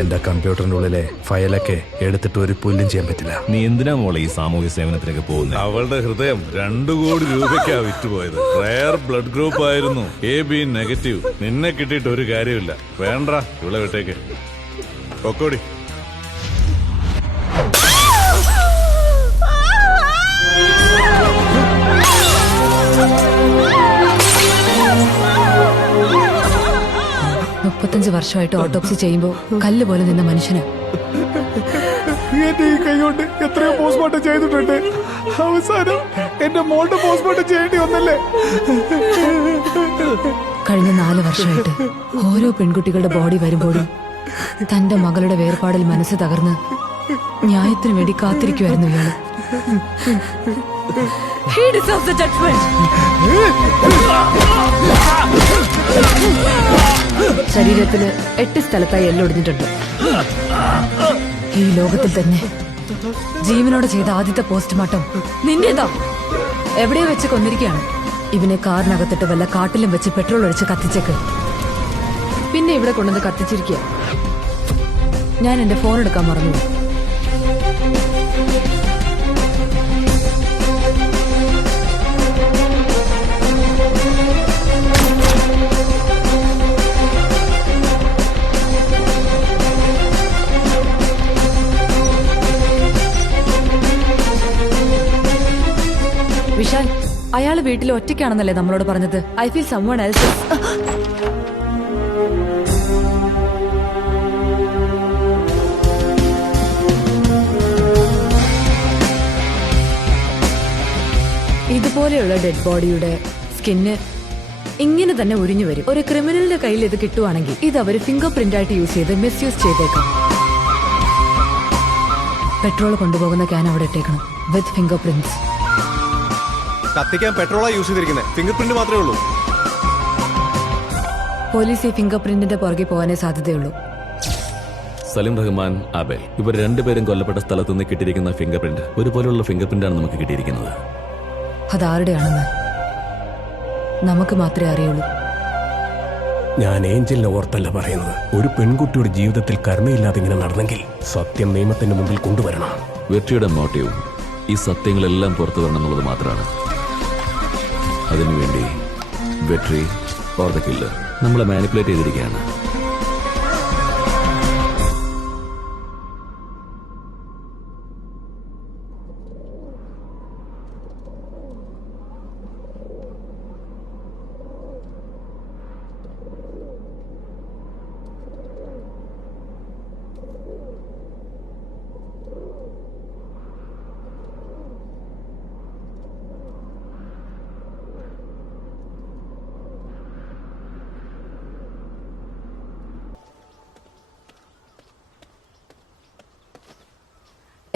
എന്റെ കമ്പ്യൂട്ടറിന്റെ ഉള്ളിലെ ഫയലൊക്കെ എടുത്തിട്ട് ഒരു പുല്ലും ചെയ്യാൻ പറ്റില്ല. നീ എന്തിനാ മോളെ ഈ സാമൂഹ്യ സേവനത്തിലേക്ക് പോകുന്നത്? അവളുടെ ഹൃദയം 2 കോടി രൂപയ്ക്കാ വിറ്റുപോയത്. റയർ ബ്ലഡ് ഗ്രൂപ്പ് ആയിരുന്നു, AB നെഗറ്റീവ്. നിന്നെ കിട്ടിയിട്ട് ഒരു കാര്യമില്ല. വേണ്ട, ഇവിടെ വിട്ടേക്ക്. പൊക്കോടി. വർഷമായിട്ട് ഓട്ടോപ്സി ചെയ്യുമ്പോ കല്ല് പോലെ നിന്ന മനുഷ്യന് എന്റെ ഈ കൈ കൊണ്ട് എത്രയോ പോസ്റ്റ്മോർട്ടം ചെയ്തിട്ടുണ്ട്. അവസാനം എന്റെ മോളുടെ പോസ്റ്റ്മോർട്ടം ചെയ്യേണ്ടി വന്നല്ലേ. കഴിഞ്ഞ 4 വർഷമായിട്ട് ഓരോ പെൺകുട്ടികളുടെ ബോഡി വരുമ്പോഴും തന്റെ മകളുടെ വേർപാടിൽ മനസ്സ് തകർന്ന് ന്യായത്തിനു വേണ്ടി കാത്തിരിക്കുമായിരുന്നു ഇയാള്. He deserves the judgment. ശരീരത്തില് 8 സ്ഥലത്തായി എല്ലൊടിഞ്ഞിട്ടുണ്ട്. ഈ ലോകത്തിൽ തന്നെ ജീവനോടെ ചെയ്ത ആദ്യത്തെ പോസ്റ്റ്മോർട്ടം നിന്റേതാ. എവിടെയോ വെച്ച് കൊന്നിരിക്കുകയാണ്. ഇവനെ കാറിനകത്തിട്ട് വല്ല കാട്ടിലും വെച്ച് പെട്രോൾ ഒഴിച്ച് കത്തിച്ചേക്ക്. പിന്നെ ഇവിടെ കൊണ്ടുവന്ന് കത്തിച്ചിരിക്കുക. ഞാൻ എന്റെ ഫോൺ എടുക്കാൻ മറന്നു. വിശാൽ, അയാള് വീട്ടിൽ ഒറ്റയ്ക്കാണെന്നല്ലേ നമ്മളോട് പറഞ്ഞത്? I feel someone else is... ഇതുപോലെയുള്ള ഡെഡ് ബോഡിയുടെ സ്കിന്ന് ഇങ്ങനെ തന്നെ ഉരിഞ്ഞു വരും. ഒരു ക്രിമിനലിന്റെ കയ്യിൽ ഇത് കിട്ടുവാണെങ്കിൽ ഇത് അവര് ഫിംഗർ പ്രിന്റ് ആയിട്ട് യൂസ് ചെയ്ത് മിസ്യൂസ് ചെയ്തേക്കാം. പെട്രോൾ കൊണ്ടുപോകുന്ന ക്യാൻ അവിടെ ഇട്ടേക്കണം വിത്ത് ഫിംഗർ പ്രിന്റ്സ്. കത്തിക്കാൻ പെട്രോളാ യൂസ് ചെയ്തിരിക്കുന്നത്, ഫിംഗർ പ്രിന്റ് മാത്രമേ ഉള്ളൂ. പോലീസ് ഈ ഫിംഗർ പ്രിന്റിന്റെ പുറകെ പോകാനേ സാധ്യതയുള്ളൂ. സലീം റഹ്മാൻ, ആബേൽ, ഇവർ രണ്ടുപേരും കൊല്ലപ്പെട്ട സ്ഥലത്ത് നിന്ന് കിട്ടിയിരിക്കുന്ന ഫിംഗർ പ്രിന്റ് ഒരുപോലുള്ള ഫിംഗർ പ്രിന്റാണ് നമുക്ക് കിട്ടിയിരിക്കുന്നത്. അതാരുടെയാണെന്ന് നമുക്ക് മാത്രമേ അറിയുള്ളൂ. ഞാൻ ഏഞ്ചലിനെ ഓർത്തല്ല പറയുന്നത്. ഒരു പെൺകുട്ടിയുടെ ജീവിതത്തിൽ കരുണയില്ലാതെ ഇങ്ങനെ നടന്നെങ്കിൽ സത്യം നിയമത്തിന്റെ മുമ്പിൽ കൊണ്ടുവരണം. വെട്രിയുടെ മോട്ടീവ് ഈ സത്യങ്ങളെല്ലാം പുറത്തു വരണം എന്നുള്ളത് മാത്രമാണ്. അതിനുവേണ്ടി വെട്രി ഓർ ദ കില്ലർ നമ്മളെ മാനിപ്പുലേറ്റ് ചെയ്തിരിക്കുകയാണ്.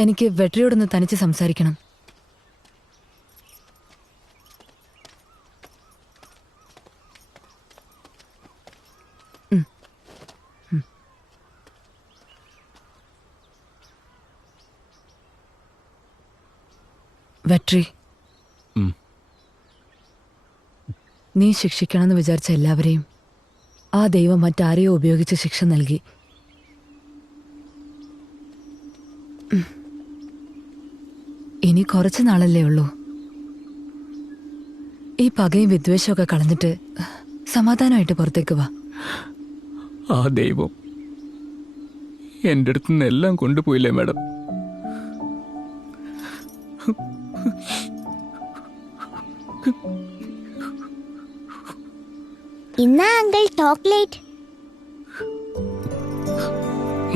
എനിക്ക് വെട്രിയോടൊന്ന് തനിച്ച് സംസാരിക്കണം. വെട്രി, നീ ശിക്ഷിക്കണമെന്ന് വിചാരിച്ച എല്ലാവരെയും ആ ദൈവം മറ്റാരെയോ ഉപയോഗിച്ച് ശിക്ഷ നൽകി. ഇനി കുറച്ചു നാളല്ലേ ഉള്ളൂ. ഈ പകയും വിദ്വേഷമൊക്കെ കളഞ്ഞിട്ട് സമാധാനമായിട്ട് പുറത്തേക്ക് വാ. ആ ദൈവം എൻ്റെ അടുത്ത് നിന്ന് എല്ലാം കൊണ്ടുപോയില്ലേ മാഡം? ഇന്നാ അങ്കിൾ ചോക്ലേറ്റ്.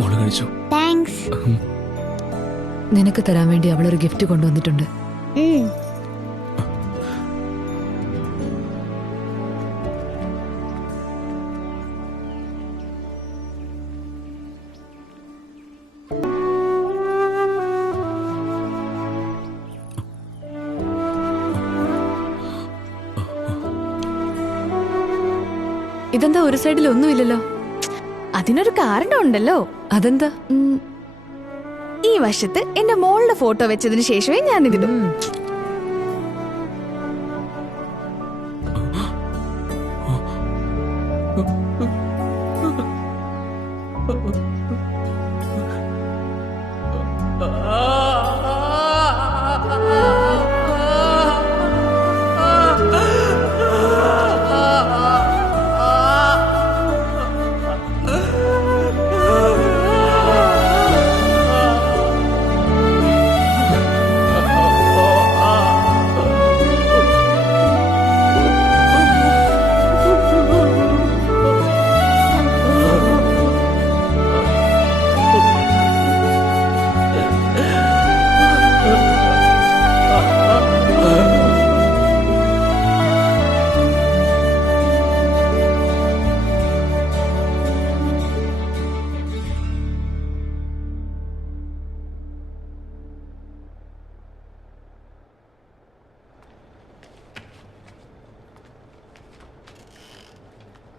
മോള് കഴിച്ചു. താങ്ക്സ്. നിനക്ക് തരാൻ വേണ്ടി അവളൊരു ഗിഫ്റ്റ് കൊണ്ടുവന്നിട്ടുണ്ട്. ഇതെന്താ ഒരു സൈഡിൽ ഒന്നുമില്ലല്ലോ? അതിനൊരു കാരണമുണ്ടല്ലോ. അതെന്താ? ഈ വശത്ത് എന്റെ മോളുടെ ഫോട്ടോ വെച്ചതിന് ശേഷമേ ഞാൻ ഇതിടും.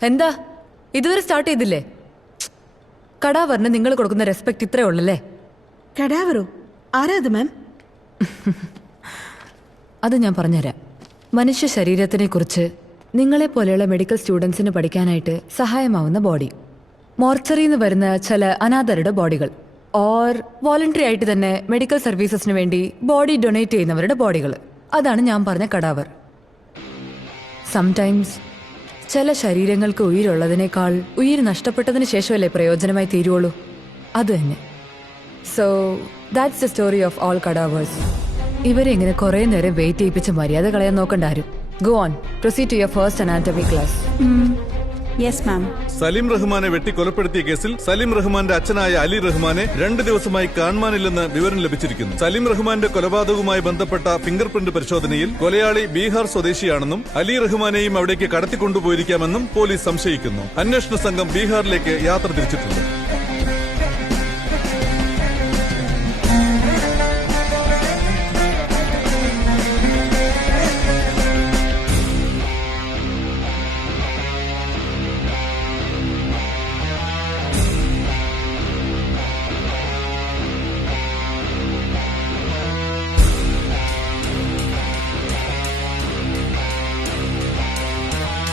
എന്താ ഇതുവരെ സ്റ്റാർട്ട് ചെയ്തില്ലേ? കടാവറിന് നിങ്ങൾ കൊടുക്കുന്ന റെസ്പെക്ട് ഇത്രേ ഉള്ളല്ലേ? കടാവറോ? ആരാ അത് മാം? അത് ഞാൻ പറഞ്ഞുതരാം. മനുഷ്യ ശരീരത്തിനെ കുറിച്ച് നിങ്ങളെ പോലെയുള്ള മെഡിക്കൽ സ്റ്റുഡൻസിന് പഠിക്കാനായിട്ട് സഹായമാവുന്ന ബോഡി, മോർച്ചറിന്ന് വരുന്ന ചില അനാഥരുടെ ബോഡികൾ, ഓർ വോളണ്ടറി ആയിട്ട് തന്നെ മെഡിക്കൽ സർവീസസിന് വേണ്ടി ബോഡി ഡൊണേറ്റ് ചെയ്യുന്നവരുടെ ബോഡികൾ, അതാണ് ഞാൻ പറഞ്ഞ കടാവർ. സംടൈംസ് ചില ശരീരങ്ങൾക്ക് ഉயிருള്ളതിനേക്കാൾ ഉയിർ നഷ്ടപ്പെട്ടതിന് ശേഷമല്ലേ പ്രയോജനമായി തീരുവുള്ളൂ. അത് തന്നെ. So that's the story of all കടാവേഴ്സ്. ഇവരെ ഇങ്ങനെ കുറെ നേരം വെയിറ്റ് ചെയ്യിപ്പിച്ച് മര്യാദ കളയാൻ നോക്കണ്ട ആരും. Go on, proceed to your first anatomy class. Yes ma'am. Saleem റഹ്മാനെ വെട്ടിക്കൊലപ്പെടുത്തിയ കേസിൽ സലീം റഹ്മാന്റെ അച്ഛനായ അലി റഹ്മാനെ 2 ദിവസമായി കാണുവാനില്ലെന്ന് വിവരം ലഭിച്ചിരിക്കുന്നു. സലീം റഹ്മാന്റെ കൊലപാതകവുമായി ബന്ധപ്പെട്ട ഫിംഗർ പ്രിന്റ് പരിശോധനയിൽ കൊലയാളി ബീഹാർ സ്വദേശിയാണെന്നും അലി റഹ്മാനെയും അവിടേക്ക് കടത്തിക്കൊണ്ടുപോയിരിക്കാമെന്നും പോലീസ് സംശയിക്കുന്നു. അന്വേഷണ സംഘം ബീഹാറിലേക്ക് യാത്ര തിരിച്ചിട്ടുണ്ട്.